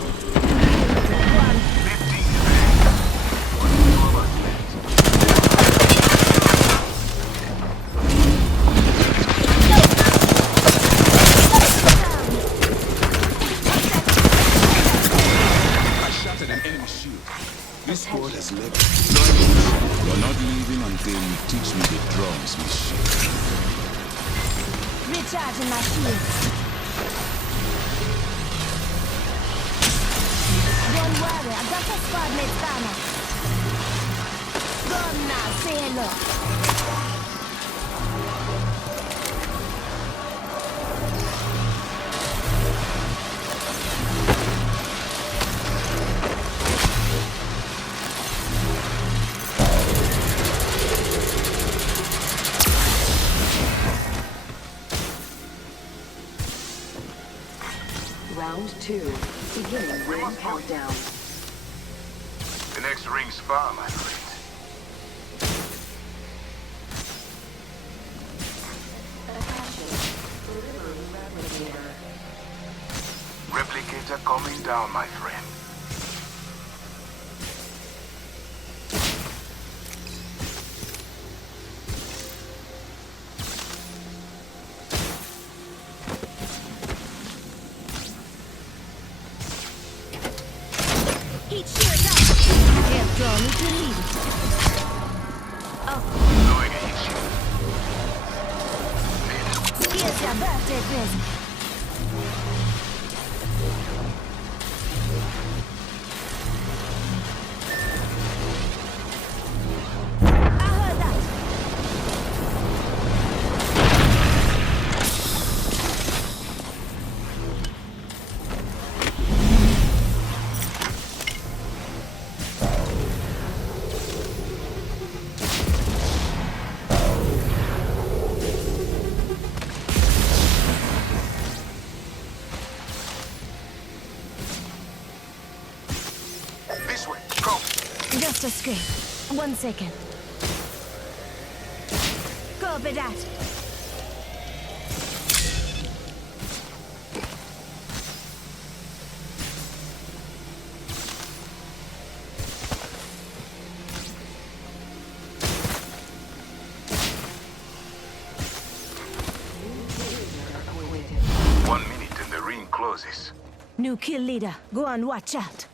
I shot a my shield. This squad has left. You're not leaving until you teach me the drums, Miss Shield. Recharging my shields. Don't worry, I got a squad mate banner. Go on now, say hello. Round 2. Beginning ring countdown. The next ring's far, my friend. Replicator coming down, my friend. Heat shield up. Can't draw me to lead. Oh. Throwing a heat shield. Here's your birthday present. I heard that. This way, go. Just a scrape. 1 second. Copy that. One minute and the ring closes. New kill leader. Go on, watch out.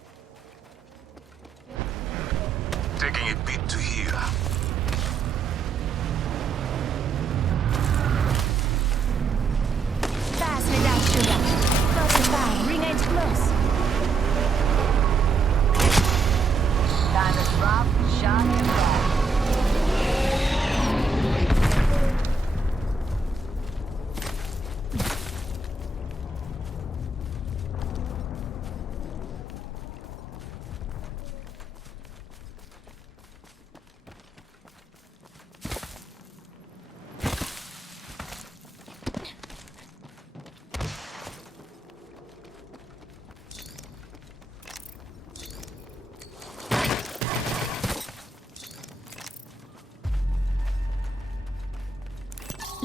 Taking a bit to heal. Pass me that sugar. 35. Ring ain't close. Time to drop, shot, and back.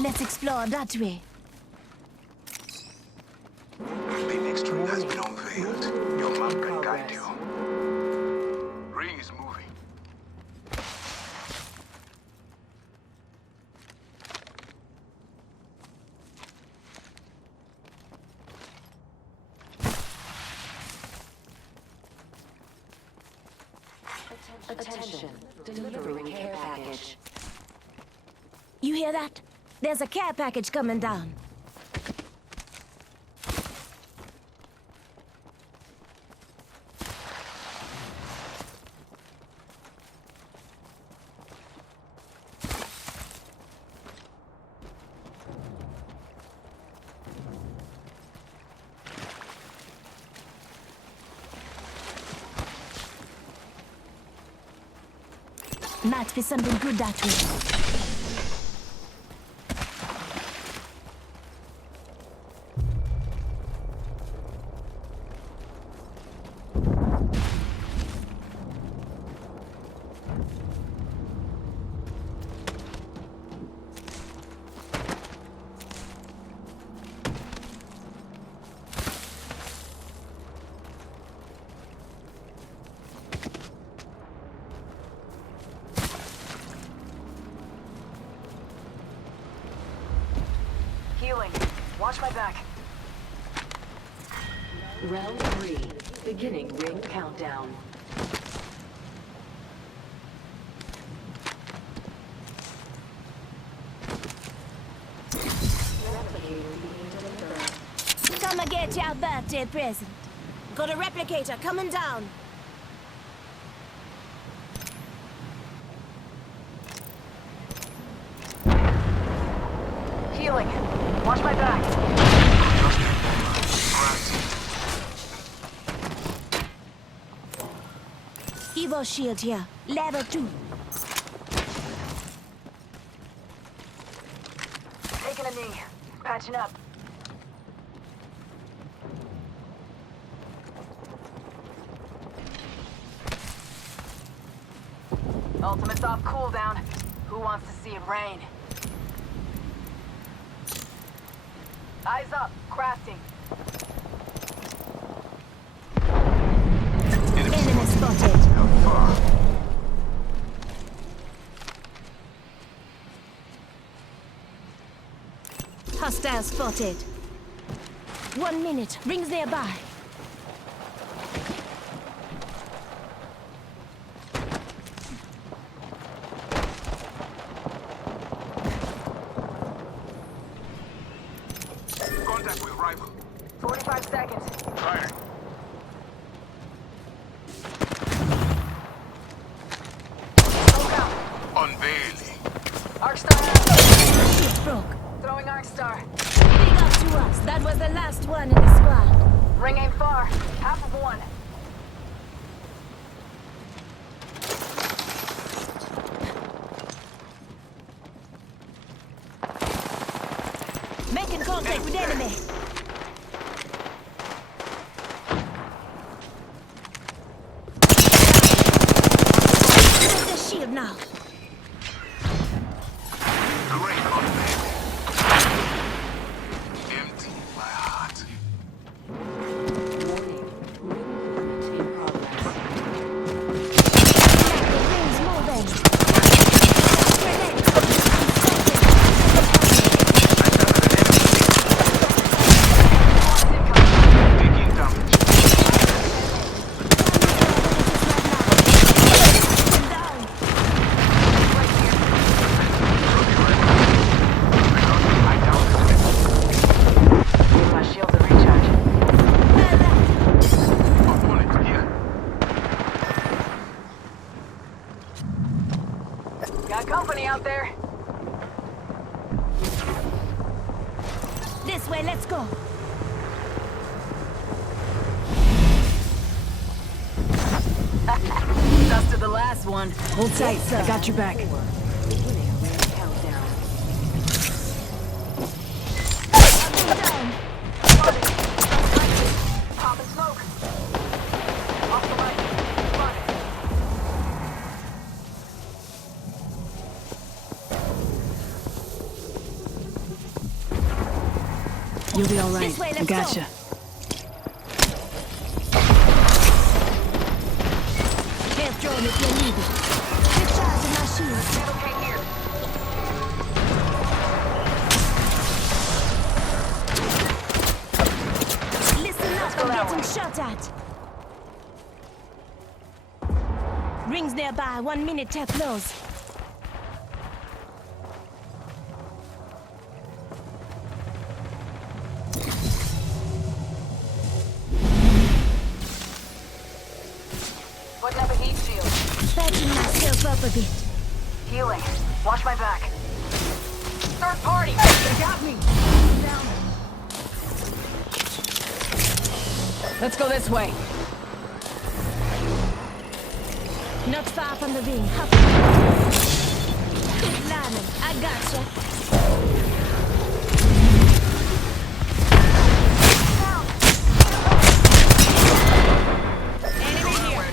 Let's explore that way. The next ring has been unveiled. Your map can guide you. Ring is moving. Attention. Delivering care package. You hear that? There's a care package coming down. Might be something good that way. Healing. Watch my back. Round 3. Beginning ring countdown. countdown. Come and get your birthday present. Got a replicator coming down. Healing. Watch my back. Evo shield here. Level 2. Taking a knee. Patching up. Ultimate's off cooldown. Who wants to see it rain? Eyes up. Crafting. Enemy spotted. Hostile spotted. 1 minute. Rings nearby. Contact with rival. 45 seconds. Firing. Look out. Unveiling. Arcstar. Shield broke. Throwing Arcstar. Big up to us. That was the last one in the squad. Ring aim far. Half of one. Making contact with enemy. The shield now. Great unveiling. Empty my heart. Rings moving. Taking damage. Give my shield a recharge. Opponent here. Got company out there. This way, let's go. Dusted the last one. Hold tight, I got your back. Pop and smoke. Off the right. You'll be all right. This way, I let's gotcha. go. Health drone if you need it. Recharging my shield. Okay, here. Listen up, I'm getting shot at. Rings nearby, 1 minute till close. Putting up a heat shield. Patching myself up a bit. Healing. Watch my back. Third party. They got me. Let's go this way. Not far from the ring. Hop. Keep lining. I gotcha. Enemy here.